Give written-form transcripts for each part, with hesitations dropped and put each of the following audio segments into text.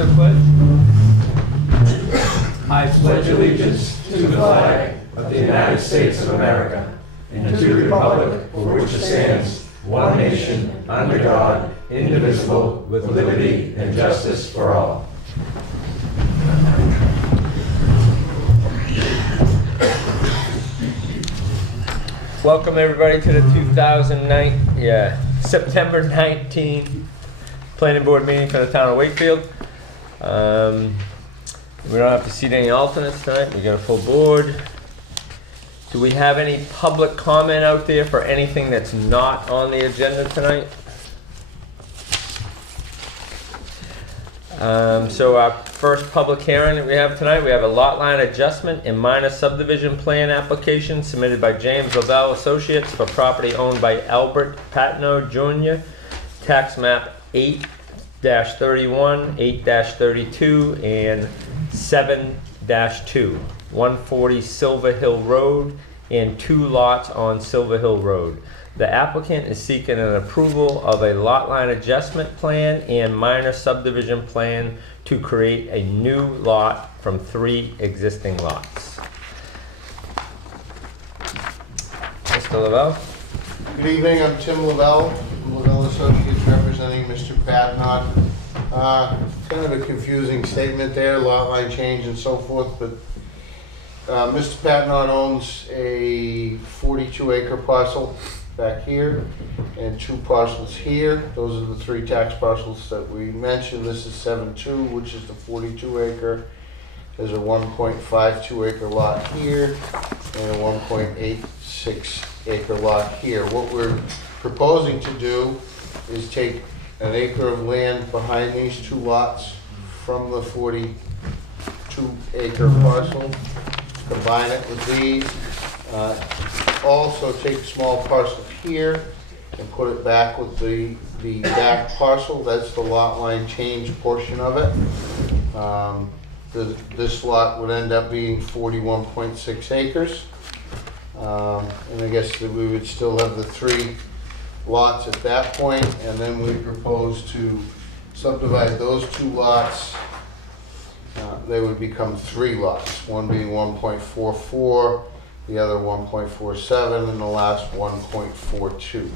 the pledge. I pledge allegiance to the flag of the United States of America and to the republic for which it stands, one nation, under God, indivisible, with liberty and justice for all. Welcome everybody to the 2009, September 19th Planning Board meeting for the town of Wakefield. We don't have to seat any alternates tonight. We got a full board. Do we have any public comment out there for anything that's not on the agenda tonight? So our first public hearing that we have tonight, we have a lot line adjustment and minor subdivision plan application submitted by James Lavelle Associates for property owned by Albert Patno Jr., tax map 8-31, 8-32, and 7-2, 140 Silver Hill Road, and 2 lots on Silver Hill Road. The applicant is seeking an approval of a lot line adjustment plan and minor subdivision plan to create a new lot from 3 existing lots. Mr. Lavelle? Good evening, I'm Tim Lavelle, from Lavelle Associates representing Mr. Patnod. Kind of a confusing statement there, lot line change and so forth, but Mr. Patnod owns a 42-acre parcel back here and 2 parcels here. Those are the 3 tax parcels that we mentioned. This is 7-2, which is the 42-acre. There's a 1.52-acre lot here and a 1.86-acre lot here. What we're proposing to do is take an acre of land behind these 2 lots from the 42-acre parcel, combine it with these, also take a small parcel here and put it back with the back parcel. That's the lot line change portion of it. This lot would end up being 41.6 acres. And I guess that we would still have the 3 lots at that point, and then we propose to subdivide those 2 lots. They would become 3 lots, one being 1.44, the other 1.47, and the last 1.42.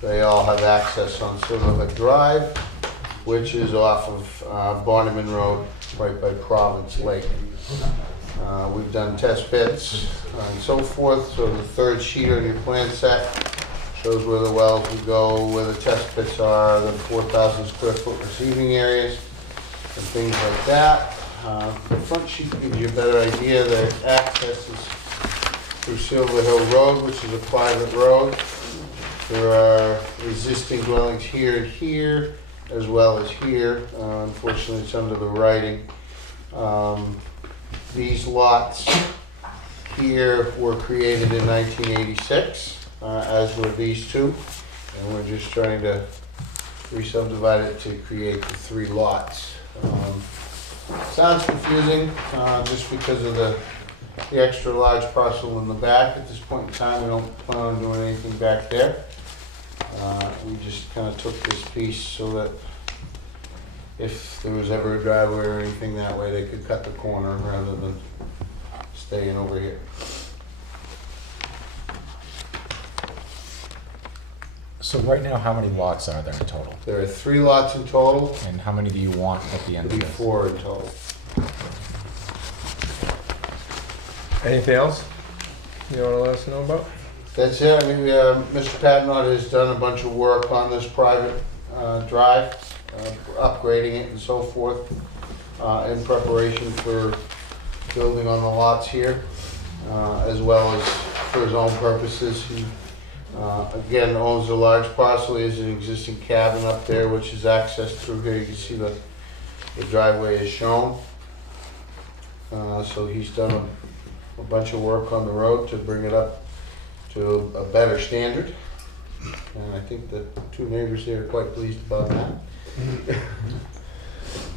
They all have access on Silverwood Drive, which is off of Bonneman Road, right by Province Lake. We've done test pits and so forth, so the 3rd sheet on your plan set shows where the wells would go, where the test pits are, the 4,000 square foot receiving areas, and things like that. The front sheet gives you a better idea. The access is through Silver Hill Road, which is a private road. There are existing dwellings here and here, as well as here. Unfortunately, it's under the writing. These lots here were created in 1986, as were these 2, and we're just trying to re-subdivide it to create the 3 lots. Sounds confusing, just because of the extra large parcel in the back. At this point in time, we don't plan on doing anything back there. We just kind of took this piece so that if there was ever a driveway or anything that way, they could cut the corner rather than staying over here. So right now, how many lots are there in total? There are 3 lots in total. And how many do you want at the end It'll of be this? 4 in total. Anything else you want to let us know about? That's it. I mean, Mr. Patnod has done a bunch of work on this private drive, upgrading it and so forth, in preparation for building on the lots here, as well as for his own purposes. He again owns a large parcel. He has an existing cabin up there, which is accessed through here. You can see the driveway is shown. So he's done a bunch of work on the road to bring it up to a better standard. And I think the 2 neighbors here are quite pleased about that.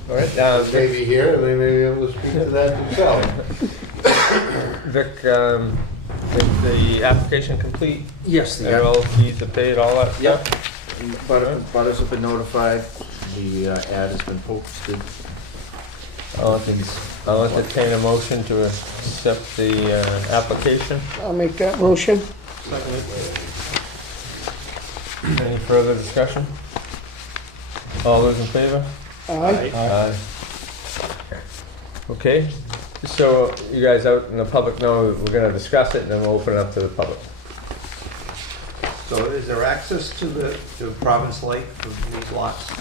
All right, They may be here and they may be able to speak to that themselves. Vic, is the application complete? Yes, And all fees are paid, all that Yep. stuff? Butters have been notified, the ad has been posted, I'll entertain a motion to accept the application. I'll make that motion. Any further discussion? All those in favor? Aye. Aye. Okay, so you guys out in the public know we're gonna discuss it and then we'll open it up to the public. So is there access to the Province Lake for these lots?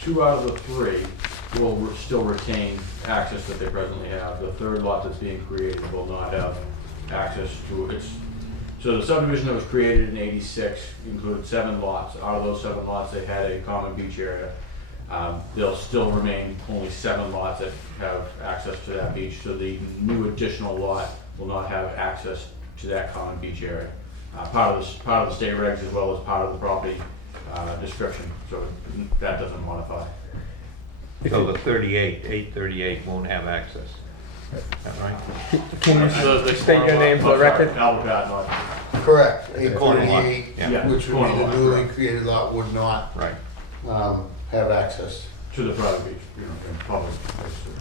Two out of the three will still retain access that they presently have. The third lot that's being created will not have access to it. So the subdivision that was created in '86 included 7 lots. Out of those 7 lots, they had a common beach area. There'll still remain only 7 lots that have access to that beach. So the new additional lot will not have access to that common beach area. Part of the state regs as well as part of the property description. So that doesn't modify. So the 838 won't have access. Is that right? Can you state your name for the record? Albert Patton. Correct. Corner lot. 838, Yeah. which would be the newly created lot, would not Right. have access. To the private beach, in public places.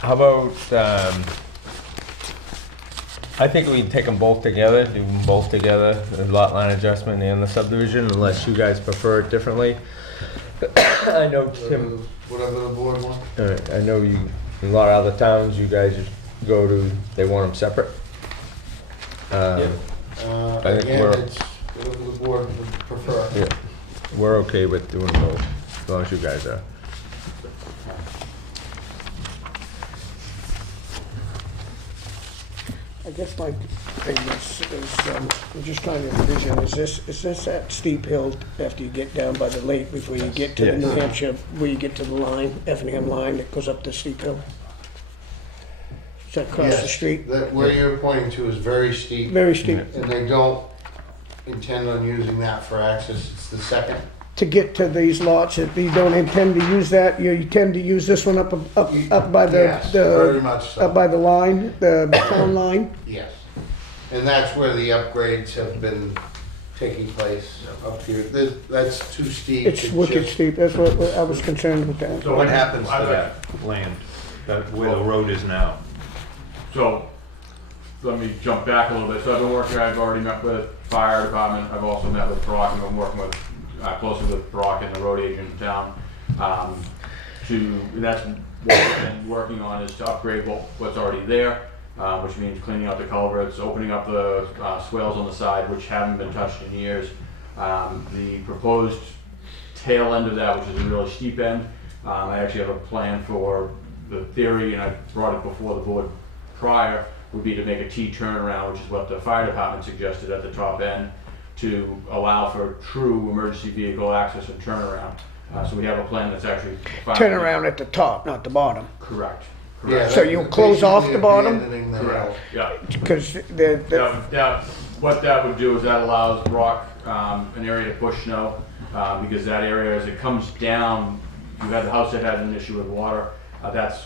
How about, I think we can take them both together, do them both together, the lot line adjustment and the subdivision, unless you guys prefer it differently. I know Tim, Whatever the board wants. I know you, a lot of other towns you guys go to, they want them separate. I think Again, we're- it's whatever the board would prefer. Yeah, we're okay with doing both, as long as you guys are. I guess my thing is I'm just trying to envision, is this that steep hill after you get down by the lake before you get to the New Yes. Hampshire, where you get to the line, Effingham line that goes up the steep hill? Is that across the Yes, street? that where you're pointing to is very steep, Very steep. and they don't intend on using that for access. It's the second. To get to these lots, if you don't intend to use that, you tend to use this one up by Yes, very much so. up by the line, the town line? Yes. And that's where the upgrades have been taking place up here. That's too steep. It's to wicked just- steep, that's what I was concerned with that. So what happens to that land, where the road is now? So, let me jump back a little bit. So I've been working, I've already met with fire department, I've also met with Brock, and I'm working with, closely with Brock and the road agent in town. And that's what we've been working on, is to upgrade what's already there, which means cleaning out the culverts, opening up the swales on the side, which haven't been touched in years. The proposed tail end of that, which is a really steep end, I actually have a plan for the theory, and I brought it before the board prior, would be to make a T turnaround, which is what the fire department suggested at the top end, to allow for true emergency vehicle access and turnaround. So we have a plan that's actually. Turn around at the top, not the bottom, Correct. Yeah, Correct. So you close off the basically bottom? abandoning the Correct, hill. yeah. because What that would do is that allows Brock an area to push snow, because that area, as it comes down, you had the house that had an issue with water, that's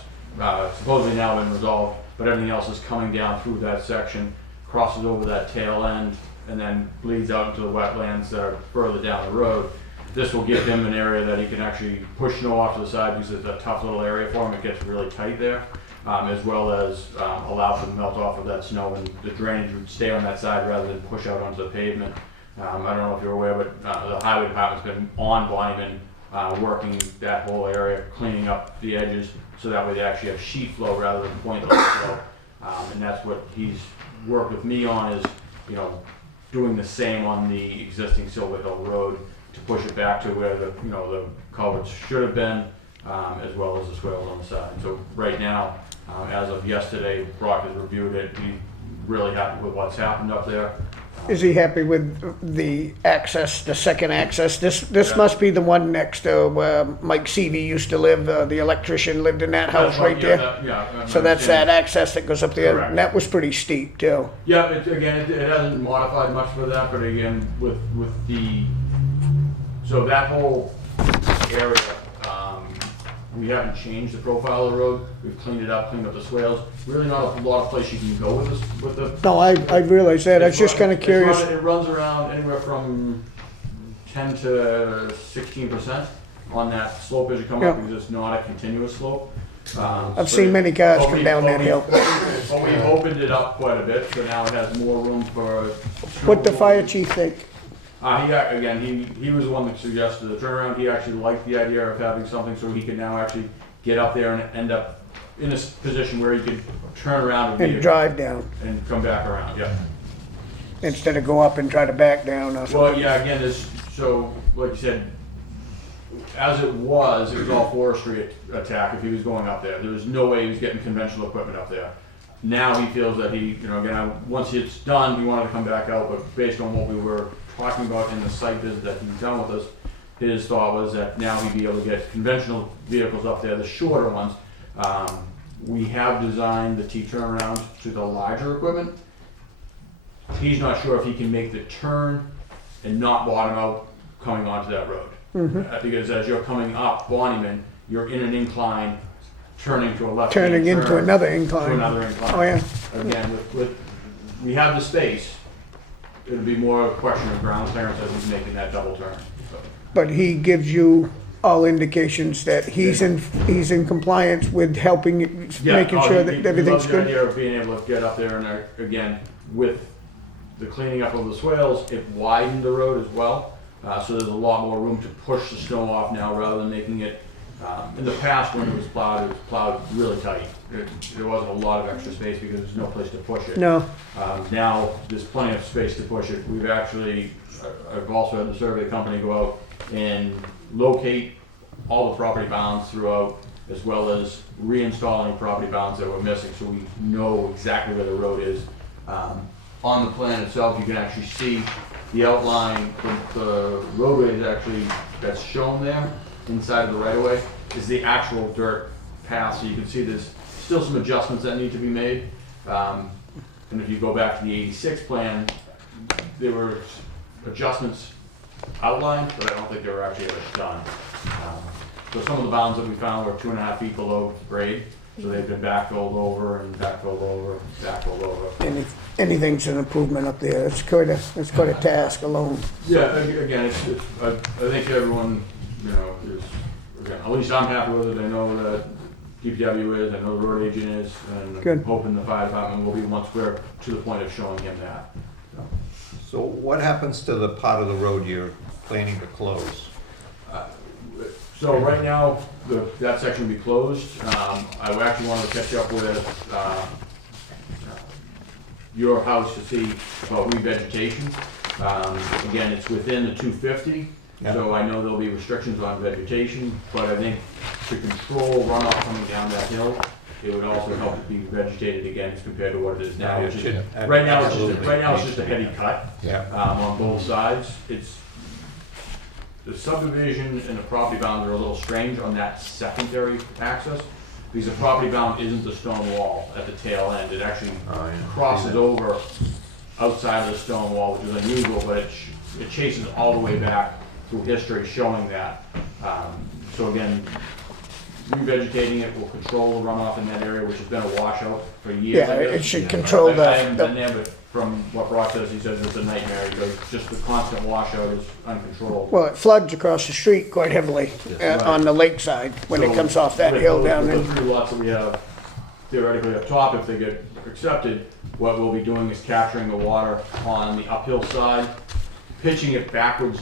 supposedly now been resolved, but everything else is coming down through that section, crosses over that tail end, and then bleeds out into the wetlands that are further down the road. This will give him an area that he can actually push snow off to the side, because it's a tough little area for him, it gets really tight there, as well as allow for the melt off of that snow, and the drainage would stay on that side rather than push out onto the pavement. I don't know if you're aware, but the highway department's been on Blyman, working that whole area, cleaning up the edges, so that way they actually have sheet flow rather than pointless flow. And that's what he's worked with me on, is, doing the same on the existing Silver Hill Road to push it back to where the culverts should have been, as well as the swales on the side. So right now, as of yesterday, Brock has reviewed it. He's really happy with what's happened up there. is he happy with the access, the second access? This must be the one next to where Mike Seavey used to live, the electrician lived in that house right there. So that's that access that goes up there, Correct. and that was pretty steep too. Yeah, it hasn't modified much for that, but again, with so that whole area, We haven't changed the profile of the road. We've cleaned it up, cleaned up the swales. Really not a lot of place you can go with this, with the. No, I realize that. I was just kinda It's curious. It runs around anywhere from 10 to 16% on that slope as you come up, Yeah. because it's not a continuous slope. I've seen many cars But come we- down but that we- hill. But we've opened it up quite a bit, so now it has more room for. What the fire chief think? He was the one that suggested the turnaround. He actually liked the idea of having something so he could now actually get up there and end up in a position where he could turn around And drive down, and come back around, yeah. instead of go up and try to back down or Well, something. yeah, again, so, like you said, as it was all forestry attack if he was going up there. There was no way he was getting conventional equipment up there. Now he feels that again, once it's done, he wanted to come back out, but based on what we were talking about in the site visit that he's done with us, his thought was that now he'd be able to get conventional vehicles up there, the shorter ones. We have designed the T-turnaround to the larger equipment. He's not sure if he can make the turn and not bottom out coming onto that road. Because as you're coming up Bonnyman, you're in an incline, turning to a left. Turning into another To incline. another incline. Oh, yeah. Again, we have the space. It'll be more a question of ground clearance as he's making that double turn. So, But he gives you all indications that he's in compliance with helping, yeah, making sure that he everything's loves the good. idea of being able to get up there and again, with the cleaning up of the swales, it widened the road as well. So there's a lot more room to push the snow off now rather than making it, in the past when it was plowed really tight. There wasn't a lot of extra space because there's no place to push it. No, Now, there's plenty of space to push it. I've also had the survey company go out and locate all the property bounds throughout, as well as reinstalling property bounds that were missing, so we know exactly where the road is. On the plan itself, you can actually see the outline, the roadway is actually, that's shown there, inside of the right-of-way, is the actual dirt path, so you can see there's still some adjustments that need to be made. And if you go back to the '86 plan, there were adjustments outlined, but I don't think they were actually ever done. So some of the bounds that we found were 2.5 feet below grade, so they've been backfilled over and backfilled over, backfilled over. anything's an improvement up there. It's quite a task alone. Yeah, again, I think everyone, is, again, at least I'm happy with it. I know that DPW is, I know the road agent is, and Good. I'm hoping the fire department will be once we're to the point of showing him that. So what happens to the part of the road you're planning to close? So right now, that section will be closed. I actually wanted to catch up with your house to see about revegetation. Again, it's within the 250, so I know there'll be restrictions on vegetation, but I think to control runoff coming down that hill, it would also help to be vegetated again as compared to what it is now. Yeah, Which it is, should- right now, absolutely. it's just a heavy cut Yeah. on both sides. The subdivision and the property bounds are a little strange on that secondary access, because the property bound isn't the stone wall at the tail end. It actually crosses over outside of the stone wall, which is unusual, but it chases all the way back through history showing that. So again, revegetating it will control the runoff in that area, which has been a washout for years. Yeah, I guess. it should control I haven't the, been there, but from what Brock says, he says it's a nightmare, because just the constant washout is uncontrolled. well, it floods across the street quite heavily on the lakeside when it So, comes off that with hill those- down with there. the 3 lots that we have theoretically up top, if they get accepted, what we'll be doing is capturing the water on the uphill side, pitching it backwards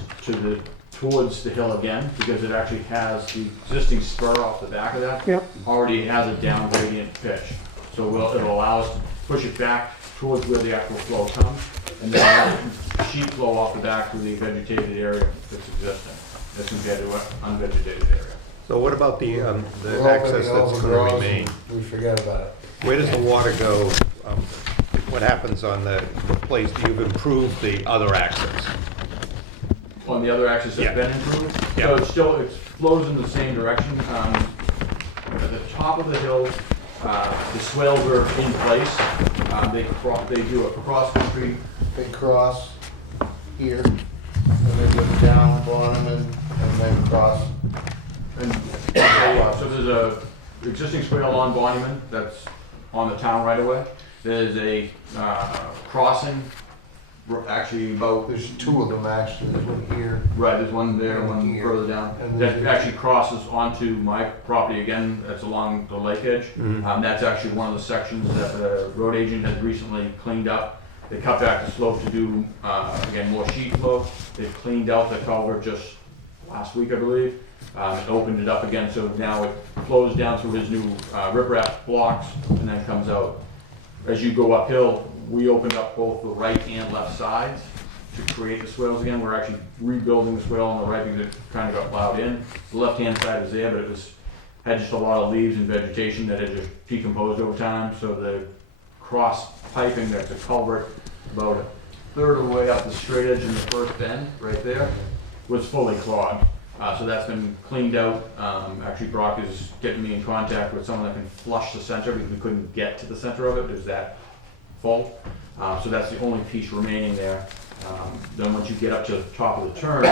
towards the hill again, because it actually has the existing spur off the back of that. Yep. Already has a down gradient pitch. So it'll allow us to push it back towards where the actual flow comes, and then have sheet flow off the back through the vegetated area that's existing, as compared to an unvegetated area. So what about the We're access hoping it that's gonna overgrows remain? and we forget about it. Where does the water go? What happens on the place, you've improved the other access? On the other axis Yeah. has been improved. Yeah. So it flows in the same direction. At the top of the hill, the swales are in place. They do a cross-country. They cross here, and then go down Bonneman, and then cross. And So there's a existing swale on Bonnyman that's on the town right away. There's a crossing, actually about, There's two of them actually, there's one here. right, there's one there, one Here. further down. And That there's- actually crosses onto my property again, that's along the lake edge. That's actually one of the sections that the road agent has recently cleaned up. They cut back the slope to do, again, more sheet flow. They've cleaned out the culvert just last week, I believe. Opened it up again, so now it flows down through his new riprap blocks and then comes out. As you go uphill, we opened up both the right and left sides to create the swales again. We're actually rebuilding the swale on the right because it kind of got plowed in. The left-hand side was there, but it had just a lot of leaves and vegetation that had just decomposed over time. So the cross piping, that's a culvert about a third of the way up the straight edge in the first bend, right there, was fully clogged. So that's been cleaned out. Actually, Brock is getting me in contact with someone that can flush the center because we couldn't get to the center of it. There's that fault. So that's the only piece remaining there. Then once you get up to the top of the turn,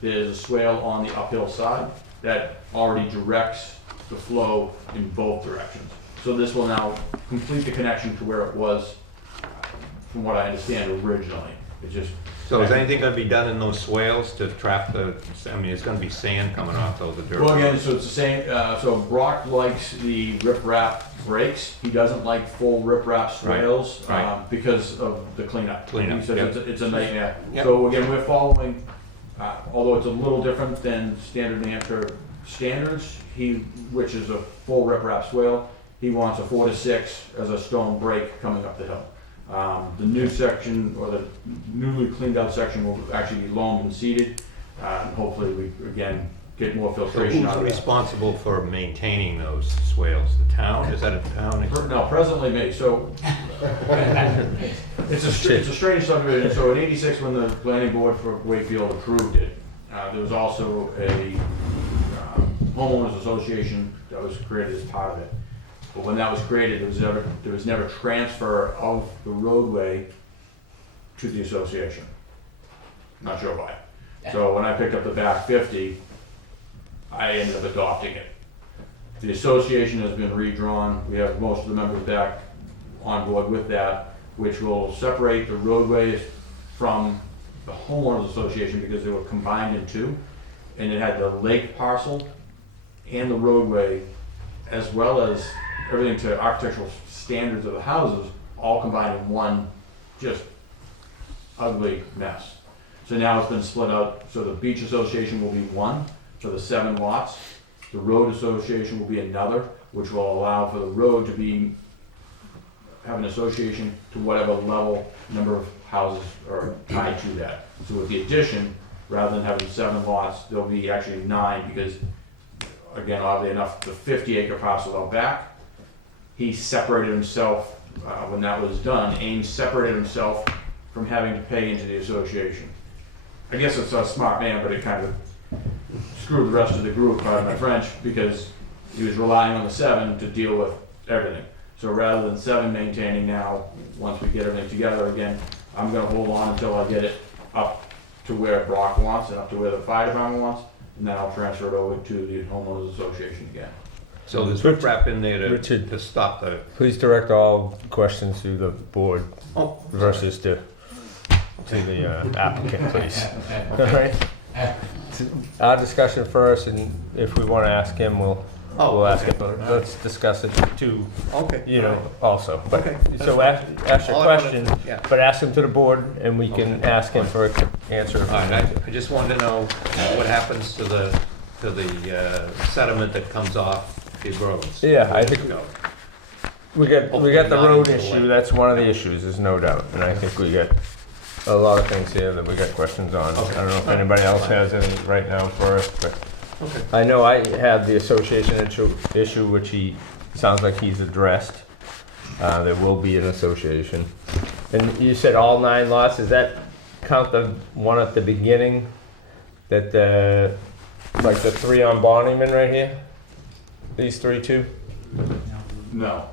there's a swale on the uphill side that already directs the flow in both directions. So this will now complete the connection to where it was, from what I understand originally. It just So is anything gonna be done in those swales to trap the, I mean, it's gonna be sand coming off those dirt. Well, again, so it's the same, so Brock likes the riprap breaks. He doesn't like full riprap swales, right. because of the cleanup. Cleanup, He says yep. it's a nightmare. Yep. So again, we're following, although it's a little different than standard New Hampshire standards, which is a full riprap swale, he wants a 4 to 6 as a stone break coming up the hill. The new section, or the newly cleaned out section, will actually be loamed and seeded. Hopefully we, again, get more So filtration who's out of that. responsible for maintaining those swales? The town? Is that a town? No, presently me, so. It's a strange subdivision, so in '86, when the planning board for Wakefield approved it, there was also a homeowners association that was created as part of it. But when that was created, there was never transfer of the roadway to the association. Not sure why. So when I picked up the back 50, I ended up adopting it. The association has been redrawn. We have most of the members back on board with that, which will separate the roadways from the homeowners association because they were combined in two. And it had the lake parcel and the roadway, as well as everything to architectural standards of the houses, all combined in one just ugly mess. So now it's been split out, so the beach association will be one for the 7 lots. The road association will be another, which will allow for the road to have an association to whatever level number of houses are tied to that. So with the addition, rather than having 7 lots, there'll be actually 9 because, again, oddly enough, the 50-acre parcel out back, he separated himself, when that was done, Ames separated himself from having to pay into the association. I guess it's a smart man, but it kind of screwed the rest of the group, pardon my French, because he was relying on the 7 to deal with everything. So rather than 7 maintaining now, once we get everything together again, I'm gonna hold on until I get it up to where Brock wants and up to where the fire department wants, and then I'll transfer it over to the homeowners association again. So there's riprap in there Richard. to stop the, Please direct all questions to the board oh, versus to the applicant, please. All right? Our discussion first, and if we want to ask him, we'll ask him, but let's discuss it too, okay. you know, also. But, Okay, that's so fine. ask your All I wanted- question, yeah. but ask him to the board, and we can ask him for an answer. All right, I just wanted to know what happens to the sediment that comes off the roads. Yeah, I think we got the Hopefully road not into the issue, lake. that's one of the issues, there's no doubt. And I think we got a lot of things here that we got questions on. I Okay. don't know if anybody else has any right now for us, but Okay. I know I have the association issue, which sounds like he's addressed. There will be an association. And you said all 9 lots, does that count the one at the beginning? That, like the 3 on Bonnyman right here? These 3 too? No.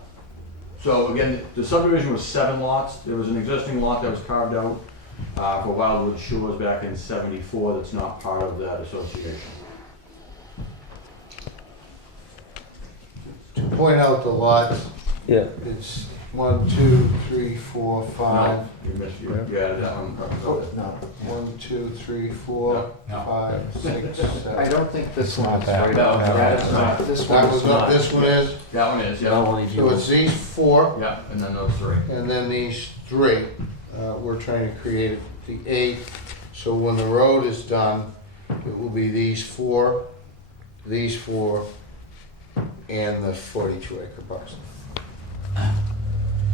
So again, the subdivision was 7 lots. There was an existing lot that was carved out for Wildwood Shores back in '74 that's not part of that association. point out the lots. Yeah. It's 1, 2, 3, 4, 5. No, you missed, you added that one. No. 1, 2, 3, 4, No. 5, 6, 7. I don't think this It's one not is that. right. No, That it's is not. This That one was is not, not. this one is. That one is, No, yeah. only So it's these 4, Yeah, and then those 3. and then these 3. We're trying to create the 8th. So when the road is done, it will be these 4, and the 42 acre parcel.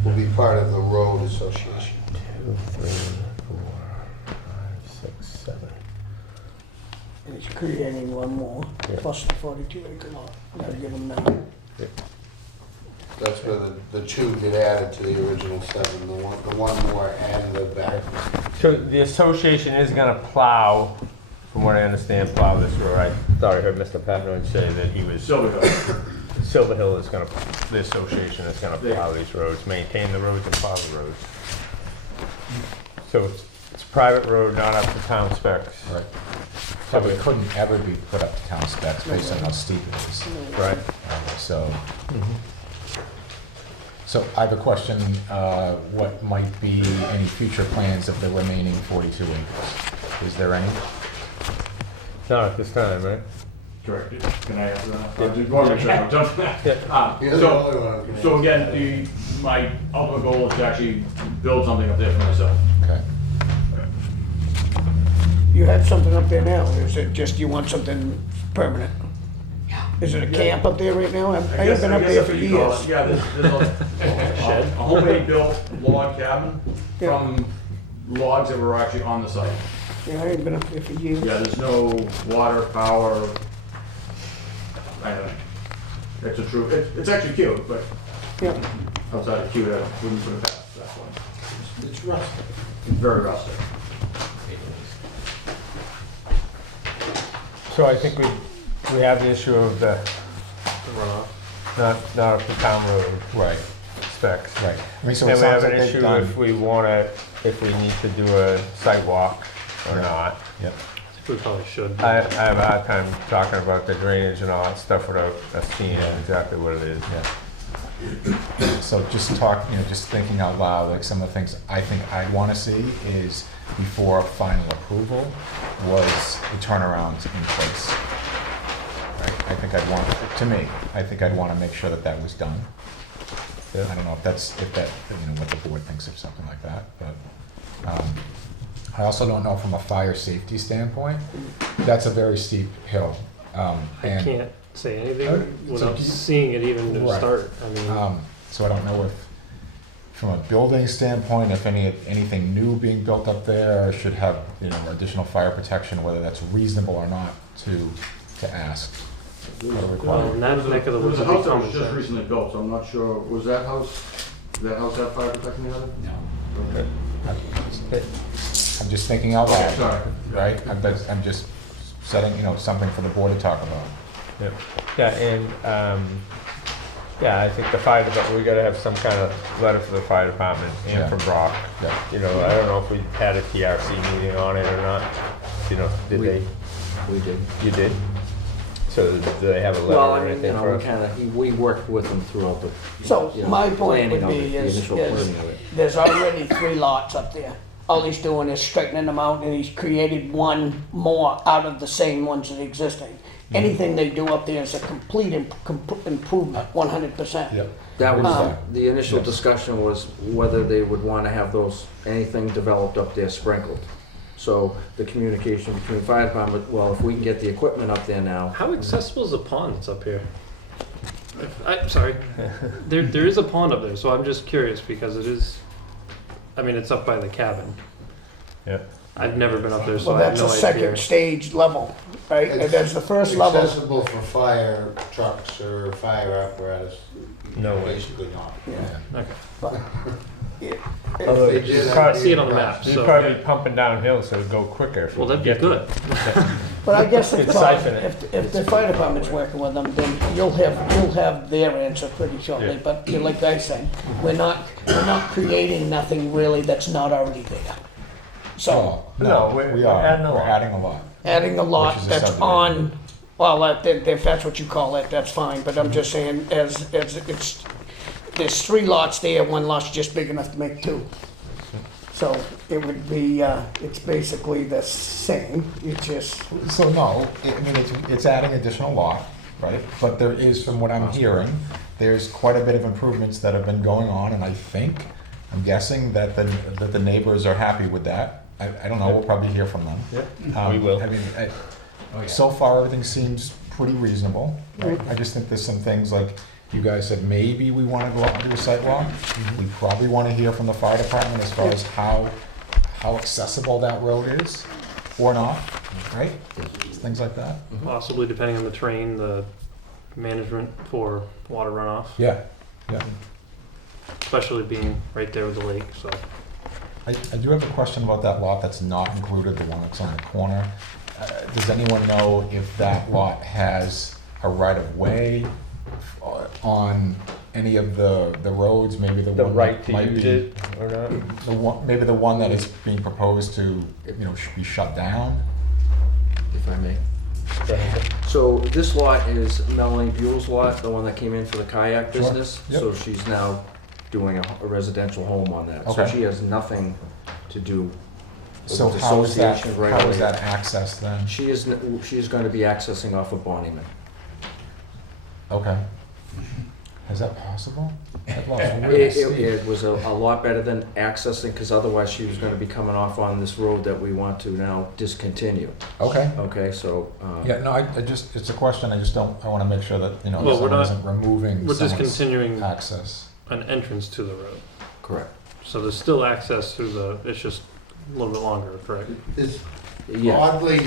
Will be part of the road association. 2, 3, 4, 5, 6, 7. And he's creating one more, Yeah. plus the 42 acre lot. Gotta give him that. That's where the 2 get added to the original 7, the one more and the back. So the association is gonna plow, from what I understand, plow this road. I thought I heard Mr. Patino say that he was, Silver Hill. Silver Hill is gonna, the association is gonna plow these roads, maintain the roads and plow the roads. So it's a private road, not up to town specs. Right. Probably couldn't ever be put up to town specs based on how steep it is. Right. So, so I have a question, what might be any future plans of the remaining 42 acres? Is there any? Not at this time, right? Correct. Can I answer that? I just want to make sure I'm done. Yeah. You're the only one who can So answer again, my ultimate goal is to actually build something up there for myself. Okay. You have something up there now, or is it just you want something permanent? Is it a camp up there right now? I ain't been up there that's for what you call it. years. Yeah, there's a homemade built log cabin Yeah. from logs that were actually on the site. Yeah, I ain't been up there for years. Yeah, there's no water, power. I don't know. It's a true, it's actually cute, but Yeah. outside of cute, I wouldn't put it past that point. It's rustic. It's very rustic. So I think we have the issue of the not up to town road Right, specs. right. I mean, so Then it we have sounds an like they've issue done. if we wanna, if we need to do a site walk or not. Yep. We probably should. I have a hard time talking about the drainage and all that stuff without us seeing exactly what it is. Yeah. So just talk, just thinking out loud, like some of the things I think I'd want to see is before final approval was the turnarounds in place. Right? I think I'd want to make sure that was done. Yeah. I don't know if that, what the board thinks of something like that, but, I also don't know from a fire safety standpoint, that's a very steep hill. I And, can't say Uh, anything so without do you- seeing it even to Right. start. I mean, So I don't know if, from a building standpoint, if anything new being built up there should have, additional fire protection, whether that's reasonable or not to ask. Or require. well, in that neck of the There woods, was a would be house that common was just sense. recently built, so I'm not sure, was that house have fire protection in it? I'm just thinking out Okay, loud, sorry. right? I'm just setting, something for the board to talk about. Yeah, and, I think the fire department, we gotta have some kind of letter for the fire department and Yeah. for Brock. Yeah. I don't know if we had a TRC meeting on it or not. Did they? We did. You did? So do they have a letter Well, or I mean, anything for us? we worked with them throughout the. So my point planning would of be it, the is initial planning of it. there's already 3 lots up there. All he's doing is straightening them out and he's created one more out of the same ones that existing. Anything they do up there is a complete improvement, 100%. That was, Um, the initial Yes. discussion was whether they would want to have anything developed up there sprinkled. So the communication between fire department, well, if we can get the equipment up there now, How accessible is the pond that's up here? I'm sorry. There is a pond up there, so I'm just curious because it is. I mean, it's up by the cabin. Yeah. I've never been up there, so Well, I have that's no a idea. second stage level, right? And there's the first level. Accessible for fire trucks or fire apparatus. No way. Basically not. Okay. But Although They you'd did have I see it on the the map. you'd So, probably be pumping downhill so it'd go quicker. if well, we that'd be could get good. But I guess It's siphon it. if the fire department's working with them, then you'll have their answer pretty shortly. Yeah. But like I said, we're not creating nothing really that's not already there. So No, we're We are, adding a we're lot. adding a lot. adding a lot Which is a that's subdivision. Well, if that's what you call it, that's fine, but I'm just saying, as it's, there's 3 lots there, 1 lot's just big enough to make 2. So it would be, it's basically the same, it's just, So no, I mean, it's adding additional lot, right? But there is, from what I'm hearing, there's quite a bit of improvements that have been going on, and I'm guessing that the neighbors are happy with that. I don't know, we'll probably hear from them. We will. I mean, so far, everything seems pretty reasonable. Right? I just think there's some things like, you guys said maybe we want to go out and do a site walk. We probably want to hear from the fire department as far as how accessible that road is or not, right? Things like that. Possibly depending on the terrain, the management for water runoff, Yeah, yeah. especially being right there with the lake, so. I do have a question about that lot that's not included, the one that's on the corner. Does anyone know if that lot has a right-of-way on any of the roads, maybe the The one right that to might use be, it or not? maybe the one that is being proposed to, should be shut down? If I may. So this lot is Melanie Buell's lot, the one that came in for the kayak Sure. business. Yep. So she's now doing a residential home on that. So Okay. she has nothing to do with So the how is that, association right how away. is that accessed then? She is going to be accessing off of Bonnyman. Okay. Is that possible? That lot's really steep. It was a lot better than accessing, because otherwise she was going to be coming off on this road that we want to now discontinue. Okay. Okay, so. Yeah, no, I just, it's a question, I want to make sure that, Well, we're someone not- isn't removing We're someone's discontinuing access. an entrance to the road. Correct. So there's still access through it's just a little bit longer, correct? It's Yeah. oddly,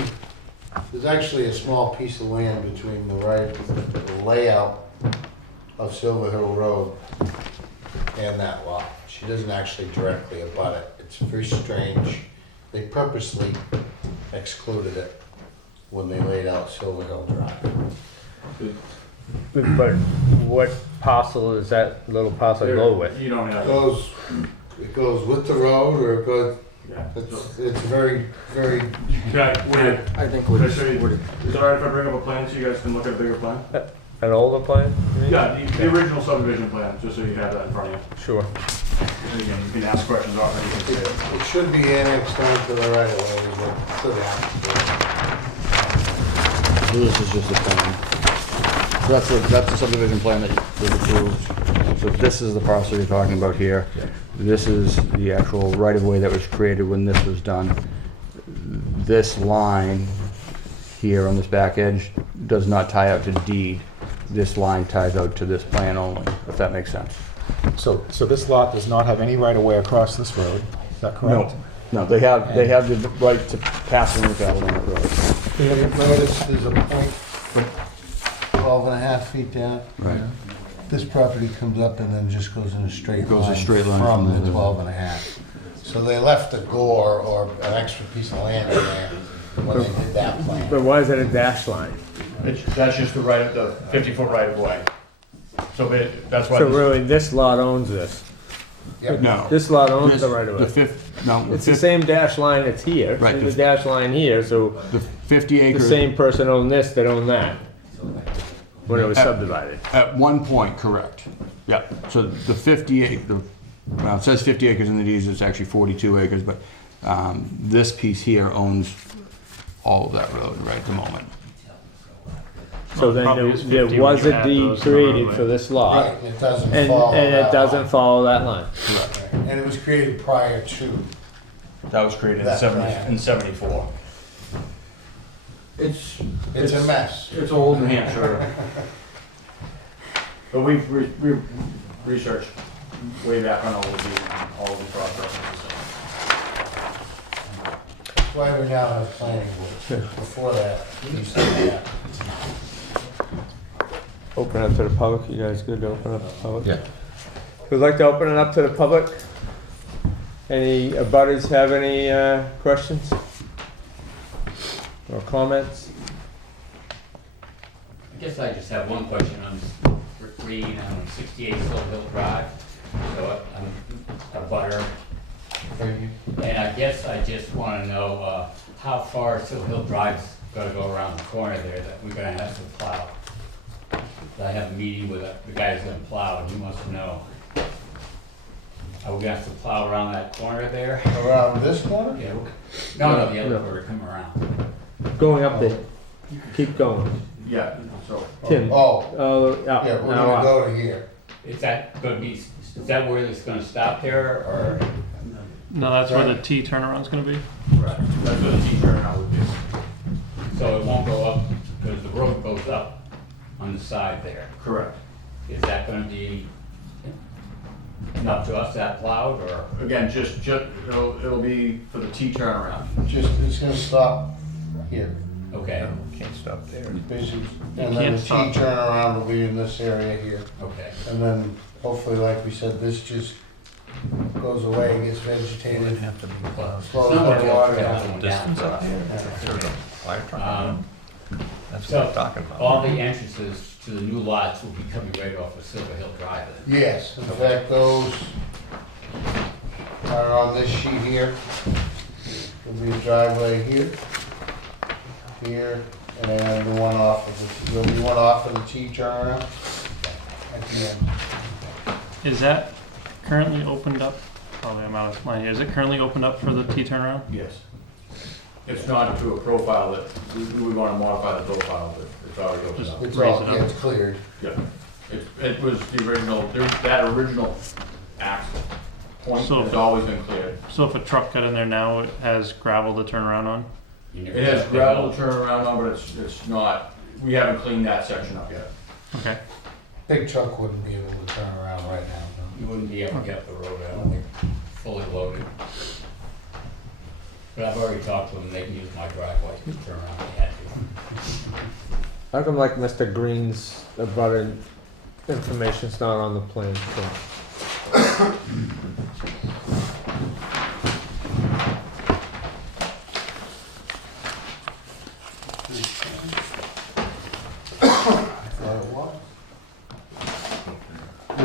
there's actually a small piece of land between the layout of Silver Hill Road and that lot. She doesn't actually directly abut it. It's very strange. They purposely excluded it when they laid out Silver Hill Drive. But what parcel is that little parcel go with? You don't have. It goes with the road, or it goes, Yeah. it's very, very, I think Would I we're. show you, is it alright if I bring up a plan so you guys can look at a bigger plan? An older plan? you mean? Yeah, the original subdivision plan, just so you have that in front of you. Sure. And again, you can ask questions off and you can see it. it should be annexed onto the right of way, but to the This is just a plan. So that's the subdivision plan that was approved. So this is the parcel you're talking about here. This is the actual right-of-way that was created when this was done. This line here on this back edge does not tie out to deed. This line ties out to this plan only, if that makes sense. So this lot does not have any right-of-way across this road, is that correct? No, they have the right to pass and look at it on the road. There's a point from 12 and a half feet down. Right. This property comes up and then just goes in a straight line. It goes a straight line from from the the- 12 and a half. So they left a gore or an extra piece of land in there when they did that plan. But why is it a dash line? That's just the 50-foot right of way. So that's why. So really, this lot owns this. No. This lot owns the right of The way. fifth, no, It's the same dash line that's here. Right, There's a dash line here, so the 50 the acre. same person owned this that owned that when it was At- subdivided. At one point, correct. Yeah, so the 50 acre, well, it says 50 acres in the deeds, it's actually 42 acres, but this piece here owns all of that road right at the moment. So then Probably is there 50 was when a you add deed those to the created roadway. for this lot, Right, it doesn't and follow it that doesn't line. follow that line. And it was created prior to. That was created That plan. in 74. It's It's a mess. It's old New Hampshire. But we've researched way back on all of the processes. That's why we're now in a planning board. Before that, we used to do that. Open up to the public. You guys good to open up to the public? Yeah. We'd like to open it up to the public. Any abutters have any questions or comments? I guess I just have one question on Rick Reed on 68 Silver Hill Drive. So I'm a butter. And I guess I just want to know how far Silver Hill Drive's gotta go around the corner there that we're gonna have to plow. I have a meeting with the guy who's gonna plow, and he wants to know, are we gonna have to plow around that corner there? Around this corner? Yeah, no, the other corner, come around. Going up there. Keep going. Yeah, so. Tim. Oh, Yeah, yeah, we're now gonna up. go to here. Is that gonna be, is that where it's gonna stop there, or? No, that's where the T turnaround's gonna be. Right, that's what the teacher now would be. So it won't go up, because the road goes up on the side there. Correct. Is that gonna be up to us that plowed, or? Again, just, it'll be for the T turnaround. Just, it's gonna stop here, Okay, Can't stop there. basically. And then can't the T stop. turnaround will be in this area here. okay. And then hopefully, like we said, this just goes away, gets vegetated, Have to be plowed. flows It's not with gonna water. be down. down. Distance up there. Yeah. There's a fire truck. Um, That's so what I'm talking about. all the entrances to the new lots will be coming right off of Silver Hill Drive then? Yes, in fact, those are on this sheet here. There'll be a driveway here, here, and the one off of the, there'll be one off of the T turnaround at the end. Is that currently opened up? Oh, I'm out of line here. Is it currently opened up for the T turnaround? Yes. It's not to a profile that, we want to modify the profile, but it's already opened up. It's Raise all, it up. yeah, it's cleared. Yeah. It was the original, that original axle point So- has always been cleared. So if a truck got in there now, it has gravel to turn around on? It has gravel to turn around on, but it's not, we haven't cleaned that section up yet. Okay. Big truck wouldn't be able to turn around right now, You wouldn't be able to get up the road, I don't think, fully loaded. But I've already talked to them, they can use my driveway to turn around if they had to. How come like Mr. Green's about information's not on the plan? So- I thought it was.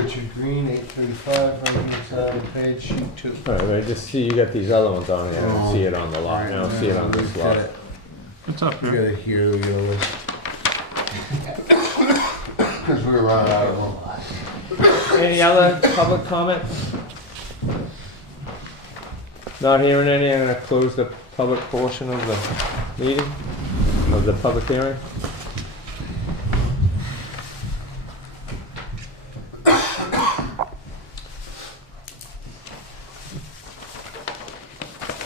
Richard Green, 835, right page, sheet 2. All right, I just see you got these other ones on here. I don't see it on the lot. I don't see it on this lot. What's up You here? gotta hear the list. Because we were running out of them. Any other public comment? Not hearing any, I'm gonna close the public portion of the meeting, of the public hearing.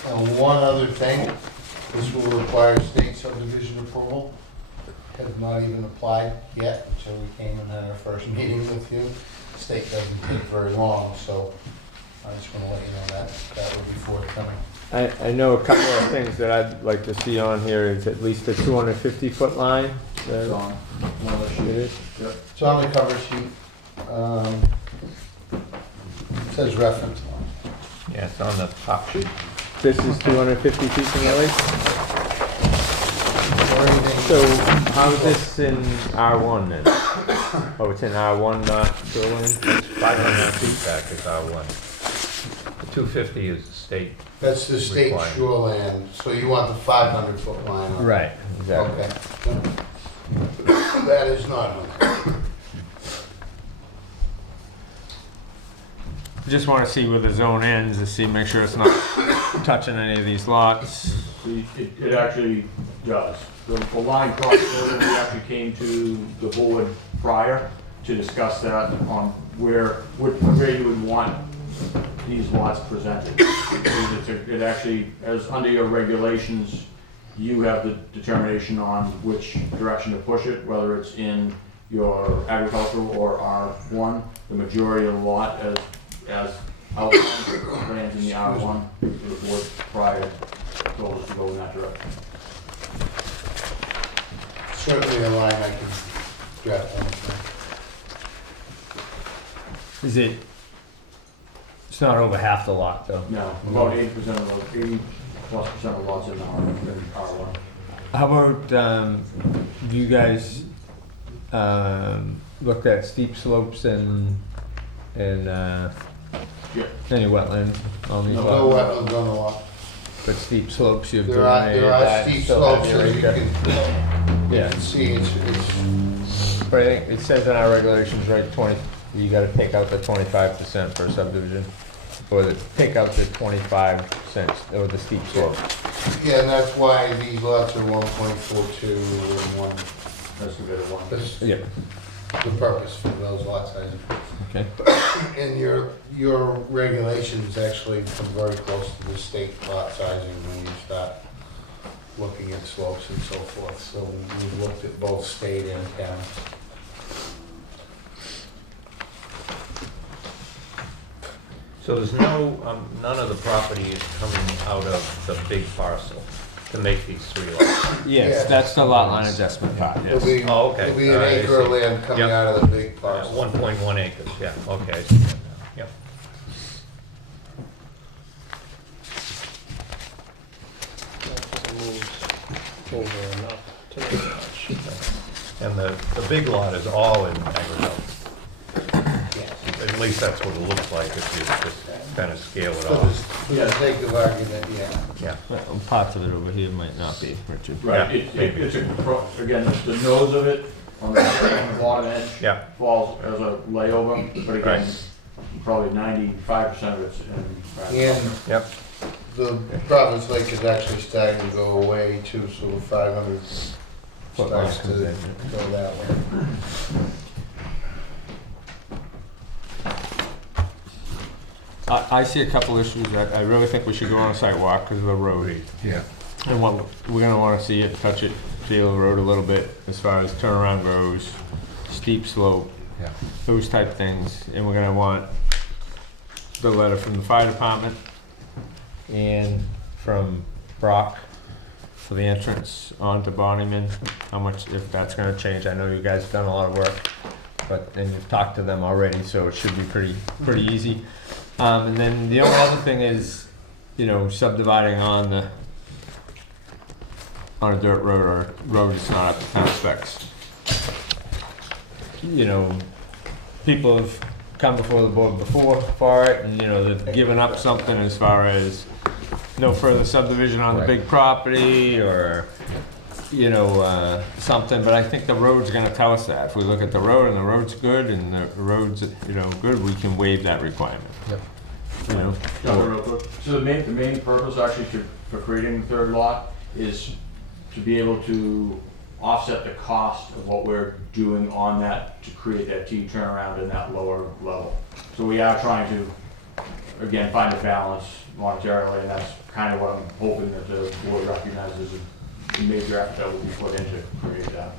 And one other thing, this will require state subdivision approval. Has not even applied yet, until we came and had our first meeting with you. State doesn't take very long, so I just wanna let you know that will be forthcoming. I know a couple of things that I'd like to see on here is at least a 250-foot line. It's on one of the It sheets. is. It's on the cover sheet. It says reference line. Yeah, it's on the top sheet. This is 250 feet from the lake. Or anything. So how's this in R1 then? Oh, it's in R1, not shoreline? It's 500 feet back is R1. The 250 is the state. That's the state Required. shoreland, so you want the 500-foot line on it. Right, exactly. Okay. That is not on there. Just want to see where the zone ends to see, make sure it's not touching any of these lots. It actually does. The line crosses over, we actually came to the board prior to discuss that on where you would want these lots presented. It actually, as under your regulations, you have the determination on which direction to push it, whether it's in your agricultural or R1. The majority of the lot as outlined lands in the R1, the board prior told us to go in that direction. Certainly a line I can draft on. Is it? It's not over half the lot though. No, about 80% of those, 80+% of lots in the R1. How about, you guys, looked at steep slopes and, Yeah. any wetlands on these No lots? wetlands on the lot. But steep slopes, you've There are delineated steep still have slopes, your as you acre. Yeah. can see, it's, But I think it says in our regulations, right, 20, you gotta take out the 25% for a subdivision, or take out the 25%, or the steep slope. yeah, and that's why these lots are 1.42 and one, That's a bit of one. that's Yeah. the purpose for those lot sizes. Okay. And your regulations actually come very close to the state lot sizing when you start looking at slopes and so forth. So we've looked at both state and county. So there's no, none of the property is coming out of the big parcel to make these 3 lots? Yeah. Yes, that's the lot line adjustment part, There'll yes. be, Oh, okay. there'll be an All right, I acre of see. land coming Yep. out of the big parcel. 1.1 acres, yeah, okay, I see that now. Yep. That just moves over and up to the touch. And the big lot is all in agriculture. At least that's what it looks like if you just kind of scale it For off. for the sake of argument, yeah. Yeah. Well, parts of it over here might not be, Richard. Right, Yeah. it's again, the nose of it on the bottom edge Yeah. falls as a layover, but again, Right. probably 95% of it's in. And Yep. the Providence Lake is actually starting to go away too, so the 500 Foot line starts comes to in. go that way. I see a couple issues that I really think we should go on a site walk because of the road. Yeah. And what, we're gonna wanna see it, touch it, feel the road a little bit as far as turnaround goes, steep slope, Yeah. those type things. And we're gonna want the letter from the fire department and from Brock for the entrance onto Bonnyman, how much, if that's gonna change. I know you guys have done a lot of work, but, and you've talked to them already, so it should be pretty easy. And then the only other thing is, you know, subdividing on a dirt road or a road that's not up to town specs. You know, people have come before the board before for it, and, you know, they've given up something as far as no further subdivision on the Right. big property, or, you know, something, but I think the road's gonna tell us that. If we look at the road and the road's good and the road's, you know, good, we can waive that requirement. Yep. You know? John, real quick. So the main purpose actually for creating the third lot is to be able to offset the cost of what we're doing on that to create that T turnaround in that lower level. So we are trying to, again, find a balance monetarily, and that's kind of what I'm hoping that the board recognizes a major effort that will be put into create that.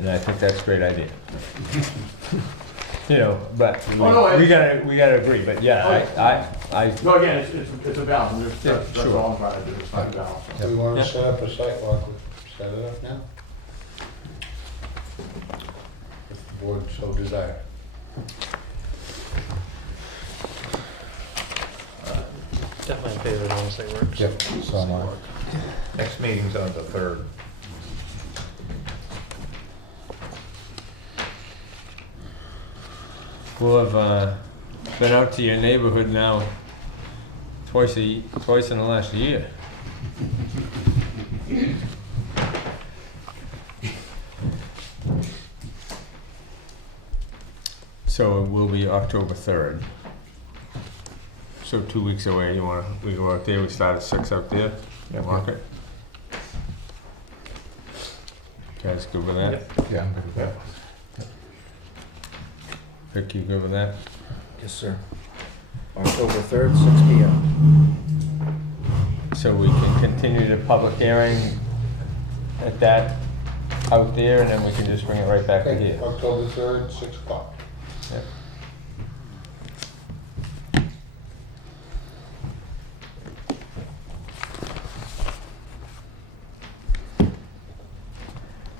And I think that's a great idea. You know, but no, we gotta agree, but yeah, I, No, again, it's a balance, and Yeah, that's sure. all I'm trying to do, is find a balance. Do we want Yeah. to set up a site walk? We set it up now? If the board so desire. Definitely in favor of once they work. Yep, so am I. Next meeting's on the 3rd. we'll have, been out to your neighborhood now twice in the last year. So it will be October 3rd. So 2 weeks away, we go out there, we start at 6 out there, market. Guys good with that? Yeah, I'm good with that. Vic, you good with that? Yes, sir. October 3rd, 6 PM. So we can continue the public hearing at that, out there, and then we can just bring it right back to Okay, here. October 3rd, 6 o'clock. Yep.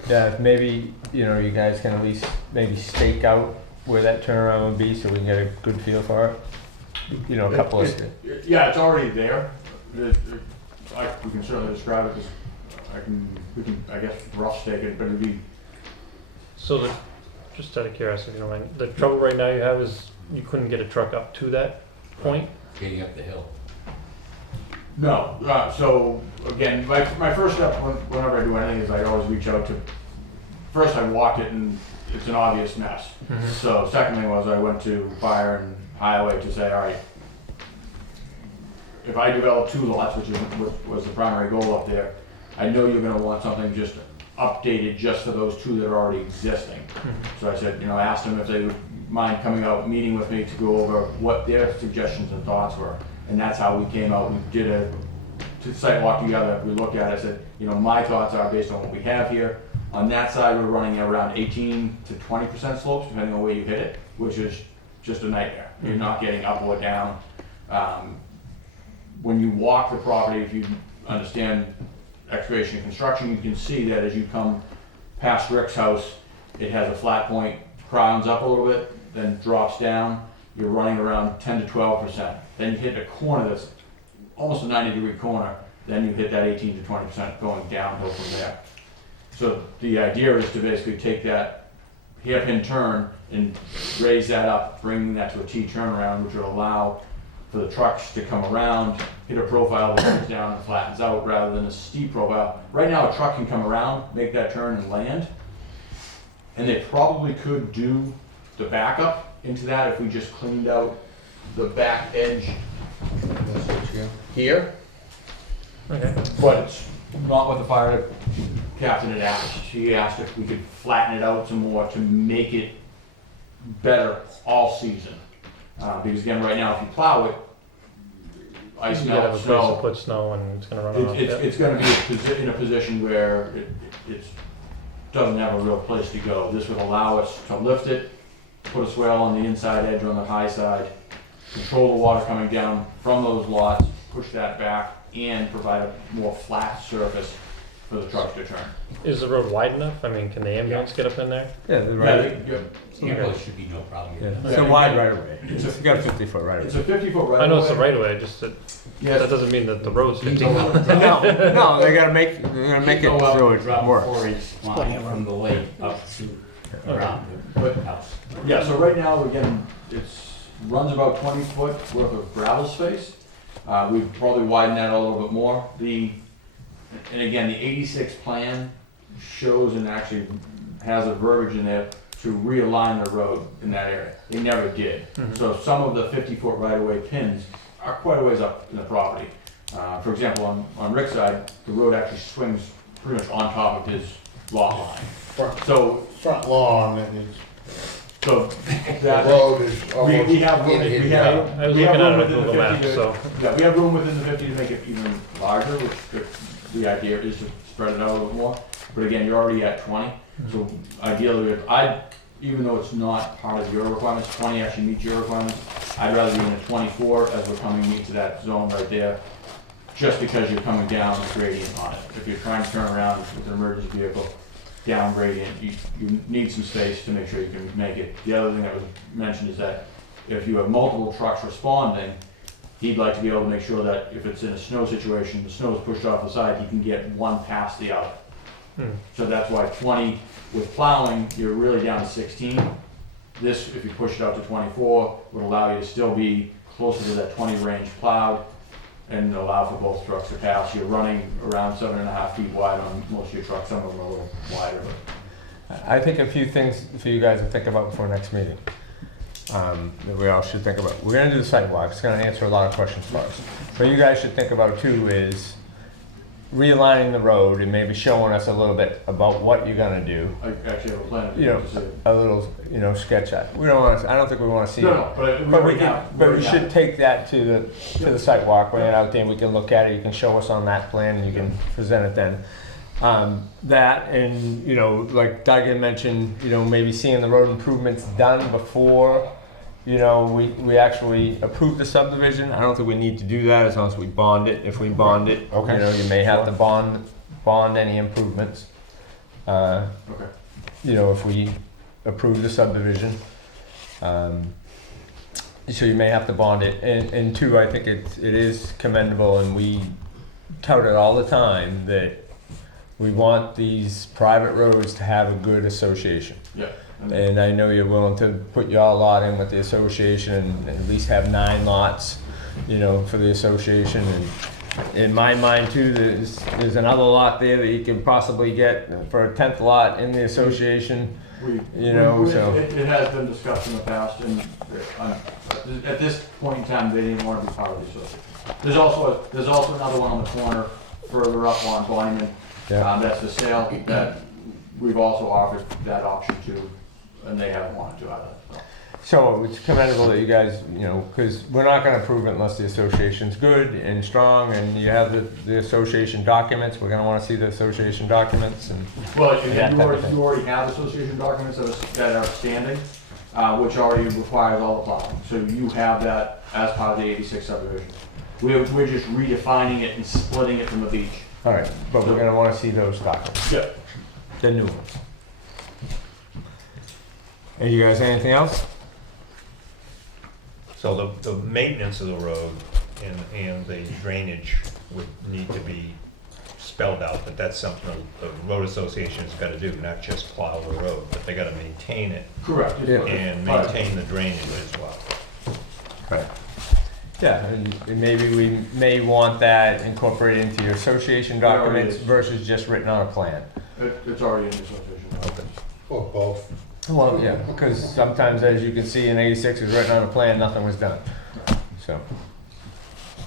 Yeah, if maybe, you know, you guys can at least maybe stake out where that turnaround would be, so we can get a good feel for it. You know, a couple of, Yeah, it's already there. We can certainly describe it as, we can, I guess, rough stake it, but it'd be, So just out of curiosity, if you don't mind, the trouble right now you have is you couldn't get a truck up to that point? Getting up the hill. No, so again, my first step whenever I do anything is I always reach out to, first I walk it and it's an obvious mess. So second thing was I went to fire and highway to say, all right, if I develop 2 lots, which was the primary goal up there, I know you're gonna want something just updated just for those 2 that are already existing. So I said, I asked them if they would mind coming out, meeting with me to go over what their suggestions and thoughts were. And that's how we came out. We did a site walk together. We looked at it, I said, my thoughts are based on what we have here. On that side, we're running around 18 to 20% slopes, depending on where you hit it, which is just a nightmare. You're not getting up or down. When you walk the property, if you understand excavation and construction, you can see that as you come past Rick's house, it has a flat point, crowns up a little bit, then drops down. You're running around 10 to 12%. Then you hit a corner that's almost a 90-degree corner, then you hit that 18 to 20% going downhill from there. So the idea is to basically take that hairpin turn and raise that up, bring that to a T turnaround, which will allow for the trucks to come around, hit a profile that comes down and flattens out rather than a steep profile. Right now, a truck can come around, make that turn and land, and they probably could do the backup into that if we just cleaned out the back edge here. Okay. But it's not what the fire captain had asked. She asked if we could flatten it out some more to make it better all season. Because again, right now, if you plow it, ice, You gotta have melt, a place to snow, put snow and it's gonna run off. it's gonna be in a position where it doesn't have a real place to go. This would allow us to lift it, put a swale on the inside edge on the high side, control the water coming down from those lots, push that back, and provide a more flat surface for the truck to turn. Is the road wide enough? I mean, can the ambulance get up in there? Yeah, the Yeah, right, Ambulance should be no problem. yeah. It's a wide right of way. It's a- You got a 50-foot right of It's way. a 50-foot right. I know it's the right of way, just that, Yes. that doesn't mean that the road's 15. No, they gotta make, they're gonna make it Go out so and it drop a works. 4-inch line from the lake up to around But- the house. Yeah, so right now, again, runs about 20 foot worth of gravel space. We'd probably widen that a little bit more. And again, the 86 plan shows and actually has a verbiage in there to realign the road in that area. They never did. So some of the 50-foot right-of-way pins are quite a ways up in the property. For example, on Rick's side, the road actually swings pretty much on top of his lot line. So, Front lawn, and so the that, road is almost we have room, in his we yard. have, I was we have looking at room it on within the Google 50 Maps, to, so. yeah, we have room within the 50 to make it even larger, which the idea is to spread it out a little bit more. But again, you're already at 20, so ideally, even though it's not part of your requirements, 20 actually meets your requirements, I'd rather be in a 24 as we're coming into that zone right there, just because you're coming down the gradient on it. If you're trying to turn around with an emergency vehicle, down gradient, you need some space to make sure you can make it. The other thing that was mentioned is that if you have multiple trucks responding, he'd like to be able to make sure that if it's in a snow situation, the snow is pushed off the side, he can get one past the other. So that's why 20, with plowing, you're really down to 16. This, if you push it out to 24, would allow you to still be closer to that 20 range plowed and allow for both trucks to pass. You're running around 7.5 feet wide on most of your trucks, some of them are a little wider. I think a few things for you guys to think about before next meeting, that we all should think about. We're gonna do the sidewalk, it's gonna answer a lot of questions for us. What you guys should think about too is realigning the road and maybe showing us a little bit about what you're gonna do. I actually have a plan if You you know, want to see it. a little sketch. We don't want to, I don't think we want to see it. No, but we But already have. but we should take that to the site walk, bring it out there, and we can look at it, you can show us on that plan, and you can present it then. That, and, like Doug had mentioned, maybe seeing the road improvements done before, we actually approve the subdivision. I don't think we need to do that as long as we bond it. If we bond it, Okay. you may have to bond any improvements. Okay. If we approve the subdivision. So you may have to bond it. And two, I think it is commendable, and we tout it all the time, that we want these private roads to have a good association. Yeah. And I know you're willing to put your lot in with the association and at least have 9 lots, for the association. in my mind too, there's another lot there that you can possibly get for a 10th lot in the association. So. It has been discussed in the past, and at this point in time, they didn't want to be part of the association. There's also another one on the corner further up on Blyman. Yeah. That's for sale, that we've also offered that option to, and they haven't wanted to either. So it's commendable that you guys, because we're not going to approve it unless the association's good and strong, and you have the association documents. We're going to want to see the association documents. And well, you already have association documents that are standing, which already requires all the plowing. So you have that as part of the 86 subdivision. We're just redefining it and splitting it from the beach. All right, but we're going to want to see those documents. Yeah. The new ones. And you guys, anything else? So the maintenance of the road and the drainage would need to be spelled out, but that's something the road association's gotta do, not just plow the road, but they gotta maintain it Correct. and maintain the drainage as well. Right. Yeah, and maybe we may want that incorporated into your association documents versus just written on a plan. It's already in the association documents. Or both. Well, yeah, because sometimes, as you can see in 86, it was written on a plan, nothing was done. So,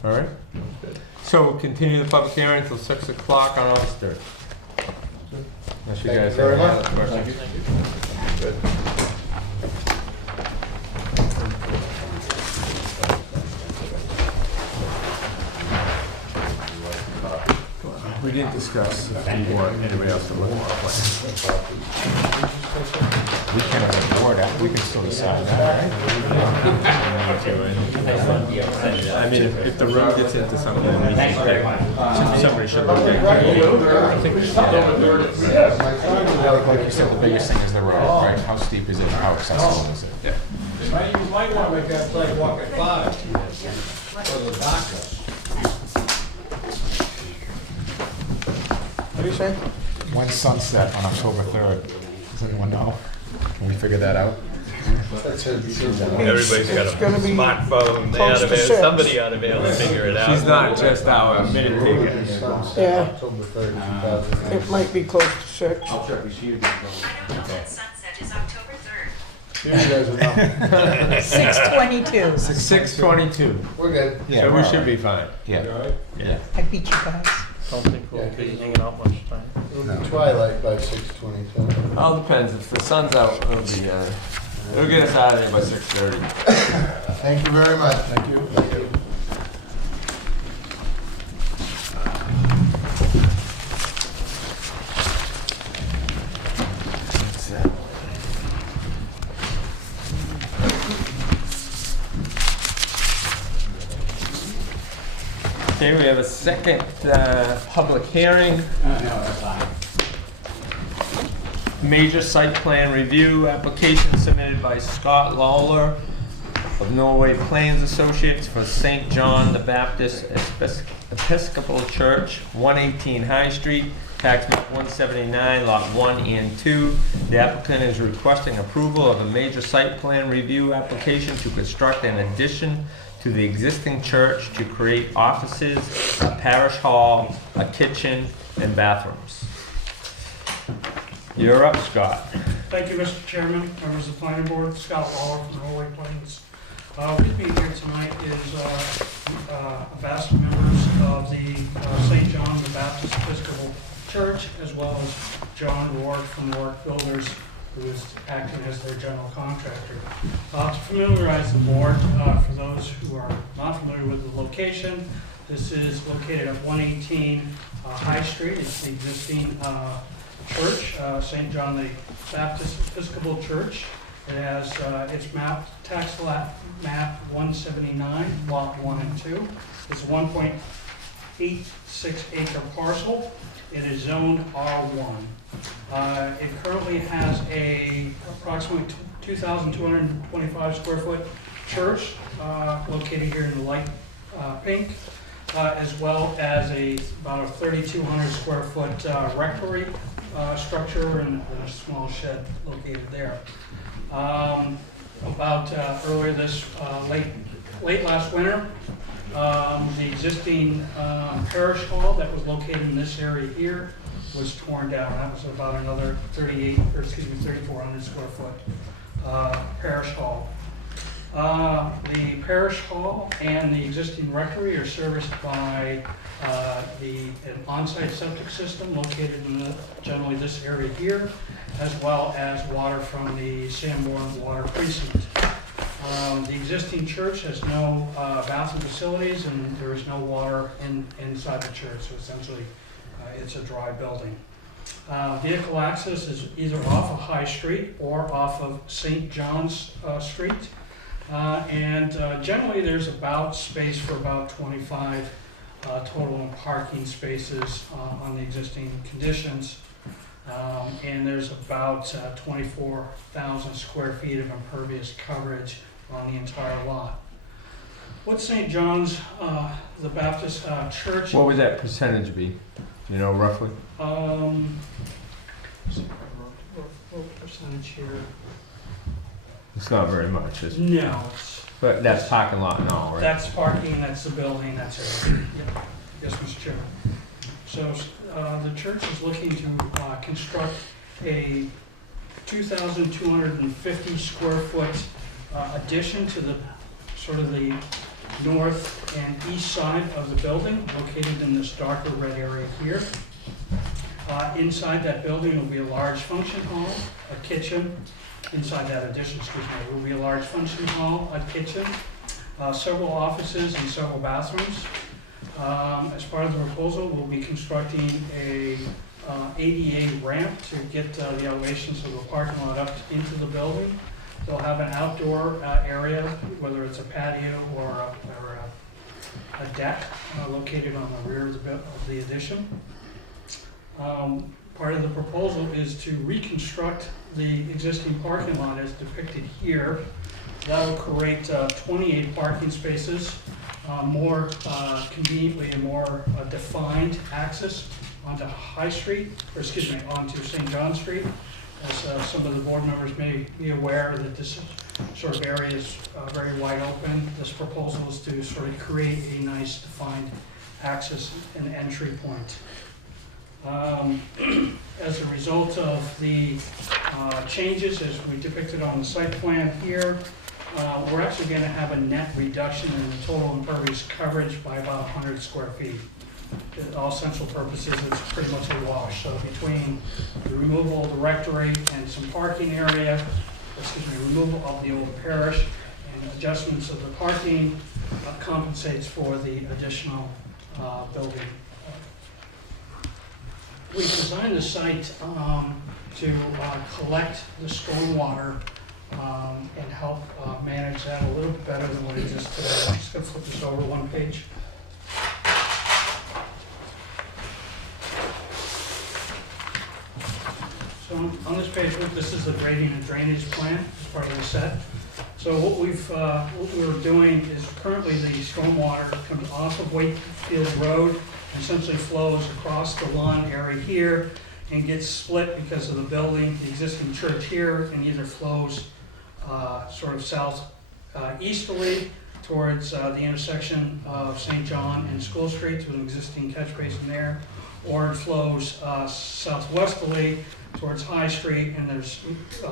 all right. So we'll continue the public hearing until 6 o'clock on August 3rd. Unless you guys have any other questions. Good. We didn't discuss if you want anybody else to look at the plan. We can, as a board, we can still decide that, I mean, if the road gets into something, we should, somebody should look at it. I think we should. Like you said, the biggest thing is the road, right? How steep is it, how accessible is it? Yeah. You might wanna make that sidewalk at 5 for the darkness. What do you say? When's sunset on October 3rd? Does anyone know? Can we figure that out? Everybody's got a gonna be smartphone, they close ought to to be, 6. somebody ought to be able to figure it out. She's not just our minute taker. Yeah, October 3rd, it might be close to 6. I'll check receipt again. I don't know that sunset is October 3rd. You guys are not. 6:22. 6:22. We're good. Yeah, So we're we all should right. be fine. Yeah. Yeah. I beat you guys. Don't think we'll be hanging out much time. It'll be twilight by 6:22. All depends. If the sun's out, it'll be, it'll get us out of there by 6:30. Thank you very much. Thank you. Thank you. Okay, we have a second public hearing. Major site plan review application submitted by Scott Lawler of Norway Plains Associates for St. John the Baptist Episcopal Church, 118 High Street, tax map 179, lot 1 and 2. The applicant is requesting approval of a major site plan review application to construct an addition to the existing church to create offices, a parish hall, a kitchen, and bathrooms. You're up, Scott. Thank you, Mr. Chairman, members of the planning board, Scott Lawler from Norway Plains. With me here tonight is vast members of the St. John the Baptist Episcopal Church, as well as John Rourke from Rourke Builders, who is acting as their general contractor. To familiarize the board, for those who are not familiar with the location, this is located at 118 High Street. It's the existing church, St. John the Baptist Episcopal Church. It has its tax map 179, lot 1 and 2. It's a 1.86 acre parcel. It is zoned R1. It currently has a approximately 2,225 square foot church located here in the light pink, as well as about a 3,200 square foot rectory structure and a small shed located there. Earlier this late late last winter, the existing parish hall that was located in this area here was torn down. That was about another 3,400 square foot parish hall. The parish hall and the existing rectory are serviced by an on-site septic system located in generally this area here, as well as water from the Sanborn Water Precinct. The existing church has no bathroom facilities, and there is no water inside the church, so essentially it's a dry building. Vehicle access is either off of High Street or off of St. John's Street. Generally there's about space for about 25 total parking spaces on the existing conditions. And there's about 24,000 square feet of impervious coverage on the entire lot. What St. John's, the Baptist Church. What would that percentage be? Do you know roughly? What percentage here? It's not very much, is it? No, But that's parking lot and all, right? that's parking, that's the building, that's it. Yeah. Yes, Mr. Chairman. So the church is looking to construct a 2,250 square foot addition to the sort of the north and east side of the building, located in this darker red area here. Inside that building will be a large function hall, a kitchen. Inside that addition, will be a large function hall, a kitchen, several offices, and several bathrooms. As part of the proposal, we'll be constructing a ADA ramp to get the elevations of the parking lot up into the building. They'll have an outdoor area, whether it's a patio or a deck located on the rear of the addition. Part of the proposal is to reconstruct the existing parking lot as depicted here. That will create 28 parking spaces, more conveniently and more defined access onto High Street, or excuse me, onto St. John Street. As some of the board members may be aware that this sort of area is very wide open. This proposal is to sort of create a nice defined access and entry point. As a result of the changes as we depicted on the site plan here, we're actually going to have a net reduction in the total impervious coverage by about 100 square feet. In all central purposes, it's pretty much a wash. So between the removal of the rectory and some parking area, removal of the old parish and adjustments of the parking compensates for the additional building. We designed the site to collect the stormwater and help manage that a little bit better than what it is today. I'm just going to flip this over one page. So on this page, this is the grading and drainage plan as part of the set. So what we're doing is currently the stormwater comes off of Wakefield Road, essentially flows across the lawn area here and gets split because of the building, the existing church here, and either flows sort of south easterly towards the intersection of St. John and School Street to an existing catch basin there, or it flows southwesterly towards High Street, and there's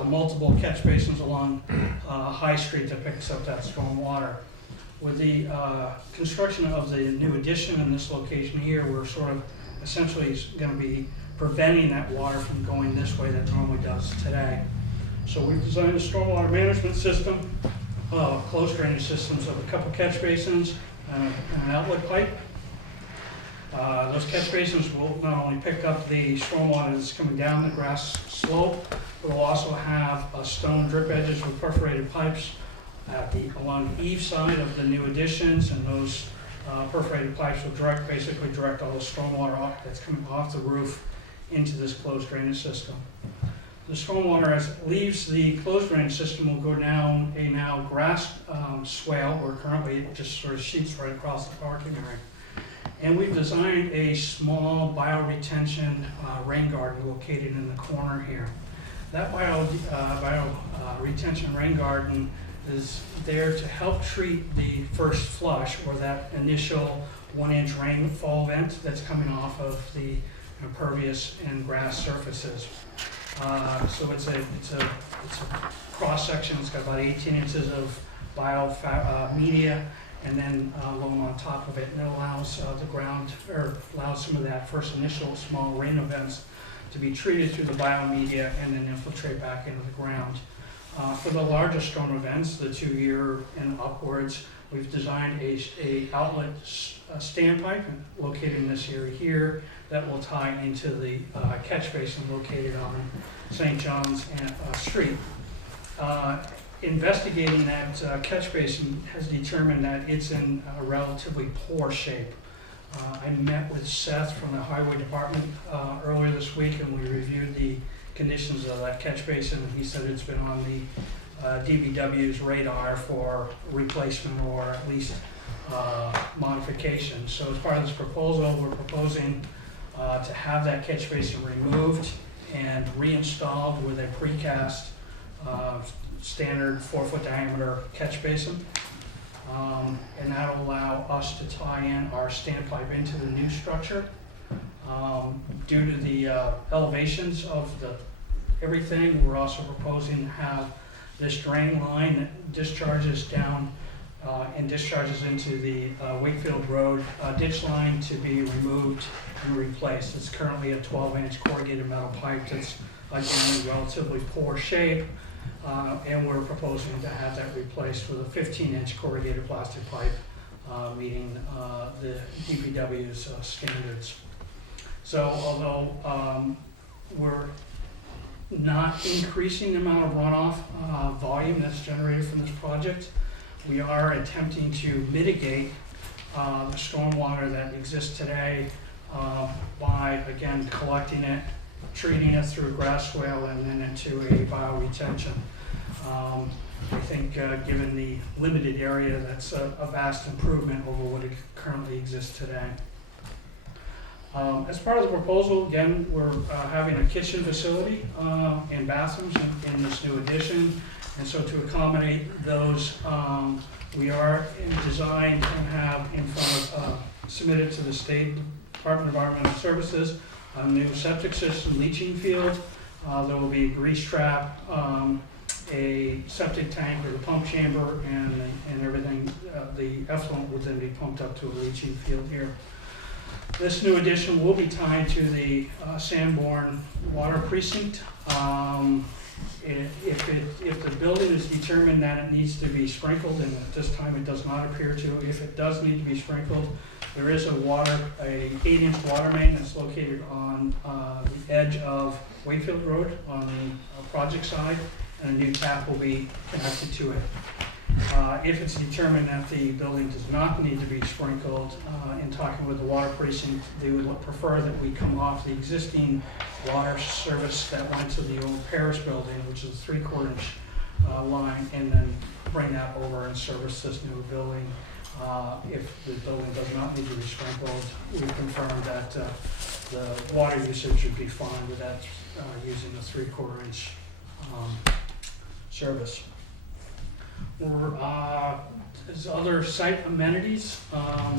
multiple catch basins along High Street that picks up that storm water. With the construction of the new addition in this location here, we're sort of essentially going to be preventing that water from going this way that normally does today. So we've designed a stormwater management system, closed drainage systems of a couple catch basins and an outlet pipe. Those catch basins will not only pick up the stormwater that's coming down the grass slope, but will also have stone drip edges with perforated pipes along the eave side of the new additions, and those perforated pipes will basically direct all the stormwater that's coming off the roof into this closed drainage system. The stormwater, as it leaves the closed drainage system, will go down a now grass swale, where currently it just sort of sheets right across the parking area. And we've designed a small bioretention rain garden located in the corner here. That bioretention rain garden is there to help treat the first flush, or that initial 1-inch rainfall event that's coming off of the impervious and grass surfaces. So it's a cross section. It's got about 18 inches of media, and then loam on top of it, and it allows the ground, or allows some of that first initial small rain events to be treated through the biomedia and then infiltrate back into the ground. For the larger storm events, the 2-year and upwards, we've designed a outlet standpipe located in this area here that will tie into the catch basin located on St. John's Street. Investigating that catch basin has determined that it's in a relatively poor shape. I met with Seth from the Highway Department earlier this week, and we reviewed the conditions of that catch basin, and he said it's been on the DPW's radar for replacement, or at least modification. So as part of this proposal, we're proposing to have that catch basin removed and reinstalled with a precast standard 4-foot diameter catch basin. And that'll allow us to tie in our standpipe into the new structure. Due to the elevations of everything, we're also proposing to have this drain line that discharges down and discharges into the Wakefield Road ditch line to be removed and replaced. It's currently a 12-inch corrugated metal pipe that's again in relatively poor shape. And we're proposing to have that replaced with a 15-inch corrugated plastic pipe meeting the DPW's standards. So although we're not increasing the amount of runoff volume that's generated from this project, we are attempting to mitigate the stormwater that exists today by, again, collecting it, treating it through a grass swale, and then into a bioretention. I think given the limited area, that's a vast improvement over what currently exists today. As part of the proposal, again, we're having a kitchen facility and bathrooms in this new addition. And so to accommodate those, we are in design and have in front of, submitted to the State Department of Environmental Services, a new septic system leaching field. There will be a grease trap, a septic tank with a pump chamber, and everything. The effluent will then be pumped up to a leaching field here. This new addition will be tied to the Sanborn Water Precinct. If the building is determined that it needs to be sprinkled, and at this time it does not appear to, if it does need to be sprinkled, there is a 8-inch water main that's located on the edge of Wakefield Road on the project side, and a new tap will be connected to it. If it's determined that the building does not need to be sprinkled, in talking with the water precinct, they would prefer that we come off the existing water service that went to the old Paris building, which is a 3/4 inch line, and then bring that over and service this new building. If the building does not need to be sprinkled, we've confirmed that the water usage would be fine with that using the 3/4 inch service. As other site amenities,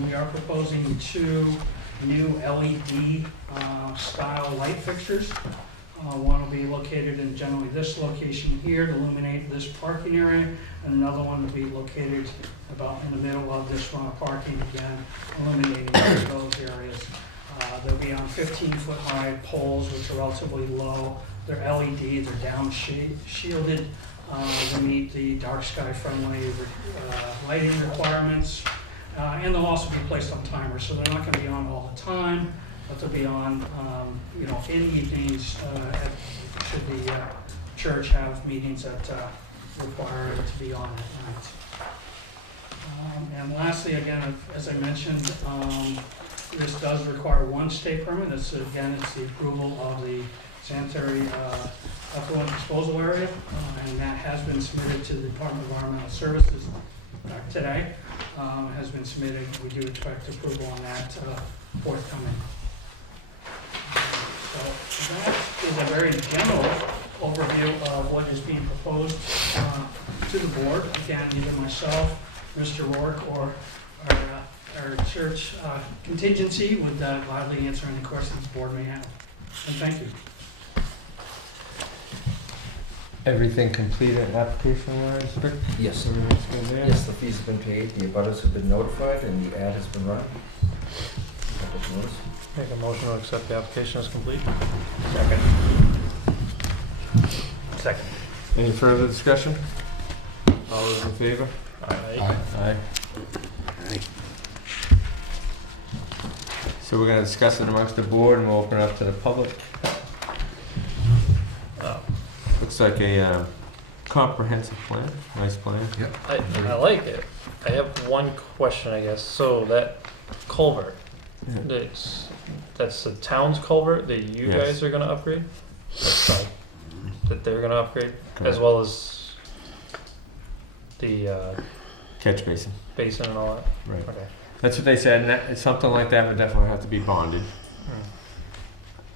we are proposing 2 new LED style light fixtures. One will be located in generally this location here to illuminate this parking area, and another one will be located about in the middle of this run of parking, again, illuminating those areas. They'll be on 15-foot high poles, which are relatively low. They're LED, they're down shielded. They meet the dark sky friendly lighting requirements, and they'll also be placed on timers, so they're not going to be on all the time, but they'll be on, in evenings should the church have meetings that require it to be on at night. And lastly, again, as I mentioned, this does require 1 state permit. It's the approval of the sanitary effluent disposal area, and that has been submitted to the Department of Environmental Services today. Has been submitted. We do expect approval on that forthcoming. So that is a very general overview of what is being proposed to the board. Again, either myself, Mr. Rourke, or our church contingency would gladly answer any questions the board may have. And thank you. Everything completed application-wise, Rick? Yes. Everything's good there? Yes, the fees have been paid, the abutters have been notified, and the ad has been run. Make a motion to accept the application as complete. Second. Any further discussion? All those in favor? Aye. So we're gonna discuss it amongst the board and we'll open it up to the public. Looks like a comprehensive plan, nice plan. I like it. I have one question, I guess. So that culvert, that's the town's culvert that you Yes. guys are gonna upgrade? That they're gonna upgrade? Correct. As well as the Catch basin. basin and all that? Right. Okay. That's what they said, and something like that would definitely have to be bonded.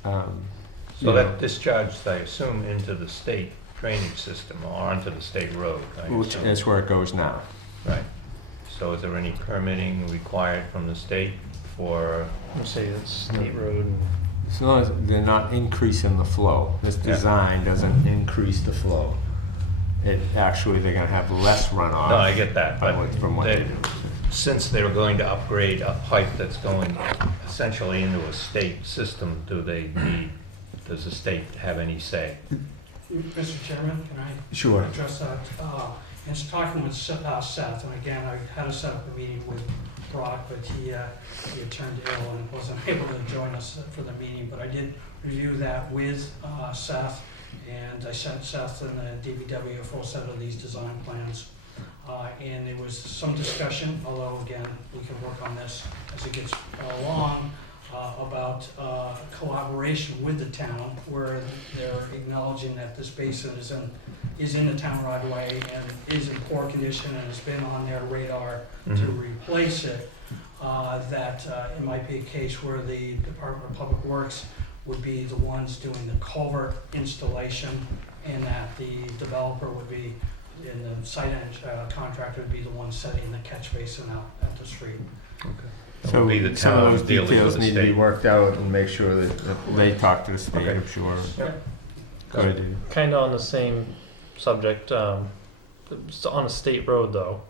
So that discharges, I assume, into the state drainage system or onto the state road, I Which assume. is where it goes now. Right. So is there any permitting required from the state for, Let's say it's state road. And As long as they're not increasing the flow. This design doesn't increase the flow. It actually, they're gonna have less runoff. no, I get that, but From what they they- do. since they're going to upgrade a pipe that's going essentially into a state system, does the state have any say? Mr. Chairman, can I Sure. address that? In talking with Seth, and again, I had to set up a meeting with Brock, but he had turned ill and wasn't able to join us for the meeting, but I did review that with Seth, and I sent Seth and the DPW a full set of these design plans. And there was some discussion, although again, we can work on this as it gets along, about collaboration with the town, where they're acknowledging that this basin is in the town right away and is in poor condition and has been on their radar to replace it. That it might be a case where the Department of Public Works would be the ones doing the culvert installation, and that the developer would be, and the site contractor would be the one setting the catch basin out at the street. It would be the some town of those dealing with details the need to be state. worked out and make sure that they talk to the state, Okay. I'm sure. Yep. Go ahead, David. kind of on the same subject, it's on a state road though,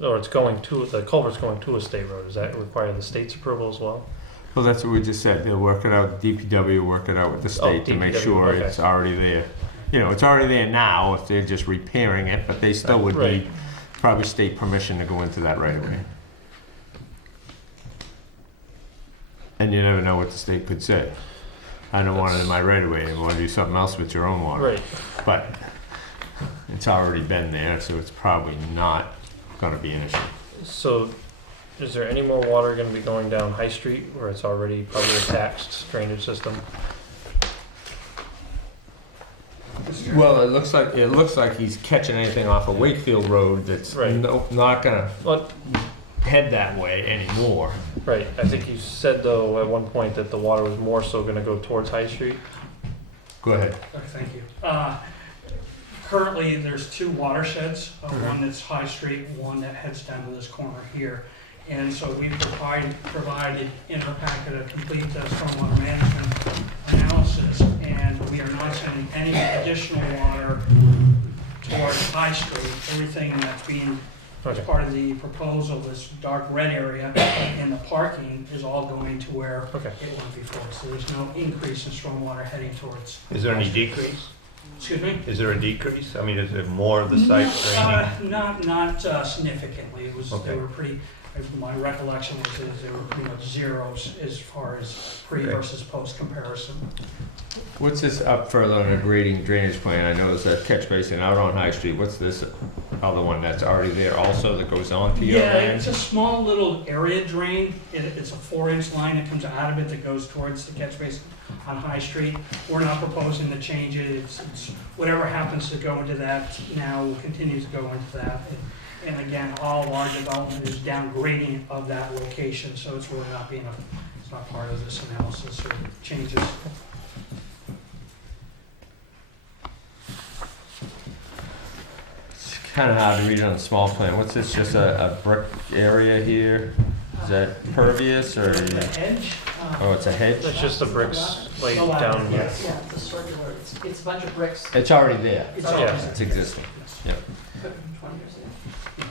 or it's going to, the culvert's going to a state road. Does that require the state's approval as well? Well, that's what we just said. They'll work it out, DPW will work it out with the state to make DPW, sure okay. it's already there. You know, it's already there now if they're just repairing it, but they still would Right. need probably state permission to go into that right away. And you never know what the state could say. I don't want it in my right of way, I want to do something else with your own water. Right. But it's already been there, so it's probably not gonna be an issue. So, is there any more water going to be going down High Street where it's already probably a taxed drainage system? Well, it looks like he's catching anything off of Wakefield Road that's Right. not gonna But, head that way anymore. right, I think you said though at one point that the water was more so going to go towards High Street. Go ahead. Okay, thank you. Currently, there's two watersheds, one that's High Street, one that heads down to this corner here. And so we provided in our packet a complete stormwater management analysis, and we are not sending any additional water towards High Street. Everything that's being, as Okay. part of the proposal, this dark red area and the parking is all going to where Okay. it went before. So there's no increase in stormwater heading towards. Is there any decrease? Excuse me? Is there a decrease? I mean, is there more of the site draining? Not significantly. It was, Okay. they were pretty, my recollection was that they were pretty much zeros as far as pre Okay. versus post comparison. What's this up further on a grading drainage plan? I know there's a catch basin out on High Street. What's this other one that's already there also that goes on to your Yeah, land? it's a small little area drain. It's a 4-inch line that comes out of it that goes towards the catch basin on High Street. We're not proposing to change it. It's whatever happens to go into that now will continue to go into that. And again, all of our development is down gradient of that location, so it's really not being it's not part of this analysis or changes. kind of hard to read on a small plan. What's this, just a brick area here? Is that pervious or? The edge. Oh, it's a hedge? It's just the bricks laid Oh, wow. down here. Yes. Yeah, it's a circular, it's a bunch of bricks. It's already there. It's Yeah. already- It's existing. Yeah. Put from 20 years ago.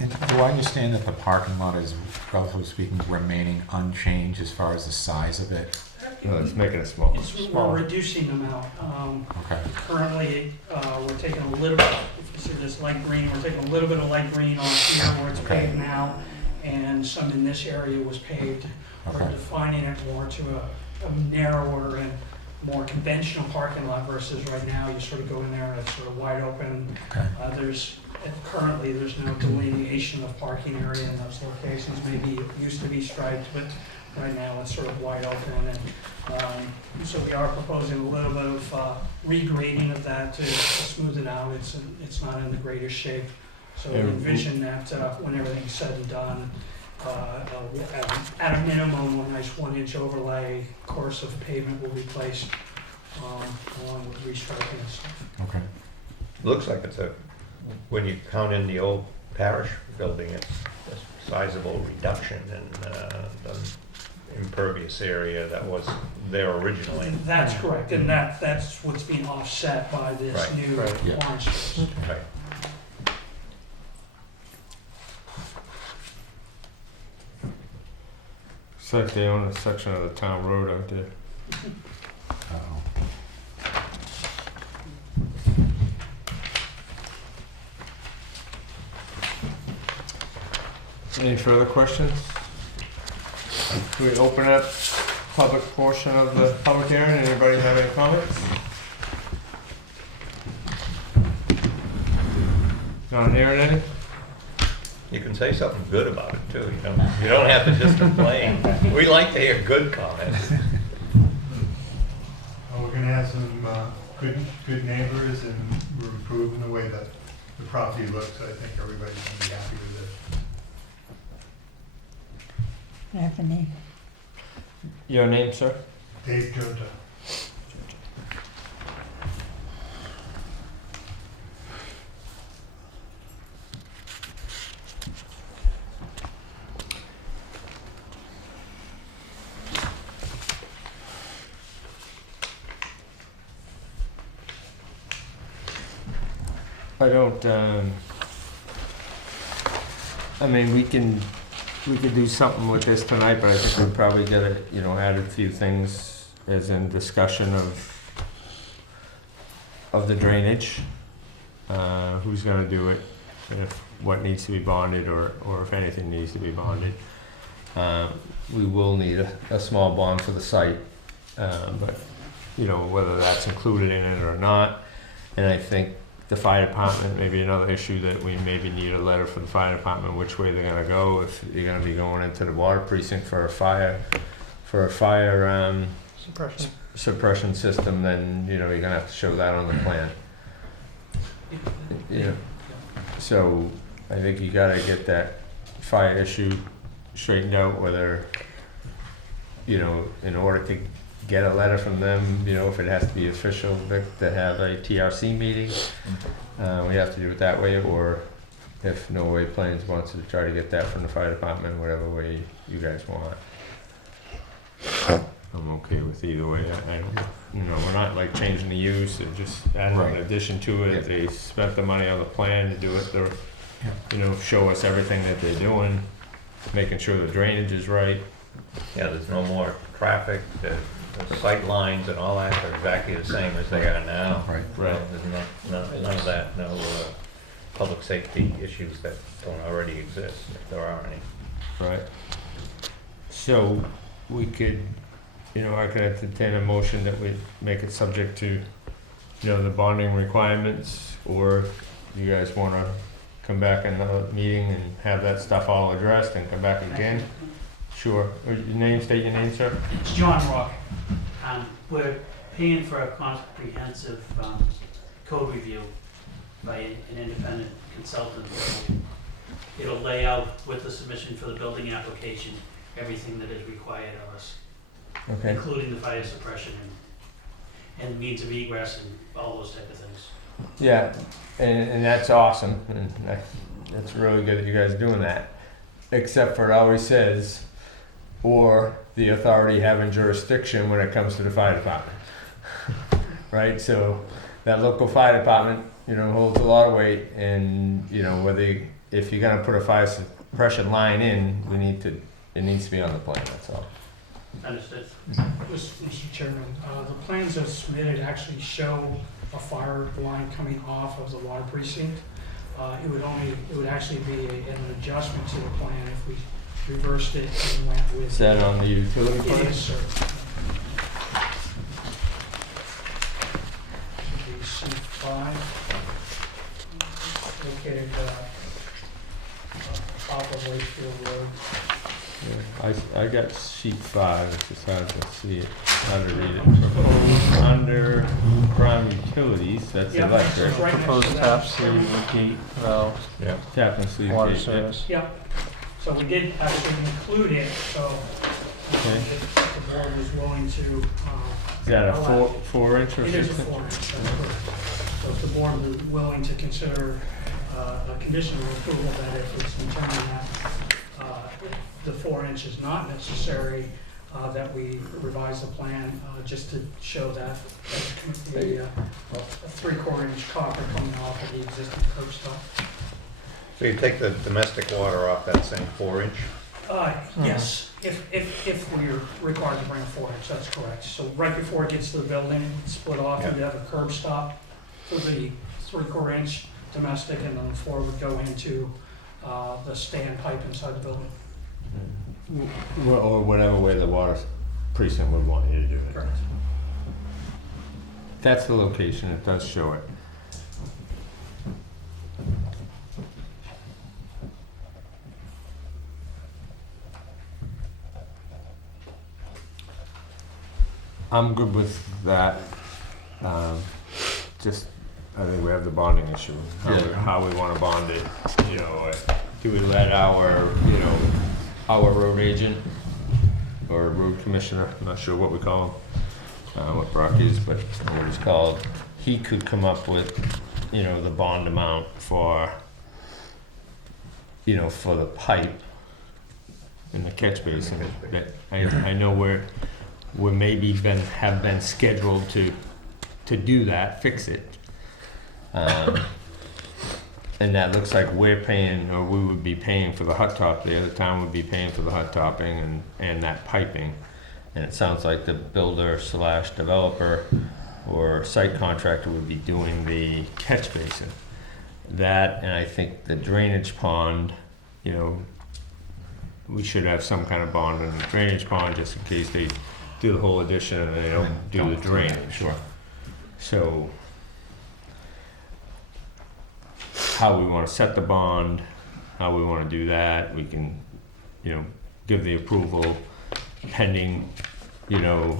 And do I understand that the parking lot is, relatively speaking, remaining unchanged as far as the size of it? No, it's making it small. We're reducing them out. Okay. Currently, we're taking a little bit, if you see this light green, we're taking a little bit of light green on here where it's Okay. paved now, and some in this area was paved. We're Okay. defining it more to a narrower and more conventional parking lot versus right now, you sort of go in there and it's sort of wide open. Okay. Currently, there's no delineation of parking area in those locations. Maybe it used to be striped, but right now it's sort of wide open. And so we are proposing a little bit of regrading of that to smooth it out. It's not in the greatest shape. So we envision that when everything's said and done, at a minimum, a nice 1-inch overlay course of pavement will be placed along with restriping and stuff. Okay. Looks like it's when you count in the old parish building, it's a sizable reduction in the impervious area that was there originally. That's correct, and that's what's being offset by this Right. new Right. Yeah. orange space. Right. It's like they own a section of the town road out there. Uh-oh. Any further questions? We open up public portion of the public hearing. Anybody have any comments? Not hearing any? You can say something good about it too, you don't have to just complain. We like to hear good comments. We're gonna have some good neighbors, and we're improving the way that the property looks. I think everybody's gonna be happy with it. I have a name. Your name, sir? Dave Junta. I don't, I mean, we could do something with this tonight, but I think we probably gotta, add a few things as in discussion of the drainage. Who's gonna do it, if what needs to be bonded, or if anything needs to be bonded. We will need a small bond for the site, but, whether that's included in it or not. And I think the fire department may be another issue, that we maybe need a letter from the fire department, which way they're gonna go, if you're gonna be going into the water precinct for a fire suppression system, then, you're gonna have to show that on the plan. So, I think you gotta get that fire issue straightened out, whether, in order to get a letter from them, if it has to be official, to have a TRC meeting, we have to do it that way, or if Norway Plains wants to try to get that from the fire department, whatever way you guys want. I'm okay with either way. I don't, we're not like changing the use, or just adding an addition to it. Yeah. They spent the money on the plan to do it, they're, show us everything that they're doing, making sure the drainage is right. Yeah, there's no more traffic, the sight lines and all that are exactly the same as they are now. Right. Right. There's none of that, no public safety issues that don't already exist, if there are any. Right. So we could, I could entertain a motion that we make it subject to, the bonding requirements, or you guys wanna come back in another meeting and have that stuff all addressed and come back again? Sure. State your name, sir? It's John Rock. We're paying for a comprehensive code review by an independent consultant. It'll lay out with the submission for the building application, everything that is required of us, Okay. including the fire suppression and means of egress and all those type of things. Yeah, and that's awesome, and that's really good that you guys are doing that. Except for it always says, or the authority having jurisdiction when it comes to the fire department. Right, so that local fire department, holds a lot of weight, and, if you're gonna put a fire suppression line in, it needs to be on the plan, that's all. Understood. Mr. Chairman, the plans as submitted actually show a fire line coming off of the water precinct. It would actually be an adjustment to the plan if we reversed it and went with. Is that on the utility plan? It is, sir. Should be C5, located top of Wakefield Road. Yeah, I got sheet 5, it's just hard to see it, how to read it. Proposed under prime utilities, that's Yeah, electric. it's right next to Proposed that. tap, sleeve, gate, valve, Tap and sleeve water gate, yeah. service. Yeah, so we did actually include it, so Okay. if the board was willing to. Is that a allow- 4-inch or It is a 6-inch? 4-inch, that's correct. So if the board was willing to consider a conditional approval that if it's determined that the 4-inch is not necessary, that we revise the plan just to show that a 3/4 inch copper coming off of the existing curb stop. So you take the domestic water off that same 4-inch? Yes, if we're required to bring a 4-inch, that's correct. So right before it gets to the building, it's split off, Yeah. we have a curb stop for the 3/4 inch domestic, and then the 4 would go into the stand pipe inside the building. Or whatever way the water precinct would want you to do it. Correct. That's the location, it does show it. I'm good with that. Just, I think we have the bonding issue, how we want to bond it. Do we let our road agent or road commissioner, I'm not sure what we call him, what Brock is, but what he's called, he could come up with, the bond amount for, for the pipe in the catch basin. That I know we're maybe have been scheduled to do that, fix it. And that looks like we're paying, or we would be paying for the hot top there, the town would be paying for the hot topping and that piping. And it sounds like the builder / developer or site contractor would be doing the catch basin. That, and I think the drainage pond, we should have some kind of bond in the drainage pond just in case they do the whole addition and they don't do the drainage. Sure. So, how we want to set the bond, how we want to do that, we can, give the approval pending, an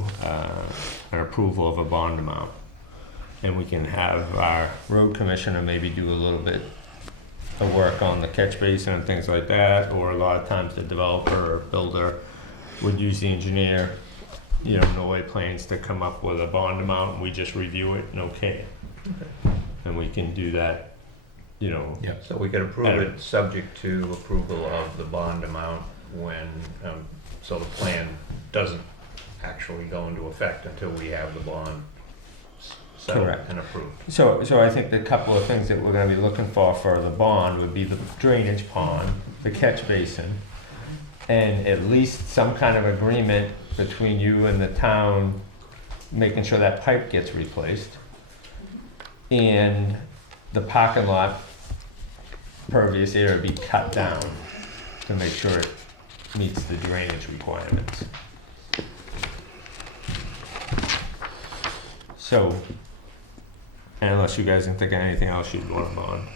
approval of a bond amount. And we can have our road commissioner maybe do a little bit of work on the catch basin and things like that, or a lot of times the developer or builder would use the engineer, Norway plans to come up with a bond amount, and we just review it and okay it. And we can do that, So we could approve it subject to approval of the bond amount when, so the plan doesn't actually go into effect until we have the bond settled Correct. and approved. So I think the couple of things that we're gonna be looking for the bond would be the drainage pond, the catch basin, and at least some kind of agreement between you and the town, making sure that pipe gets replaced. And the parking lot pervious area be cut down to make sure it meets the drainage requirements. So, and unless you guys can think of anything else you'd want them on.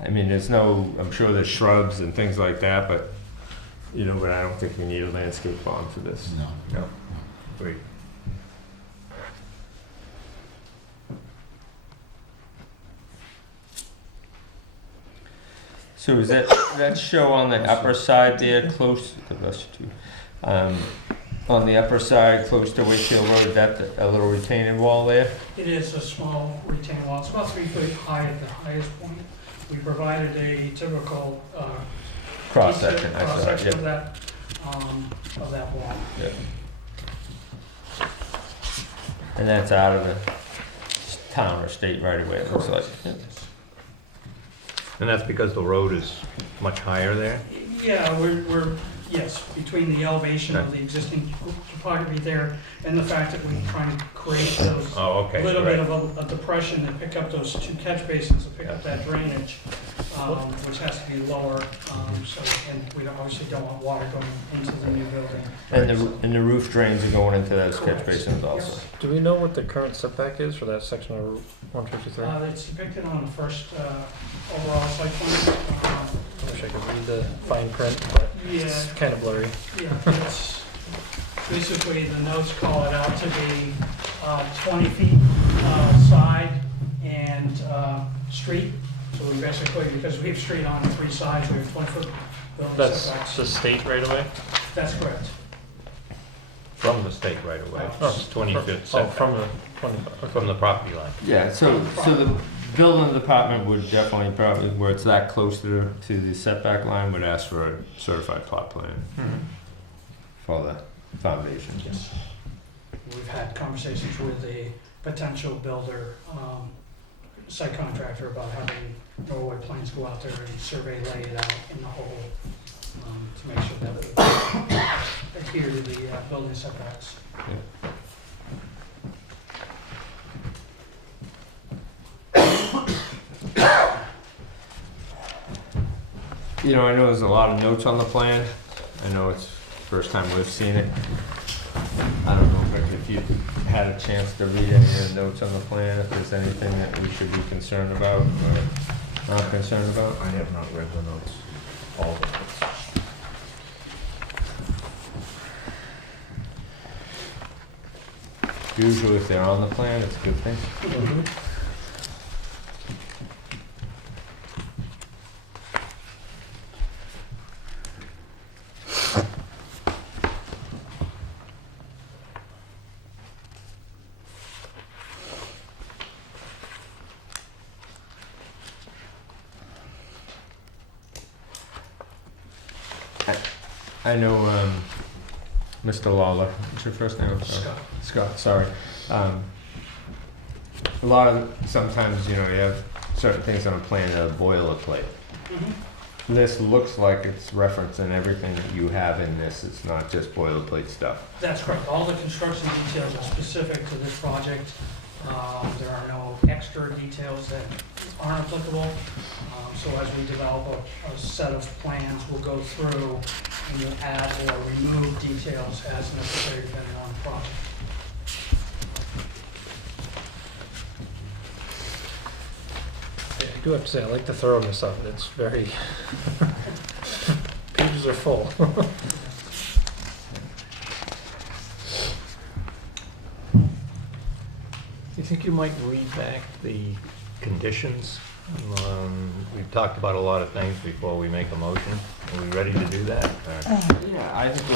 I mean, I'm sure there's shrubs and things like that, but, but I don't think we need a landscape bond for this. No. Great. So is that show on the upper side there, close to us too? on the upper side, close to Wakefield Road, that a little retaining wall there? It is a small retaining wall. It's about 3 feet high at the highest point. We provided a typical Cross section, I saw it, cross-section of yeah. that wall. Yeah. And that's out of the town or state right away, it looks like. And that's because the road is much higher there? Yeah, yes, between the elevation of the existing topography there and the fact that we're trying to create those Oh, okay. little right. bit of a depression that pick up those 2 catch basins to pick up that drainage, which has to be lower. And we obviously don't want water going into the new building. And the roof drains are going into those catch basins also. Do we know what the current setback is for that section of Route 153? It's depicted on the first overall site plan. I wish I could read the fine print, but it's Yeah. kind of blurry. Yeah, it's basically, the notes call it out to be 20 feet side and street. So we basically, because we have street on 3 sides, we have 20-foot building That's setbacks. the state right away? That's correct. From the state right away, it's 20 feet Oh, setback from the 20, okay. from the property line. Yeah, so the building department would definitely probably, where it's that close to the setback line, would ask for a certified plot plan for the foundation. Yes. We've had conversations with a potential builder, site contractor, about having Norway Plains go out there and survey, lay it out in the hole, to make sure that we adhere to the building setbacks. You know, I know there's a lot of notes on the plan. I know it's the first time we've seen it. I don't know, Rick, if you had a chance to read any of the notes on the plan, if there's anything that we should be concerned about or not concerned about. I have not read the notes, all of them. Usually if they're on the plan, it's a good thing. I know, Mr. Lawler, what's your first name? I'm sorry. Scott. Scott, sorry. A lot of, sometimes, you know, you have certain things on a plan that are boilerplate. This looks like it's referencing everything that you have in this, it's not just boilerplate stuff. That's correct. All the construction details are specific to this project. There are no extra details that aren't applicable. So as we develop a set of plans, we'll go through and we'll add or remove details as necessary depending on the project. I do have to say, I like the thoroughness of it. It's very, pages are full. Do you think you might read back the conditions? We've talked about a lot of things before we make a motion. Are we ready to do that? Yeah, I think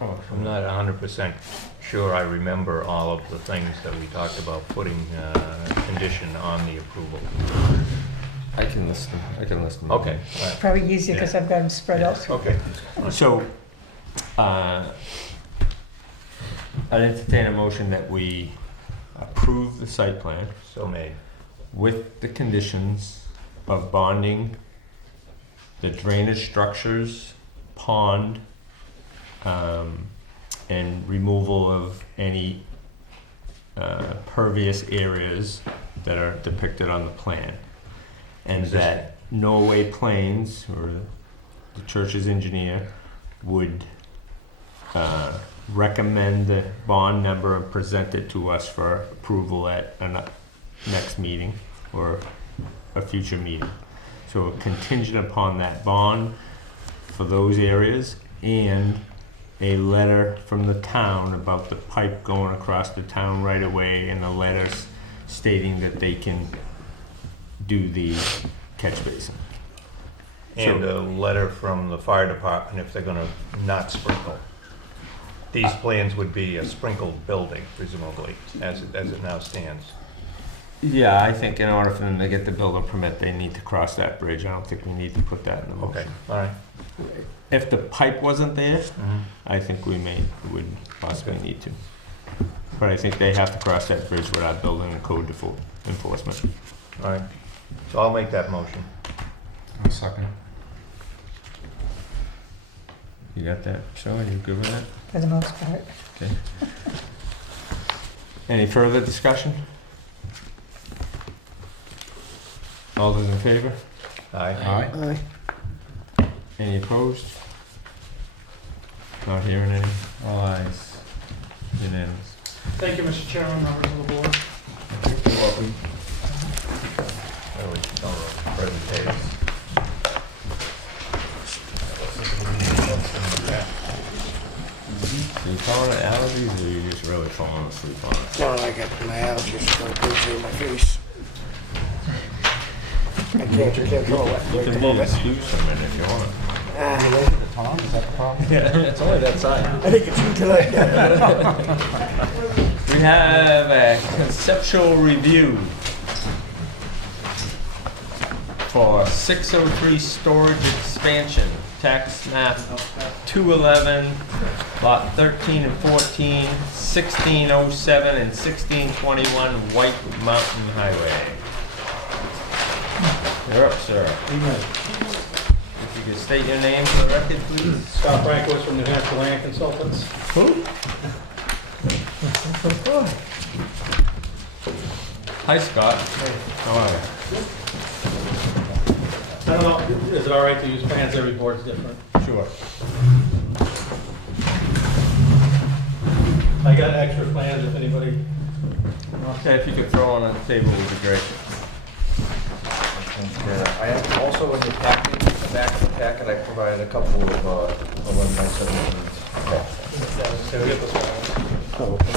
we're, I'm not 100% sure I remember all of the things that we talked about putting condition on the approval. I can list them. Okay. Probably easier because I've got them spread out. Okay. So, I'd entertain a motion that we approve the site plan So made. with the conditions of bonding the drainage structures, pond, and removal of any pervious areas that are depicted on the plan. And that Norway Plains, or the church's engineer, would recommend the bond number and present it to us for approval at a next meeting or a future meeting. So contingent upon that bond for those areas and a letter from the town about the pipe going across the town right away and the letters stating that they can do the catch basin. And a letter from the fire department if they're gonna not sprinkle. these plans would be a sprinkled building, presumably, as it now stands. Yeah, I think in order for them to get the building permit, they need to cross that bridge. I don't think we need to put that in the motion. Okay, all right. If the pipe wasn't there, Mhm. I think would possibly need to. But I think they have to cross that bridge without building and code enforcement. All right, so I'll make that motion. I'll second it. You got that, Shelley? You good with that? For the most part. Okay. Any further discussion? All those in favor? Aye. Aye. Any opposed? Not hearing any? All ayes. Unanimous. Thank you, Mr. Chairman, members of the board. You're welcome. Oh, it's on the present page. So you calling it allergies, or you just really falling asleep on it? No, I got my allergies going crazy in my face. I can't control it. You can be excused from it if you want. Tom, is that the problem? Yeah, it's only that side. I think it's tonight. We have a conceptual review for 603 storage expansion, tax map 211, lot 13 and 14, 1607 and 1621 White Mountain Highway. You're up, sir. If you could state your name for the record, please. Scott Franklin from New Hampshire Land Consultants. Who? Hi, Scott. How are you? I don't know, is it all right to use plans? Every board's different. Sure. I got extra plans if anybody. Okay, if you could throw on the table would be great. I have also in the packet, the back of the packet, I provided a couple of 11 by 17s. Oh, okay.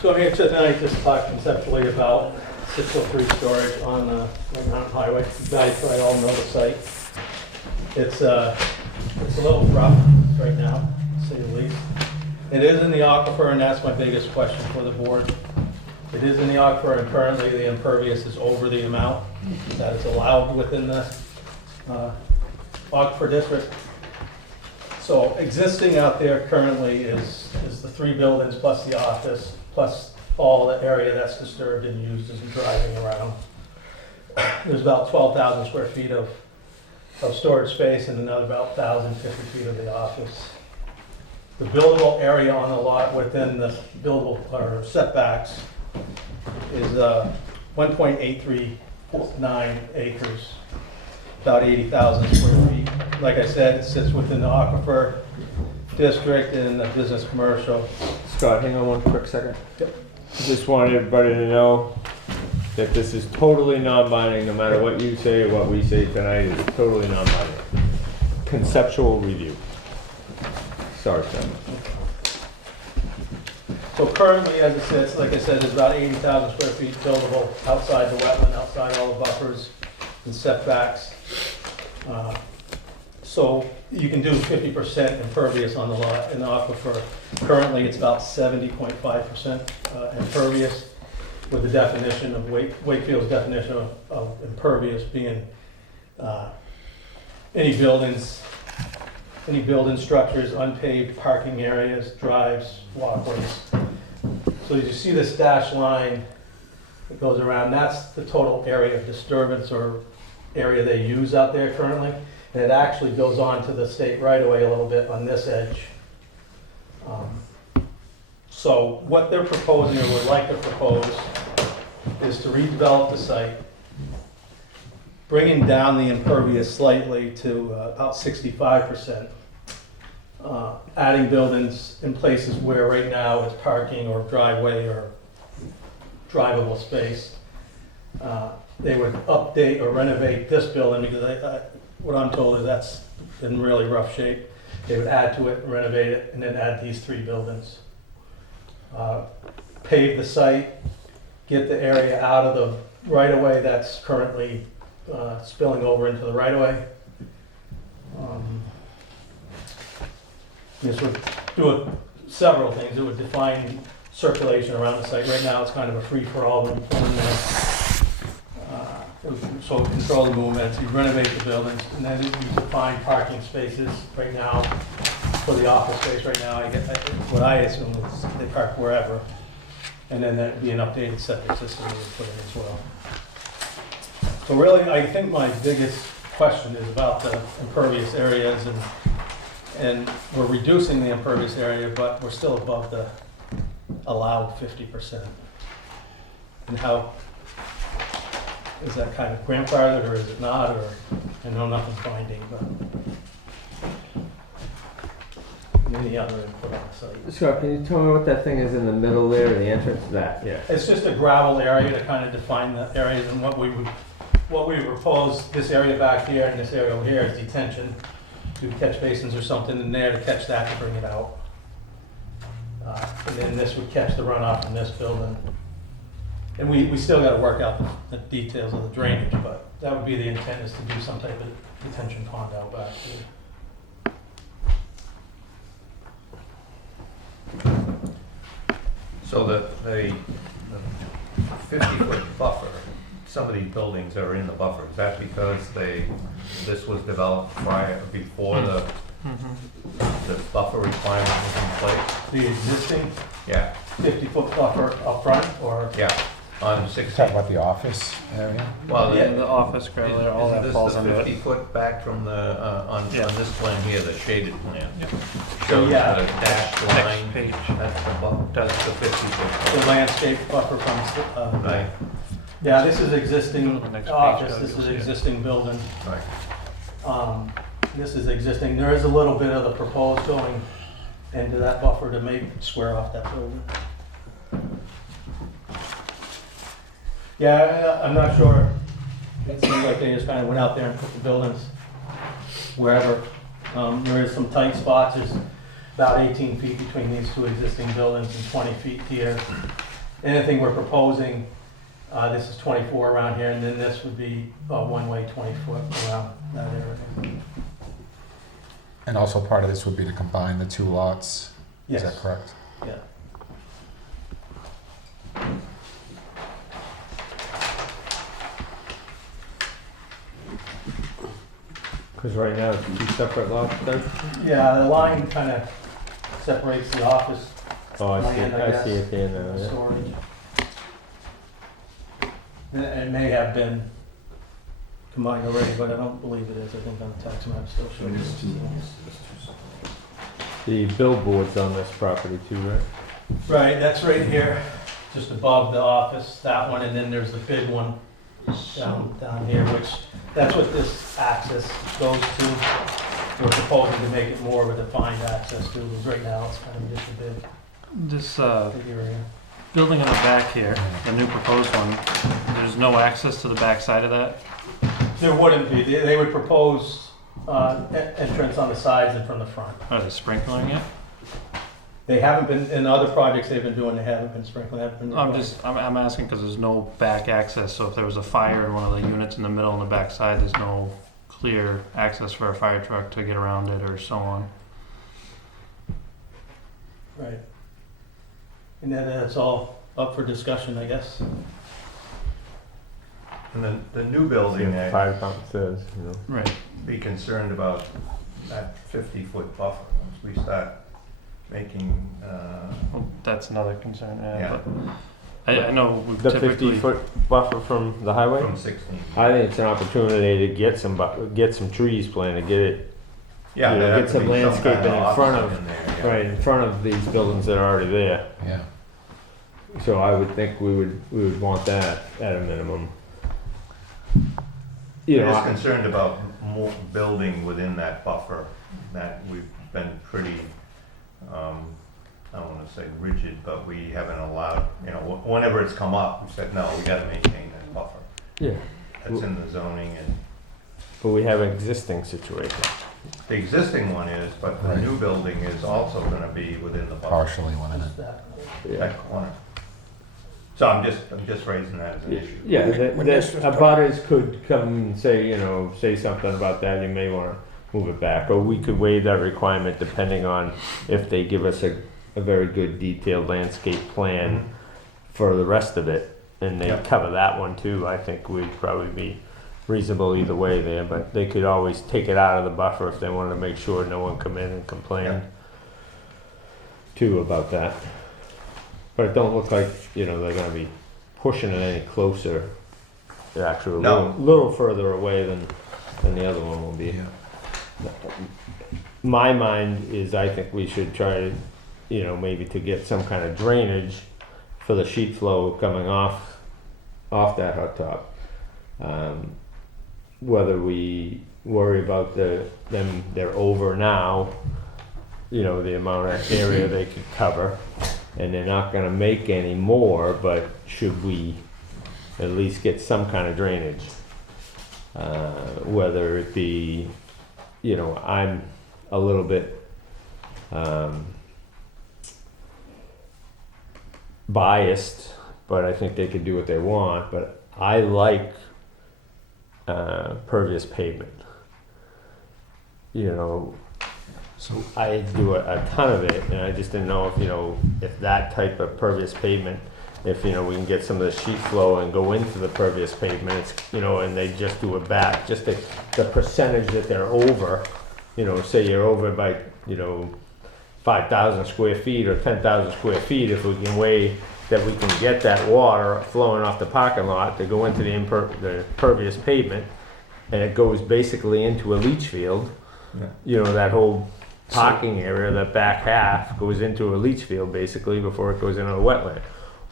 So I'm here tonight just to talk conceptually about 603 storage on White Mountain Highway. You guys probably all know the site. It's a little rough right now, to say the least. It is in the aquifer, and that's my biggest question for the board. It is in the aquifer, and currently the impervious is over the amount that is allowed within the aquifer district. So existing out there currently is the 3 buildings plus the office, plus all the area that's disturbed and used as driving around. There's about 12,000 square feet of storage space and another about 1,050 feet of the office. The buildable area on the lot within the buildable or setbacks is 1.839 acres, about 80,000 square feet. Like I said, it sits within the aquifer district in the business commercial. Scott, hang on one quick second. Yep. Just want everybody to know that this is totally non-binding, no matter what you say or what we say tonight, it's totally non-binding. Conceptual review. Sorry, Sam. So currently, as it sits, like I said, there's about 80,000 square feet buildable outside the wetland, outside all the buffers and setbacks. So you can do 50% impervious on the lot in the aquifer. Currently, it's about 70.5% impervious, with the definition of Wakefield's definition of impervious being any building structures, unpaved parking areas, drives, walkways. So as you see this dashed line that goes around, that's the total area of disturbance or area they use out there currently. And it actually goes on to the state right-of-way a little bit on this edge. So what they're proposing, or would like to propose, is to redevelop the site, bringing down the impervious slightly to about 65%, adding buildings in places where right now it's parking or driveway or drivable space. They would update or renovate this building because what I'm told is that's in really rough shape. They would add to it, renovate it, and then add these 3 buildings. Pave the site, get the area out of right-of-way that's currently spilling over into the right-of-way. This would do several things. It would define circulation around the site. Right now, it's kind of a free-for-all when so it would control the movements. You renovate the buildings, and then you define parking spaces. Right now, for the office space, right now, what I assume is they park wherever, and then there'd be an updated septic system we would put in as well. So really, I think my biggest question is about the impervious areas, and we're reducing the impervious area, but we're still above the allowed 50%. And how is that kind of grandfathered, or is it not? Or I know nothing's binding, but any other input on the site. Scott, can you tell me what that thing is in the middle there, the entrance to that? Yeah. It's just a gravel area to kind of define the areas, and what we propose, this area back here and this area over here is detention. Do catch basins or something in there to catch that to bring it out. And then this would catch the runoff from this building. And we still got to work out the details of the drainage, but that would be the intent, is to do some type of detention pond out back here. So the 50-foot buffer, some of these buildings are in the buffer. Is that because this was developed before the buffer requirement was in place? The existing Yeah, 50-foot buffer up front, or? yeah, on 16. Talk about the office area? Well, Yeah, the office gravel, all that falls Isn't under this the it. 50 foot back from the, on this plan here, the shaded plan? Yeah. Shows Yeah. the dashed Next line, page. that's the buffer, that's the 50 The foot. landscape buffer from, Right, yeah, this is existing The next page, office, Doug, this you'll is see it. existing building. right. This is existing, there is a little bit of the proposed going into that buffer to make square off that building. Yeah, I'm not sure, it seems like they just kind of went out there and put the buildings wherever. There is some tight spots, there's about 18 feet between these two existing buildings and 20 feet here. Anything we're proposing, this is 24 around here, and then this would be one-way 20 foot around that area. And also part of this would be to combine the two lots? Yes. Is that correct? Yeah. Because right now it's two separate lots, Doug? Yeah, the line kind of separates the office. Oh, I see land, it, I see it there now, yeah. Storage. It may have been combined already, but I don't believe it is. I think on the tax map still shows it. The billboard's on this property too, right? Right, that's right here, just above the office, that one, and then there's the big one down here, which, that's what this access goes to. We're proposing to make it more of a defined access to, because right now it's kind of just a big This area. building in the back here, the new proposed one, there's no access to the back side of that? There wouldn't be, they would propose entrance on the sides and from the front. Are they sprinkling it? They haven't been, in other projects they've been doing, they haven't been sprinkling. I'm asking because there's no back access, so if there was a fire in one of the units in the middle and the back side, there's no clear access for a fire truck to get around it or so on. Right. And then that's all up for discussion, I guess. And then the new building, I'd Fire department says, you know. Right. be concerned about that 50-foot buffer. Once we start making, Well, that's another concern, Yeah. yeah. But I know we The typically 50-foot buffer from the highway? from 16. I think it's an opportunity to get some trees planted, get it, Yeah, you know, there'd get have to some be some landscaping kind of in front offset of, in there, yeah. right, in front of these buildings that are already there. Yeah. So I would think we would want that at a minimum. You We're know, just I- concerned about more building within that buffer, that we've been pretty, I don't wanna say rigid, but we haven't allowed, you know, whenever it's come up, we said, no, we gotta maintain that buffer. yeah, That's in the zoning, and but we have an existing situation. the existing one is, but the new building is also gonna be within the buffer. Partially within it. That. Yeah. That corner. So I'm just raising that as an issue. Yeah, When this was put- abutters could come and say, say something about that, you may wanna move it back, or we could waive that requirement depending on if they give us a very good detailed landscape plan for the rest of it, and they Yep. cover that one too. I think we'd probably be reasonable either way there, but they could always take it out of the buffer if they wanted to make sure no one come in and complain too about that. But it don't look like, they're gonna be pushing it any closer. They're actually a No. little further away than the other one will be. My mind is I think we should try to, maybe to get some kind of drainage for the sheet flow coming off that hot top. Whether we worry about them, they're over now, the amount of area they could cover, and they're not gonna make any more, but should we at least get some kind of drainage? Whether it be, I'm a little bit biased, but I think they can do what they want, but I like pervious pavement. So I do a ton of it, and I just didn't know if that type of pervious pavement, if we can get some of the sheet flow and go into the pervious pavement, it's, and they just do it back, just the percentage that they're over, say you're over by 5,000 square feet or 10,000 square feet, if we can weigh that we can get that water flowing off the parking lot to go into the pervious pavement, and it goes basically into a leach field. That whole parking area, that back half goes into a leach field basically before it goes into a wetland.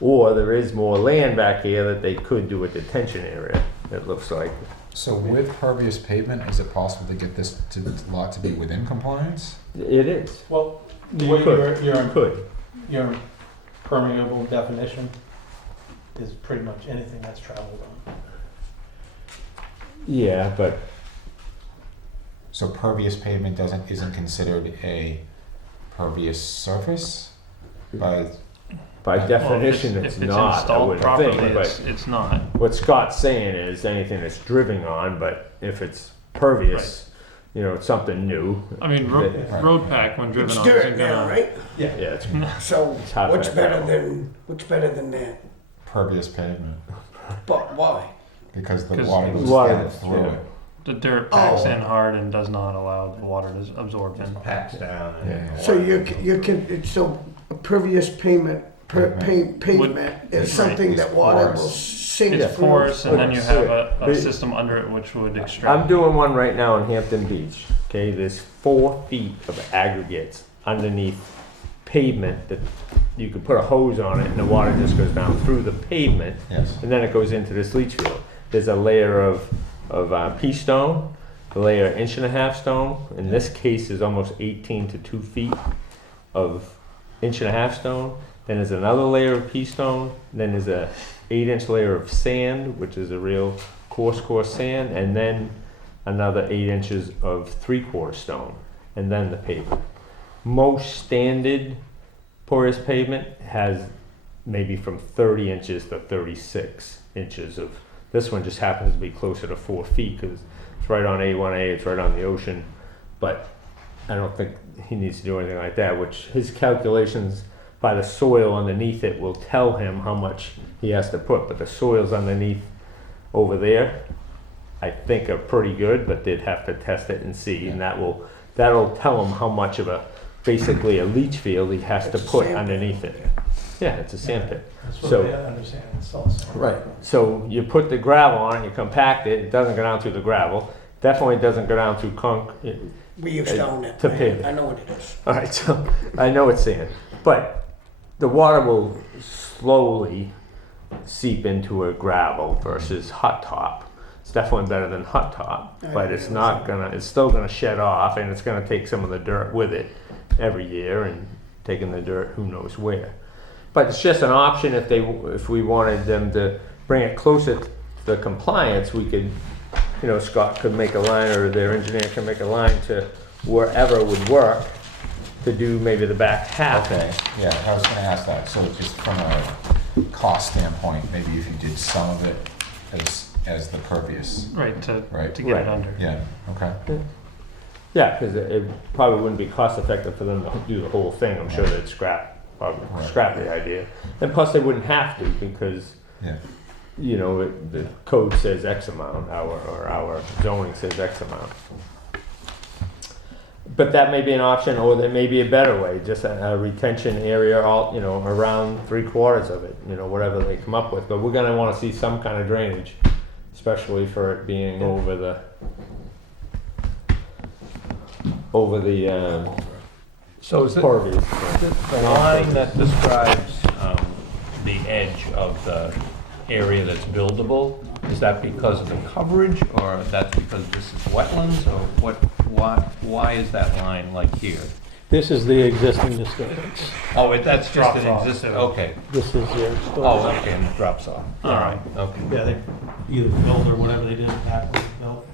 Or there is more land back here that they could do a detention area, it looks like. So with pervious pavement, is it possible to get this lot to be within compliance? It is. Well, the You way could. your permeable definition is pretty much anything that's traveled on. Yeah, but So pervious pavement isn't considered a pervious surface by definition If it's it's not, I installed wouldn't properly, think, but it's not. what Scott's saying is anything that's driven on, but if it's pervious, it's something new. I mean, road pack when driven It's on dirt isn't now, gonna. right? Yeah, it's So hot what's back better now. what's better than that? pervious pavement But why? because the 'Cause water goes water- down through yeah. it. The dirt packs Oh. in hard and does not allow the water to absorb in. Packs down. and- Yeah. So you can so pervious pavement pavement is Right. something It's that water will porous. sink It's through. porous, and then you have a But- system under it which would I'm extract. doing one right now in Hampton Beach, okay? There's 4 feet of aggregates underneath pavement that you could put a hose on it and the water just goes down through the pavement Yes. and then it goes into this leach field. There's a layer of pea stone, a layer 1.5 inch stone. In this case is almost 18 to 2 feet of 1.5 inch stone. Then there's another layer of pea stone. Then there's a 8-inch layer of sand, which is a real coarse sand, and then another 8 inches of 3/4 stone, and then the pavement. Most standard porous pavement has maybe from 30 inches to 36 inches of. This one just happens to be closer to 4 feet because it's right on A1A, it's right on the ocean. But I don't think he needs to do anything like that, which his calculations by the soil underneath it will tell him how much he has to put. But the soils underneath over there, I think are pretty good, but they'd have to test it and see, and that'll tell him how much of basically a leach field he has to It's a put sand pit. underneath it. Yeah, it's a sand pit. That's what So- they understand. It's also Right. So you put the gravel on it, you compact it, it doesn't go down through the gravel, definitely doesn't go down through concrete. We used to own it. To pavement. I know what it is. All right, so I know it's sand, but the water will slowly seep into a gravel versus hot top. It's definitely better than hot top, but it's still gonna shed off, and it's gonna take some of the dirt with it every year, and taking the dirt who knows where. But it's just an option if we wanted them to bring it closer to the compliance, we could, Scott could make a line, or their engineer can make a line to wherever would work to do maybe the back half. Okay, yeah, I was gonna ask that, so just from a cost standpoint, maybe if you did some of it as the pervious. Right, to Right. get Right. it under. Yeah, okay. Yeah, because it probably wouldn't be cost effective for them to do the whole thing. I'm sure they'd probably Right. scrap the idea. And plus they wouldn't have to because, Yeah. you know, the code says X amount, our zoning says X amount. But that may be an option, or there may be a better way, just a retention area, all, you know, around 3/4 of it, you know, whatever they come up with. But we're gonna wanna see some kind of drainage, especially for it being over the So is it pervious. the line that describes the edge of the area that's buildable? Is that because of the coverage, or that's because this is wetlands, or what? Why is that line like here? This is the existing disturbance. Oh, that's just Drops an off. existing. Okay. This is your Oh, okay, and it drops off. All right. Okay. Yeah, they either built or whatever they did back when they built.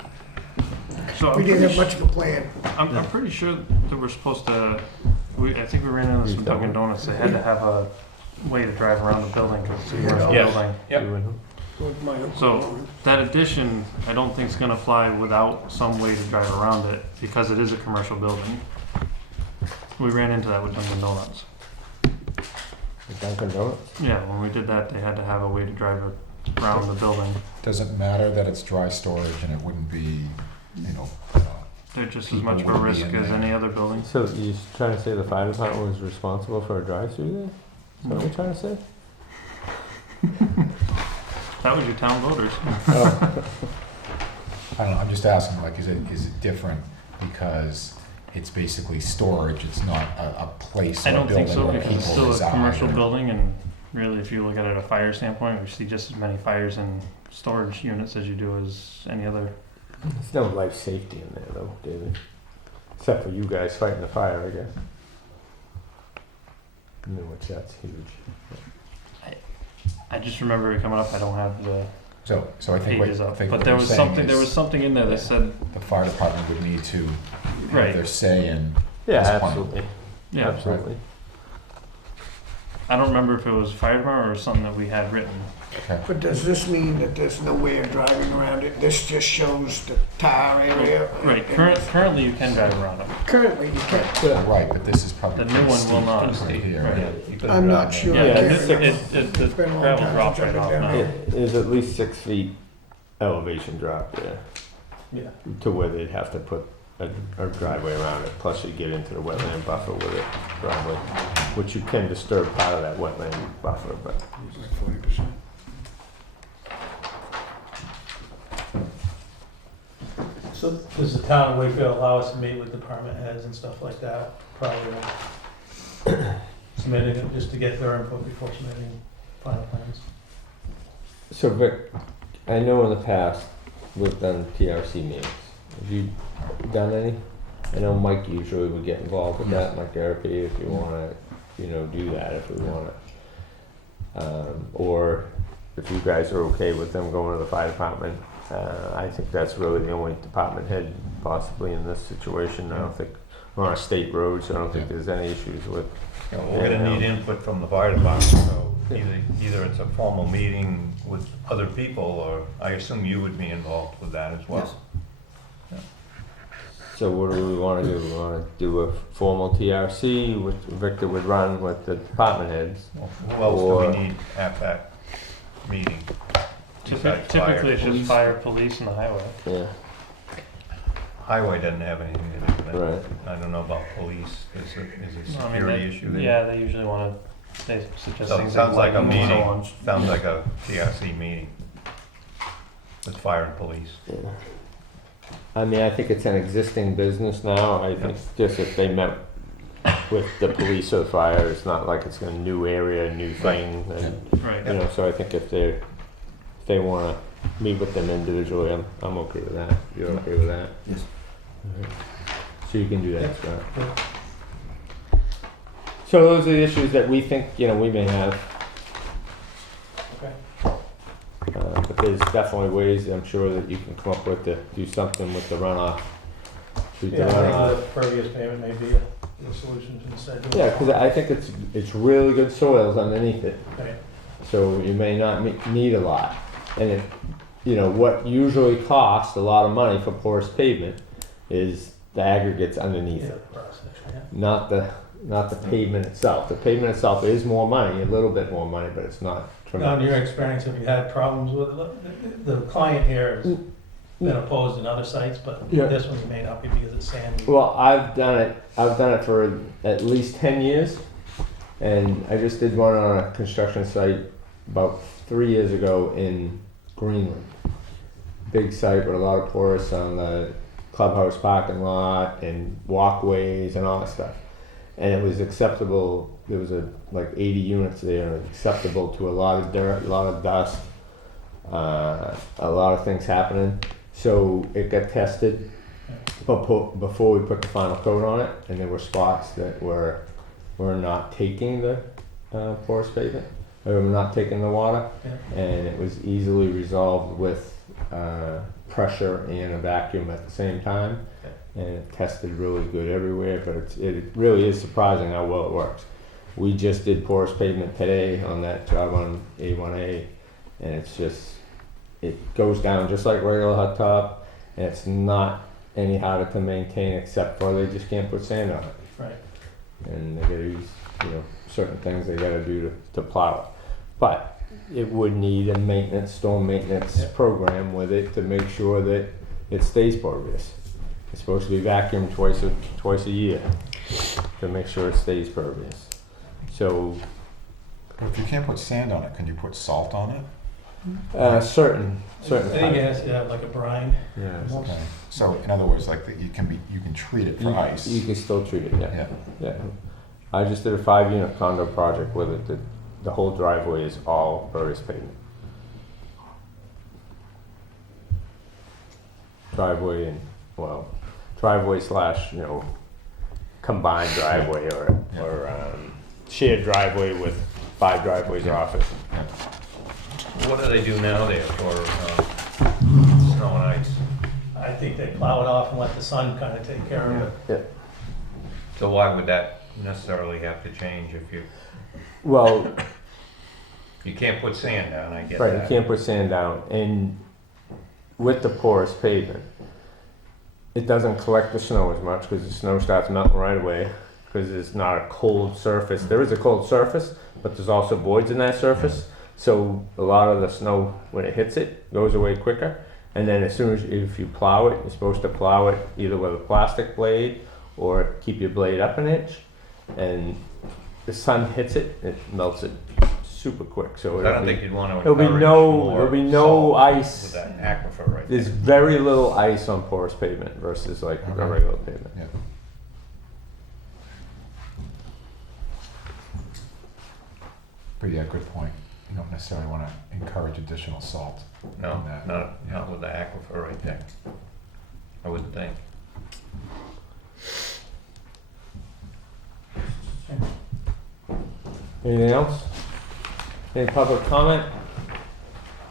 So We didn't have much of a plan. I'm pretty sure that we're supposed to, I think we ran into this with Dunkin' Donuts, they had to have a way to drive around the building, because it's a commercial Yes. building. Yep. So that addition, I don't think is gonna fly without some way to drive around it, because it is a commercial building. We ran into that with Dunkin' Donuts. Dunkin' Donuts? Yeah, when we did that, they had to have a way to drive around the building. Does it matter that it's dry storage and it wouldn't be, you know, They're just as people much of a wouldn't be risk in as there? any other building. So you're trying to say the fire department was responsible for a drive-through there? Is that what you're trying to say? That was your town voters. I don't know, I'm just asking, like, is it different because it's basically storage, it's not a place I or a don't think so, building where because people it's still reside? a commercial or- building, and really, if you look at it at a fire standpoint, we see just as many fires in storage units as you do as any other. There's no life safety in there though, David. Except for you guys fighting the fire, I guess. Which that's huge. I just remember it coming up, I don't have the So I think pages what, I up, think but what there we're was saying something, there was is something in there that said, the fire department would need to Right. have their say in Yeah, this plan. absolutely. yeah, Absolutely. I don't remember if it was fire department or something that we had written. Okay. But does this mean that there's no way of driving around it? This just shows the tar area? Right, currently you can drive around it. Currently, you can't. Right, but this is probably The new pretty one will steep not. right here. Right. I'm not sure. Yeah, I can't it's- remember. the It's been a long gravel time drops since I've right been off down now. there. It is at least 6 feet elevation drop there Yeah. to where they'd have to put a driveway around it. Plus you get into the wetland buffer with it, driveway, which you can disturb part of that wetland buffer, but. So does the town of Wakefield allow us to meet with department heads and stuff like that? Probably not. Submitting it just to get their input before submitting final plans. So Vic, I know in the past we've done TRC meetings. Have you done any? I know Mike usually would get involved with that, Mike Therapy, if you wanna, you know, do that if we wanna. Or if you guys are okay with them going to the fire department. I think that's really the only department head possibly in this situation. I don't think, we're on a state road, so I don't think there's any issues with. Yeah, we're gonna need input from the fire department, so either it's a formal meeting with other people, or I assume you would be involved with that as well. So what do we wanna do? We wanna do a formal TRC, which Victor would run with the department heads? Who else do Or- we need at that meeting? besides Typically, it's fire? just fire, police, and the highway. Yeah, Highway doesn't have anything to do with it. right. I don't know about police, is it a No, I mean, security they- issue there? Yeah, they usually wanna, they suggest So it things sounds like a lighting and so meeting, on. sounds like a TRC meeting with fire and police. Yeah. I mean, I think it's an existing business now. I think just if they met with the police or fire, it's not like it's a new area, new thing. And, Right. you know, so I think if they wanna meet with them individually, I'm okay with that. You're okay with that? Yes. Alright. So you can do that, Scott. So those are the issues that we think, you know, we may have. Okay. But there's definitely ways, I'm sure, that you can come up with to do something with the runoff. Treat the Yeah, I runoff. think the pervious payment may be a solution instead. Yeah, because I think it's really good soils underneath it. Right. so you may not need a lot. And if, you know, what usually costs a lot of money for porous pavement is the aggregates underneath Yeah, it, the cross section, yeah. not the pavement itself. The pavement itself is more money, a little bit more money, but it's not Now, tremendous. in your experience, have you had problems with it? The client here has been opposed in other sites, but Yeah. this one may not be because it's sandy. Well, I've done it for at least 10 years, and I just did one on a construction site about 3 years ago in Greenland. Big site with a lot of porous on the clubhouse parking lot and walkways and all that stuff. And it was acceptable, there was like 80 units there, and acceptable to a lot of dirt, a lot of dust, a lot of things happening. So it got tested before we put the final coat on it, and there were spots that were not taking the porous pavement, or were not taking the water, and it was easily resolved with pressure and a vacuum at the same time, and it tested really good everywhere. But it really is surprising how well it works. We just did porous pavement today on that job on A1A, and it goes down just like regular hot top, and it's not any harder to maintain except for they just can't put sand on it. Right. And they gotta use, you know, certain things they gotta do to plow it. But it would need a storm maintenance program with it to make sure that it stays pervious. It's supposed to be vacuumed twice a year to make sure it stays pervious. So, If you can't put sand on it, can you put salt on it? certain I think it types. has to have like a brine. Yeah. Okay. So in other words, like you can treat it for ice. You can still treat it, yeah. Yeah. Yeah. I just did a 5-unit condo project with it. The whole driveway is all pervious pavement. Driveway slash, you know, combined driveway or shared driveway with 5 driveways off it. What do they do now there for snow and ice? I think they plow it off and let the sun kind of take care of it. Yeah. So why would that necessarily have to change if you, Well, you can't put sand down, I get right, that. you can't put sand down, and with the porous pavement, it doesn't collect the snow as much because the snow starts melting right away because it's not a cold surface. There is a cold surface, but there's also voids in that surface. So a lot of the snow, when it hits it, goes away quicker. And then as soon as if you plow it, you're supposed to plow it either with a plastic blade or keep your blade up an inch. And the sun hits it, it melts it super quick. So I don't think you'd want to there'll be encourage there'll be no salt ice. with that aquifer right There's there. very little ice on porous pavement versus like a regular pavement. Yeah. But yeah, good point. You don't necessarily want to encourage additional salt. No, in that. not with the aquifer right there. I wouldn't think. Anything else? Any public comment?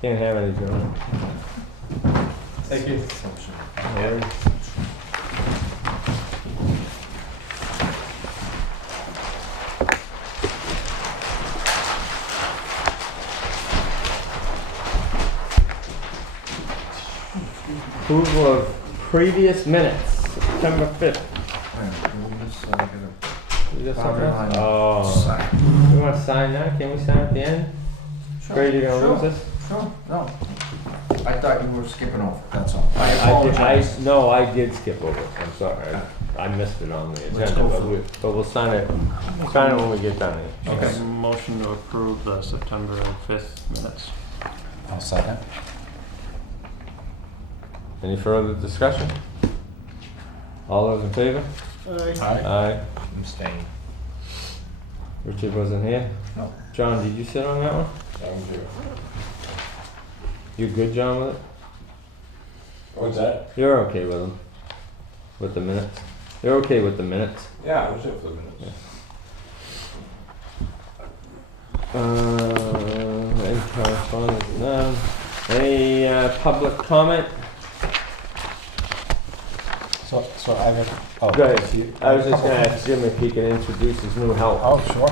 Can't have any, John. Thank you. Approval of previous minutes, September 5th. You got something else? Oh. You want to sign that? Can we sign at the end? Afraid you're gonna lose this? Sure, no. I thought you were skipping over, that's all. I I did, apologize. no, I did skip over it. I'm sorry. I missed it on the Let's agenda, go for but we'll sign it when we get done. Okay. Motion to approve the September 5th minutes. I'll second. Any further discussion? All those in favor? Aye. Aye. Abstain. Richard wasn't here? No. John, did you sit on that one? I'm here. You good, John, with it? What's that? You're okay with them? With the minutes? You're okay with the minutes? Yeah, I was here for the minutes. Any correspondence? None. Any public comment? So I got. Oh, Go ahead. I was just couple gonna things. ask Jim if he can introduce his new help. Oh, sure.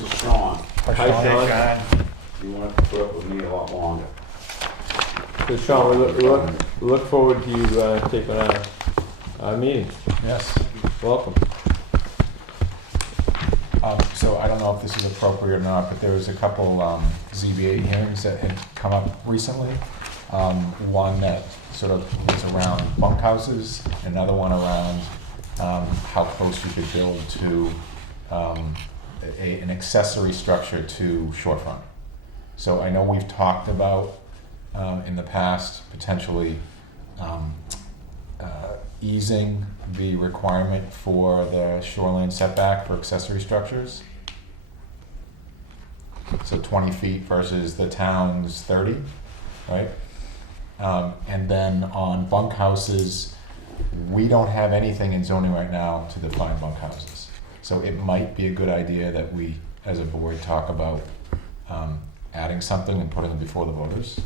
This is Sean. Hi, Sean. You want to put up with me a lot longer. So Sean, we look forward to you taking our meetings. Yes. Welcome. So I don't know if this is appropriate or not, but there was a couple ZBA hearings that had come up recently. One that sort of was around bunkhouses, another one around how close you could build to an accessory structure to shorefront. So I know we've talked about in the past potentially easing the requirement for the shoreline setback for accessory structures. So 20 feet versus the town's 30, right? And then on bunkhouses, we don't have anything in zoning right now to define bunkhouses. So it might be a good idea that we, as a board, talk about adding something and putting it before the voters.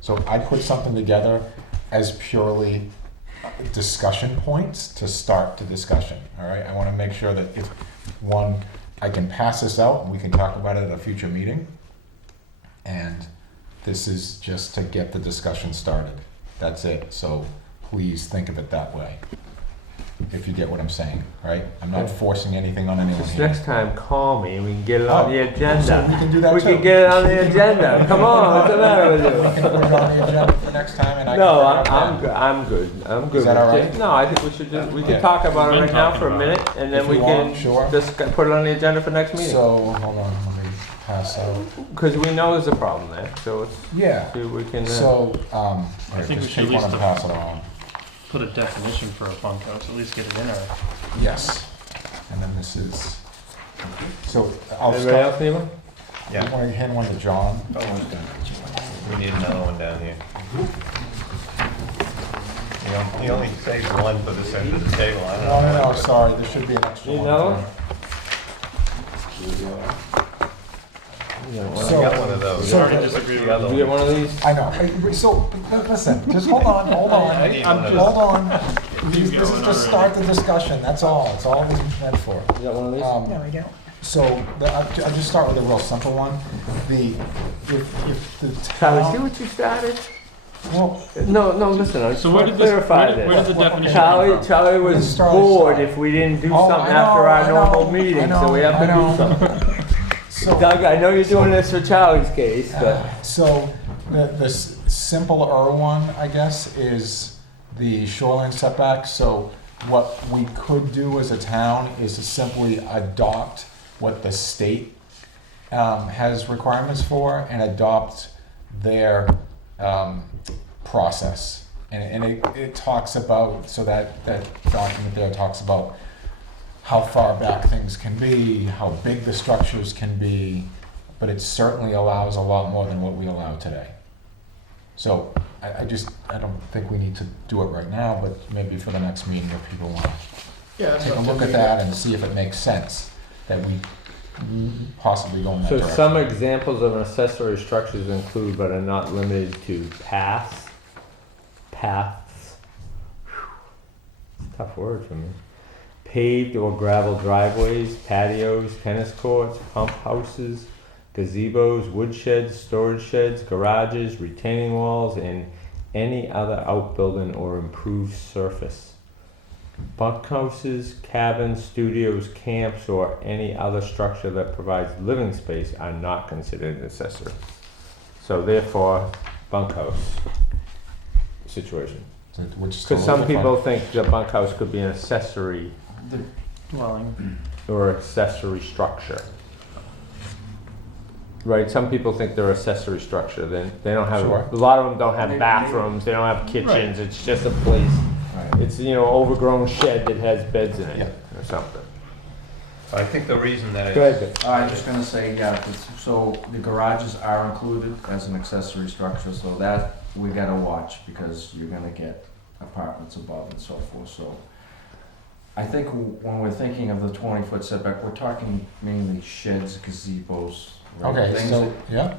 So I put something together as purely discussion points to start the discussion, all right? I want to make sure that if, one, I can pass this out and we can talk about it at a future meeting. And this is just to get the discussion started. That's it. So please think of it that way, if you get what I'm saying, right? I'm not forcing anything on anyone Just here. next time, call me and we can get it on the agenda. So we can do that We too. can get it on the agenda. Come on, what's the matter with you? We can put it on the agenda for next time and I can. No, bring it up I'm then. good. I'm good. I'm good. Is that with all it. right? No, I think we should just we Yeah. can talk about it We've right been now talking for a about minute, and then If we you can want, sure. just put it on the agenda for next meeting. So, hold on, let me pass out. Because we know there's a problem there, so it's Yeah. see if we can. So, I think we just should take at one and least pass it on. put a definition for a bunkhouse, at least get it in our. Yes. And then this is, so I'll Anybody start. else need one? You want to hand one to John? We need another one down here. He only saved one for this end of the table. I don't know. No, sorry, there should be an extra Need one. another one? So- got one of those. so- Already disagreed with the other You get one. one of these? I know. So, listen, just hold on. I need one of Hold those. on. This is to start the discussion, that's all. It's all this is meant for. You got one of these? No, I don't. So, I'll just start with a real simple one. If the Charlie, see town, what you started? well, No, listen, I just So where want to did this, clarify where did the this. definition come from? Charlie was Let's start bored aside. if we didn't do Oh, something I know, after our I normal know, meeting, I know, so we have to I know. do something. so. Doug, I know you're doing this for Charlie's case, but So, the simpler one, I guess, is the shoreline setback. So what we could do as a town is to simply adopt what the state has requirements for and adopt their process. And it talks about, so that document there talks about how far back things can be, how big the structures can be, but it certainly allows a lot more than what we allow today. So I don't think we need to do it right now, but maybe for the next meeting if people want to take a look at that and see if it makes sense that we possibly go in that so direction. some examples of accessory structures include, but are not limited to paths. It's a tough word for me. Paved or gravel driveways, patios, tennis courts, pump houses, gazebos, woodsheds, storage sheds, garages, retaining walls, and any other outbuilding or improved surface. Bunkhouses, cabins, studios, camps, or any other structure that provides living space are not considered accessory. So therefore, bunkhouse situation. So which is Because totally some different. people think the bunkhouse could be an accessory Dwelling. or accessory structure. Right, some people think they're accessory structure, then they don't have, Sure. a lot of them don't have bathrooms, they don't have kitchens, it's just a place. Right. It's, overgrown shed that has beds in it Yeah. or something. I think the reason that Go ahead, Vic. I'm just gonna say, yeah, so the garages are included as an accessory structure, so that we gotta watch, because you're gonna get apartments above and so forth, so. I think when we're thinking of the 20-foot setback, we're talking mainly sheds, gazebos, right? Okay, Things so, yeah,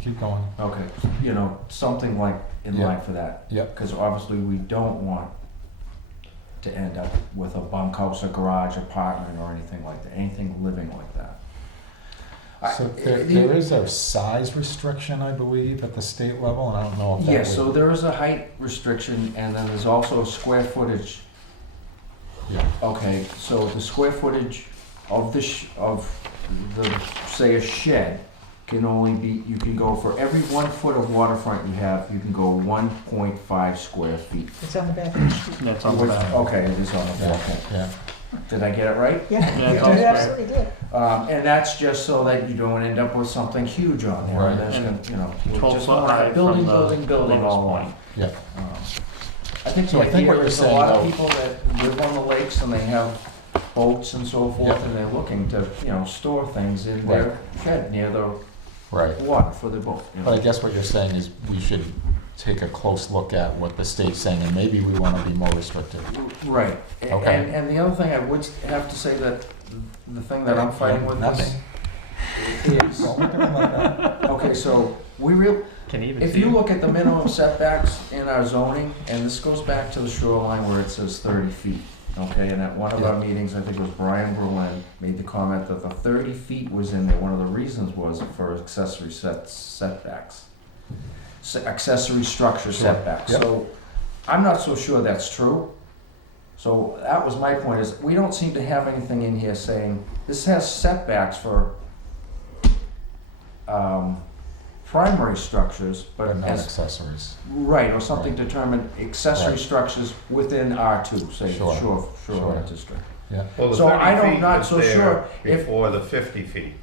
keep going. Okay, something like in Yeah. line for that. Yep. Because obviously we don't want to end up with a bunkhouse, a garage, apartment, or anything like that, anything living like that. So there is a size restriction, I believe, at the state level, and I don't know if that Yeah, would... so there is a height restriction, and then there's also a square footage. Yeah. Okay, so the square footage of say a shed can only be, you can go for every 1 foot of waterfront you have, you can go 1.5 square feet. It's on the back of the sheet. Yeah, it's on the back. Okay, it is on the back. Yeah. Did I get it right? Yeah, Yeah, it's you on the back. absolutely did. And that's just so that you don't end up with something huge on there. Right. That's gonna, you know, we 12 just foot want high building, from the building all lowest along. point. Yeah. I think So the I think what idea you're is a saying, lot of though- people that live on the lakes and they have boats and so forth, Yep. and they're looking to, you know, store things in their shed near the Right. water for their boat. You know? But I guess what you're saying is we should take a close look at what the state's saying, and maybe we want to be more restrictive. Right. Okay. And the other thing I would have to say that the thing that I'm fighting with Nothing. is, Don't look at them like that. okay, so Can even if see. you look at the minimum setbacks in our zoning, and this goes back to the shoreline where it says 30 feet, okay? And at one of our meetings, I think it was Brian Berlin, made the comment that the 30 feet was in there. One of the reasons was for accessory setbacks. Accessory structure setbacks. Yep. So I'm not so sure that's true. So that was my point, is we don't seem to have anything in here saying, this has setbacks for primary structures, but But not as accessories. right, or something Right. determined accessory Right. structures within R2, say, Sure. shore district. Yeah. Well, the So 30 I don't- feet not was so there sure if- Before the 50 feet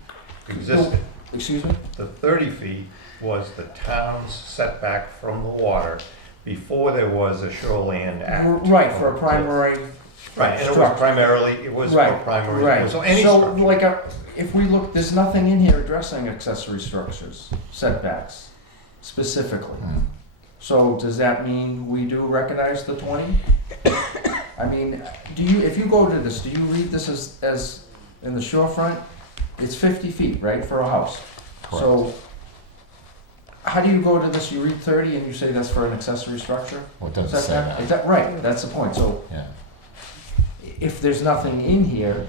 existed. Excuse me? The 30 feet was the town's setback from the water before there was a shoreland act. Right, for a primary. Right, and it was structure. primarily, it was for Right, primary, right. so any So, structure. like, if we look, there's nothing in here addressing accessory structures, setbacks, specifically. So does that mean we do recognize the 20? I mean, if you go to this, do you read this as in the shorefront? It's 50 feet, right, for a house? So, how do you go to this, you read 30 and you say that's for an accessory structure? Well, it doesn't say that. Right, that's the point, so Yeah. if there's nothing in here,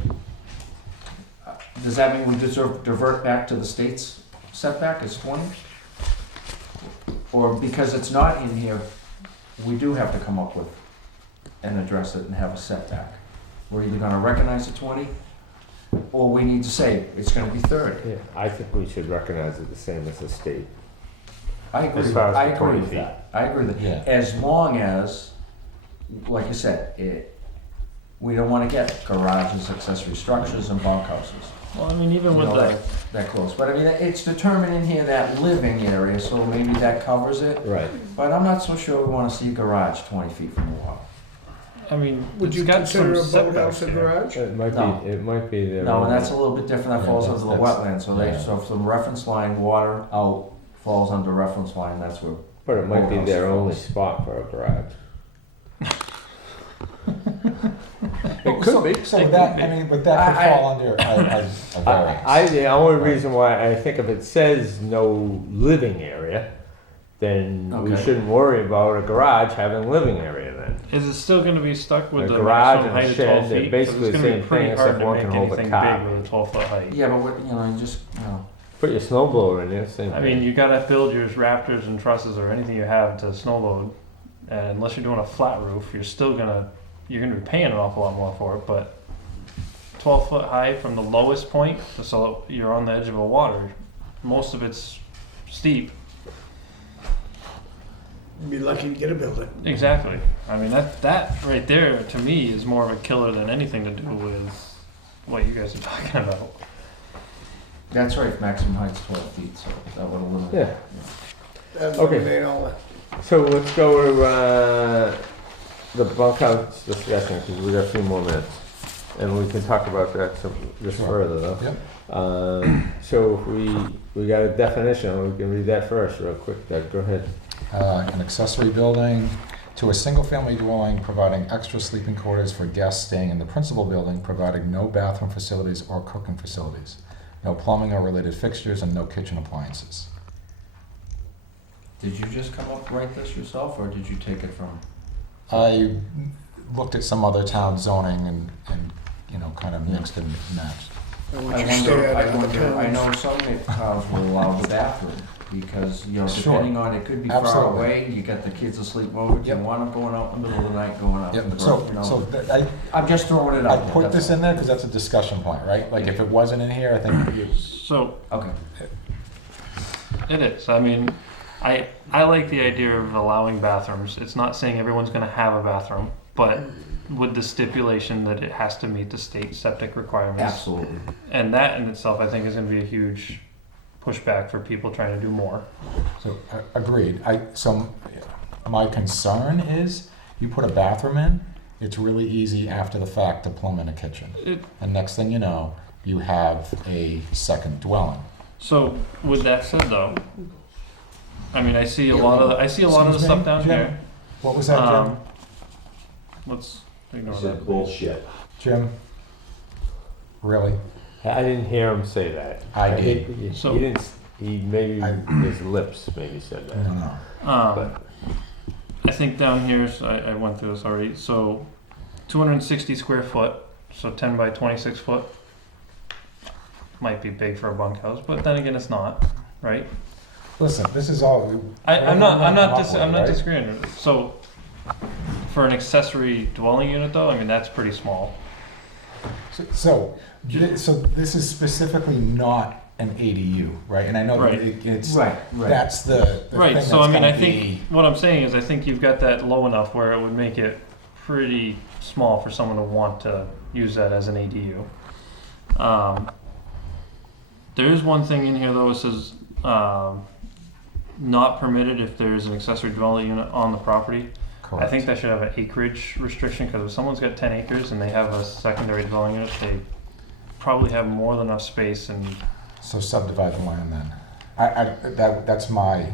does that mean we deserve to divert back to the state's setback as 20? Or because it's not in here, we do have to come up with and address it and have a setback? We're either gonna recognize the 20, or we need to say it's gonna be 30. Yeah, I think we should recognize it the same as the state. I agree, As far as I the agree 20 with feet. that. I agree with Yeah. that. As long as, like you said, we don't wanna get garages, accessory structures, and bunkhouses. Well, I mean, even You with know, the, that close. But I mean, it's determined in here that living area, so maybe that covers it. Right. But I'm not so sure we wanna see a garage 20 feet from the water. I mean, Would it's you got consider a some boathouse setbacks a here. garage? It might No. be, it might be their No, own- and that's a little bit different, that Yeah, falls that's- under the that's- wetland, so they, yeah. so from reference line, water out falls under reference line, that's where. But it might be boathouse their only falls. spot for a garage. It could be. So that, I mean, but that could fall under a variance. The only reason why I think if it says no living area, then we Okay. shouldn't worry about a garage having living area then. Is it still gonna be stuck with A the garage maximum and a height of shed, 12 they're feet? 'Cause basically it's the gonna be same pretty thing, hard except to one make can hold a anything car. big with a 12-foot height. Yeah, but what, you know, you just, you know, Put your snow blower in there, same I thing. mean, you gotta build your rafters and trusses or anything you have to snow load. And unless you're doing a flat roof, you're gonna be paying an awful lot more for it, but 12 foot high from the lowest point, so you're on the edge of a water. Most of it's steep. Be lucky to get a building. Exactly. I mean, that right there to me is more of a killer than anything to do with what you guys are talking about. that's right, maximum height's 12 feet, so that would eliminate. Yeah. That'd Okay. eliminate all that. So let's go to the bunkhouse discussion because we got a few more minutes, and we can talk about that just further though. Yep. So if we got a definition, we can read that first real quick. Doug, go ahead. An accessory building to a single-family dwelling providing extra sleeping quarters for guests staying in the principal building, providing no bathroom facilities or cooking facilities, no plumbing or related fixtures, and no kitchen appliances. Did you just come up write this yourself, or did you take it from? I looked at some other town zoning and you know, kind of mixed and matched. I I want you to stay wonder, out I of other wonder, I know towns. some towns will allow the bathroom, because, you know, Sure. depending on, it could be far Absolutely. away, you got the kids asleep over, you Yep. want them going out in the middle of the night, going out in the Yep, brook, you so know. I'm just throwing it I out there. put that's this all. in there because that's a discussion point, right? Like if it wasn't in here, I think you, So Okay. it is. I mean, I like the idea of allowing bathrooms. It's not saying everyone's going to have a bathroom, but with the stipulation that it has to meet the state septic requirements. Absolutely. And that in itself, I think, is going to be a huge pushback for people trying to do more. so agreed. So my concern is you put a bathroom in, it's really easy after the fact to plumb in a kitchen. And next thing you know, you have a second dwelling. So with that said, though, I mean, I see a lot of the Excuse me, stuff down Jim? here. What was that, Jim? Let's ignore It's that. bullshit. Jim? Really? I didn't hear him say that. I did. He didn't, he maybe, his lips maybe said that. No. But I think down here, so I went through this already. So 260 square foot, so 10 by 26 foot. Might be big for a bunkhouse, but then again, it's not, right? Listen, this is all. I'm not right? disagreeing. So for an accessory dwelling unit, though, I mean that's pretty small. So this is specifically not an ADU, right? And I know Right. it's Right. that's the Right. thing So I that's mean, I gonna think be- what I'm saying is I think you've got that low enough where it would make it pretty small for someone to want to use that as an ADU. There is one thing in here though. It says not permitted if there's an accessory dwelling unit on the property. Correct. I think that should have an acreage restriction because if someone's got 10 acres and they have a secondary dwelling unit, they probably have more than enough space and. So subdivide the land then. That's my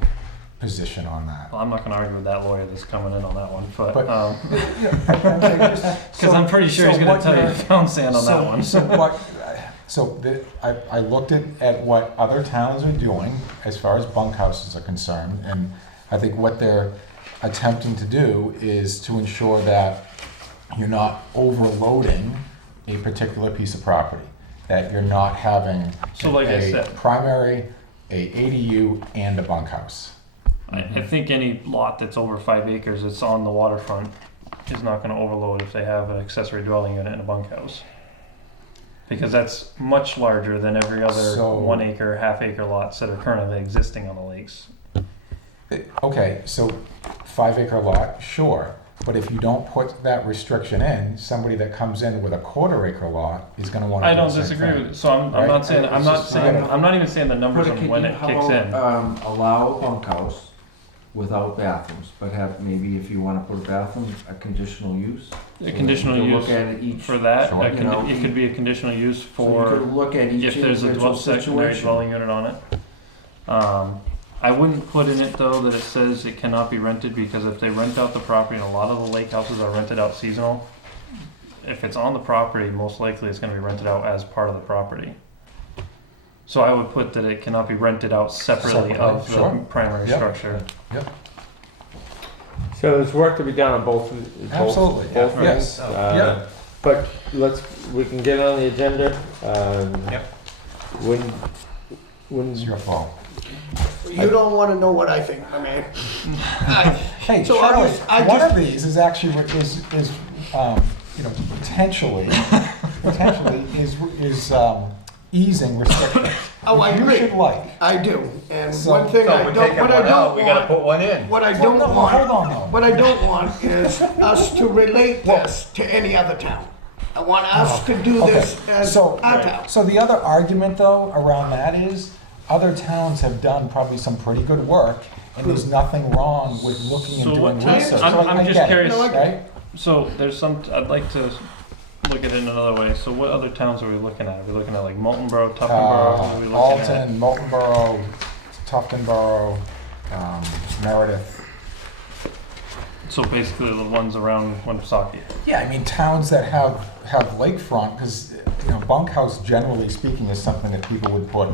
position on that. Well, I'm not going to argue with that lawyer that's coming in on that one, but Because because I'm pretty sure he's going to tell you to pound sand on that one. I looked at what other towns are doing as far as bunkhouses are concerned, and I think what they're attempting to do is to ensure that you're not overloading a particular piece of property, that you're not having So like I a said- primary, a ADU, and a bunkhouse. I think any lot that's over 5 acres that's on the waterfront is not going to overload if they have an accessory dwelling unit and a bunkhouse. Because that's much larger than every other So- 1 acre, half acre lots that are currently existing on the lakes. Okay, so 5 acre lot, sure, but if you don't put that restriction in, somebody that comes in with a 1/4 acre lot is gonna wanna I do the don't same disagree thing. with it. So I'm Right? not saying, I'm not saying, I'm not even saying the numbers Put a on when it kicks in. Allow a bunkhouse without bathrooms, but have maybe if you wanna put a bathroom, a conditional use. A So conditional you could use look at it each. for that, Sure. a You know, it could be a conditional use So you for could look at each if there's a individual secondary situation. dwelling unit on it. I wouldn't put in it though that it says it cannot be rented because if they rent out the property, and a lot of the lake houses are rented out seasonal, if it's on the property, most likely it's gonna be rented out as part of the property. So I would put that it cannot be rented out separately of the Sure. primary Yep. structure. So there's work to be done on both Absolutely, both yes. ends. Yeah. But we can get it on the agenda. When It's your fault. You don't wanna know what I think, I mean. Hey, So I Charlie, was- I one just- of these is actually, you know, potentially easing restrictions. Oh, I agree. You should like. I do, and So- one thing I don't, what I don't we gotta want, put one in. what I Well, don't no, want, hold on though. what I don't want is us to relate this to any other town. I want us to do this as So- our town. So the other argument though around that is, other towns have done probably some pretty good work, and there's nothing wrong with looking and So doing what- research. I'm Like, I just get it, curious. No, I get right? So there's I'd like to look at it in another way. So what other towns are we looking at? Are we looking at like Moultonborough, Tuftonborough? What are we looking at? Alton, Moultonborough, Tuftonborough, Meredith. So basically the ones around Winnipesaukee. Yeah, I mean, towns that have lakefront, because, you know, bunkhouse generally speaking is something that people would put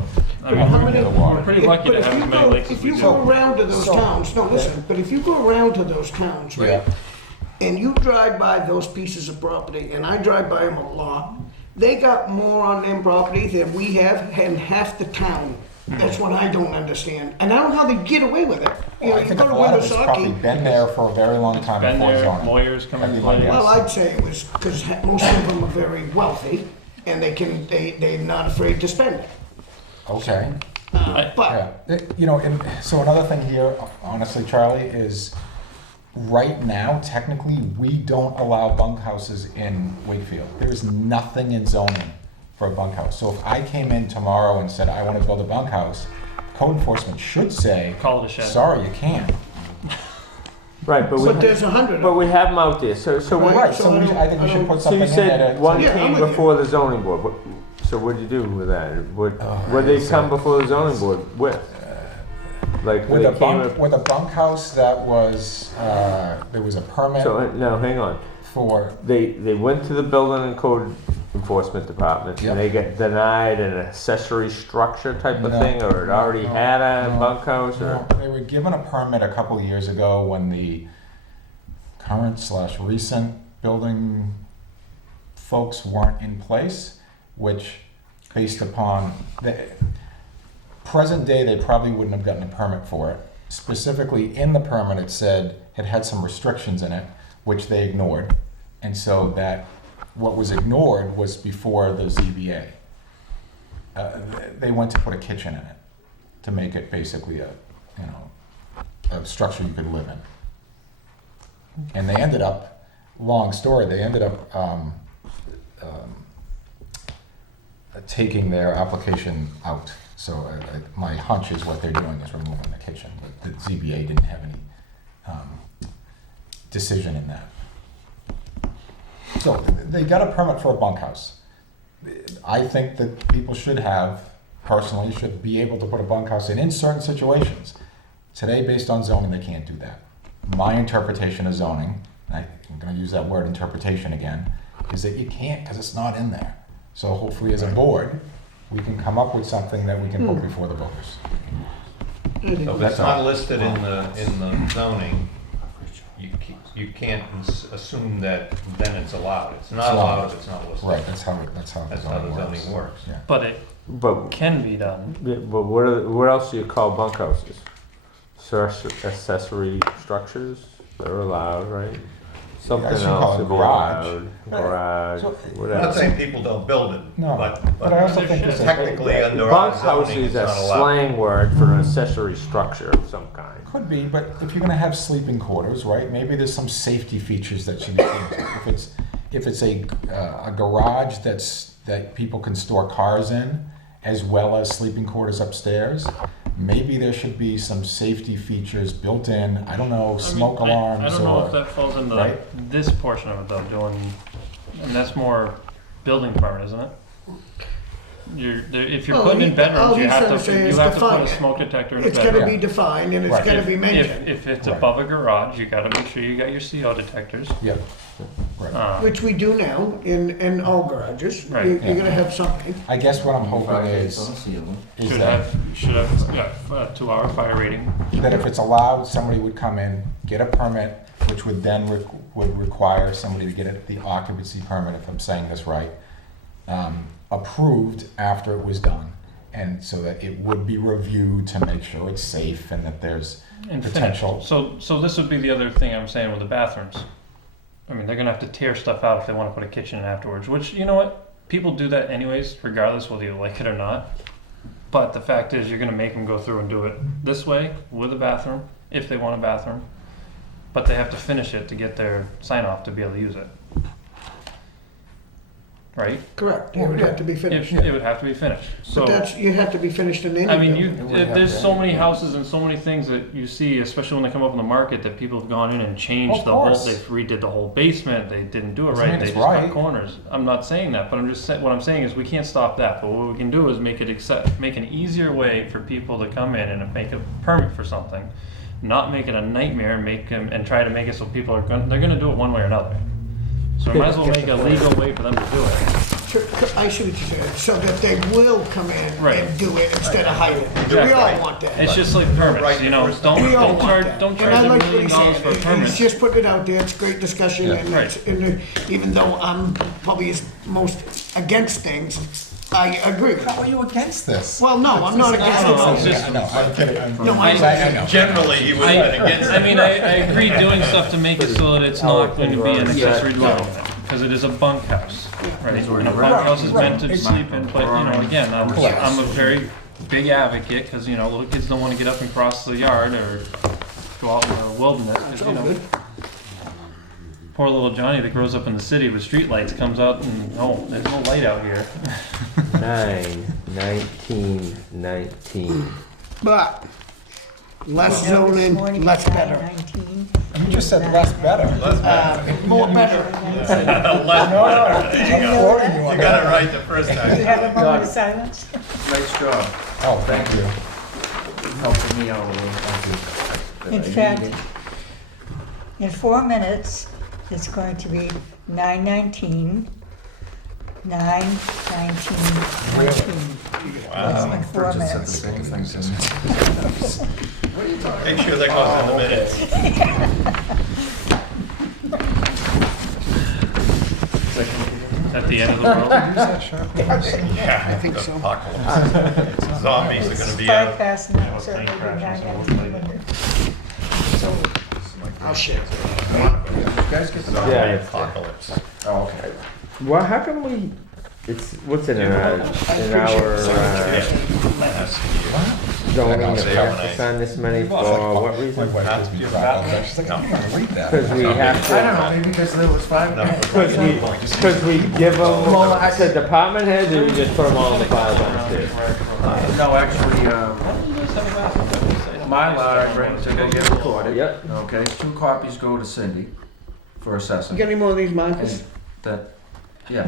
I mean, How near many- the we're water. pretty lucky But to if have you as many go, lakes as if we you do. go around to those So- towns, no, listen, but if you go around to those towns, right? Yeah. And you drive by those pieces of property, and I drive by them a lot, They got more on them property than we have, and half the town. That's what I don't understand. And I don't know how they get away with it. You know, I you think go a to lot of it's probably Windows-Hockey. been there for a very long time Been before there, zoning. lawyers come That'd into be my play. guess. Well, I'd say it was because most of them are very wealthy, and they're not afraid to spend it. Okay. But Yeah, you know, and so another thing here, honestly, Charlie, is right now, technically, we don't allow bunkhouses in Wakefield. There's nothing in zoning for a bunkhouse. So if I came in tomorrow and said, I want to build a bunkhouse, code enforcement should say, Call it a shed. sorry, you can't. Right, but we, but there's 100 but of we them. have them out there, so Right. Right, so so I we- don't- I think we I should don't- put so you something in there said to. one Yeah, I'm came with you. before the zoning board. So what did you do with that? What did they come before the zoning board with? Like With they a came bunk, with a bunkhouse that was, there was a permit so no, hang on. for, They went to the building and code enforcement department Yep. and they got denied an accessory structure type of No, thing, or it already no, had a no, bunkhouse, no, or they were given a permit a couple of years ago when the current/recent building folks weren't in place, which based upon the present day, they probably wouldn't have gotten a permit for it. Specifically in the permit, it said it had some restrictions in it, which they ignored. And so that, what was ignored was before the ZBA. They went to put a kitchen in it to make it basically a structure you could live in. And they ended up, long story, they ended up taking their application out. So my hunch is what they're doing is removing the kitchen, but the ZBA didn't have any decision in that. So they got a permit for a bunkhouse. I think that people should should be able to put a bunkhouse in certain situations. Today, based on zoning, they can't do that. My interpretation of zoning, and I'm gonna use that word interpretation again, is that you can't because it's not in there. So hopefully as a board, we can come up with something that we can put before the voters. So if it's not listed in the zoning, you can't assume that then it's allowed. It's not allowed if it's not listed. Right, that's how That's how the zoning works. Yeah. But it but can be done. but what else do you call bunkhouses? Accessory structures, they're allowed, right? Something should call else it would be garage. allowed. Garage, So- I'm not whatever. saying people don't build it, No, but but I also think there's it's technically under our Bunkhouse zoning, is it's a not allowed. slang word for an accessory structure of some kind. could be, but if you're gonna have sleeping quarters, right, maybe there's some safety features that should be into. If it's a garage that people can store cars in, as well as sleeping quarters upstairs, maybe there should be some safety features built in, I don't know, smoke alarms or. I don't know if that falls into right? this portion of it though, doing, and that's more building part, isn't it? If you're Well, putting in bedrooms, you he's have trying to, to say you is have to put define a it. smoke detector in a It's bedroom. gotta be defined and it's Right. gotta be mentioned, If it's Right. above a garage, you gotta make sure you got your CO detectors. Yep, right. which we do now in all garages. Right. You're Yeah. gonna have something. I guess what I'm hoping is Should that, have a 2-hour fire rating. that if it's allowed, somebody would come in, get a permit, which would then would require somebody to get the occupancy permit, if I'm saying this right, approved after it was done. And so that it would be reviewed to make sure it's safe and that there's And potential. finished. So this would be the other thing I'm saying with the bathrooms. I mean, they're gonna have to tear stuff out if they wanna put a kitchen in afterwards, which, you know what? People do that anyways, regardless whether you like it or not. But the fact is, you're gonna make them go through and do it this way with a bathroom, if they want a bathroom. But they have to finish it to get their sign off to be able to use it. Right? Correct, it would have to be finished. It would have to be finished. So. But that's, you have to be finished in any I mean, building. there's so many houses and so many things that you see, especially when they come up on the market, that people have gone in and changed Of the whole, course. they redid the whole basement, they didn't do it Doesn't right, mean they it's just right. cut corners. I'm not saying that, but what I'm saying is we can't stop that, but what we can do is make an easier way for people to come in and make a permit for something, not make it a nightmare and try to make it so people they're gonna do it one way or another. So we might as well make a legal way for them to do it. I see what you said, so that they will come in Right. and do it instead of hide it. We Exactly. all want that. It's just like permits, you know, We all don't want charge, that. don't And I charge like $1 what million he for a said. He's permit. just putting it out there, it's great discussion, and Right. it's, even though I'm probably most against things, I agree. How are you against this? Well, no, I'm not against it. No, I'm kidding. No, I know. Generally, he would have been against it. I mean, I agree doing stuff to make it so that it's not going to be an accessory dwelling, because it is a bunkhouse, right? And a bunkhouse is meant to sleep in, but, you know, again, I'm a very big advocate, because, you know, little kids don't want to get up and cross the yard or go out in the wilderness, 'cause, you know, poor little Johnny that grows up in the city with streetlights comes out and, oh, there's no light out here. 19. But, less zoning, less better. 19. You just said less better. More better. You got it right the first You time. have a moment of silence? Nice job. Oh, thank you. Helping me out a little. Thank you. In fact, in 4 minutes, it's going to be 9:19, 9:19. Wow. In 4 Bridget said the minutes. same things. Make sure that goes in the minutes. At the end of the world. Yeah, I think so. Apocalypse. Zombies are gonna be 5 out. past 9, so it'll be 9:19. I'll share. Guys get the. Yeah, it's- Apocalypse. Oh, okay. Well, how come we? It's what's in our zoning that we have to sign this many for? What reason? My wife gives me crap. She's like, I'm gonna read that. Because we have I don't know, maybe because there was 5. Because we give them to department heads, or we just put them all in the file downstairs? No, actually, Mylar, I bring to go get recorded. Yep. Okay, 2 copies go to Cindy for You assessment. got any more of these markers? And that, yeah.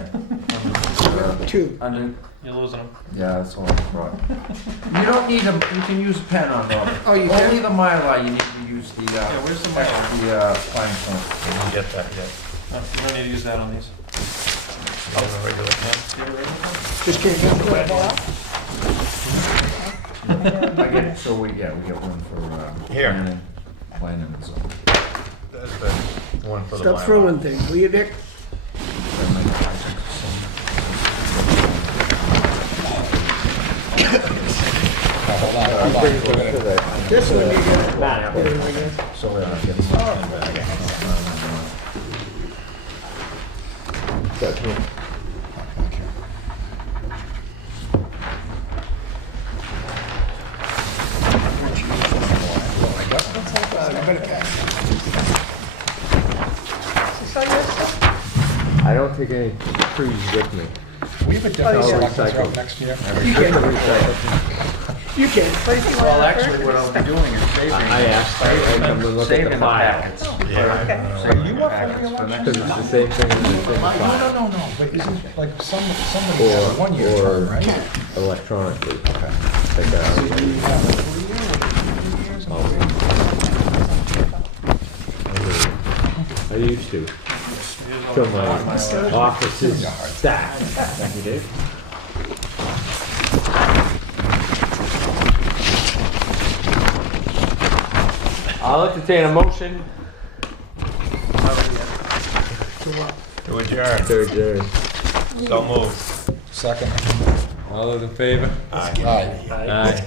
2. Under, You're losing them. yeah, that's all I brought. You don't need them, you can use a pen on them. Oh, you can? Only the Mylar, you need to use the, where's the Mylar? fine point. Didn't get that yet. No, you don't need to use that on these. On the regular pen. Just can't get I get, so we get one for, Here. planning and so. There's the one for the Stop Mylar. throwing things, will you, Dick? Hold on. This one you got. Nah, Put it in like this. So, get that's me. You better pass. Is this all your stuff? I don't take any trees with me. We have a Oh, different you do. selectors up next year. You can. You can. What if you want Well, to actually, what I'll be doing is saving. I asked, I come to look at Saving the the file. packets. Yeah. Saving You the want packets for for the next Because it's the same thing as the same file. No, but isn't, like, somebody has a 1 year term, right? Electronically. Okay. Like that. So you have a 3 year or 3 years? I used to. So my office is stacked. Thank you, Dave. I'll entertain a motion To adjourn. to adjourn. So moved. Second. All those in favor? Aye. Aye. Aye.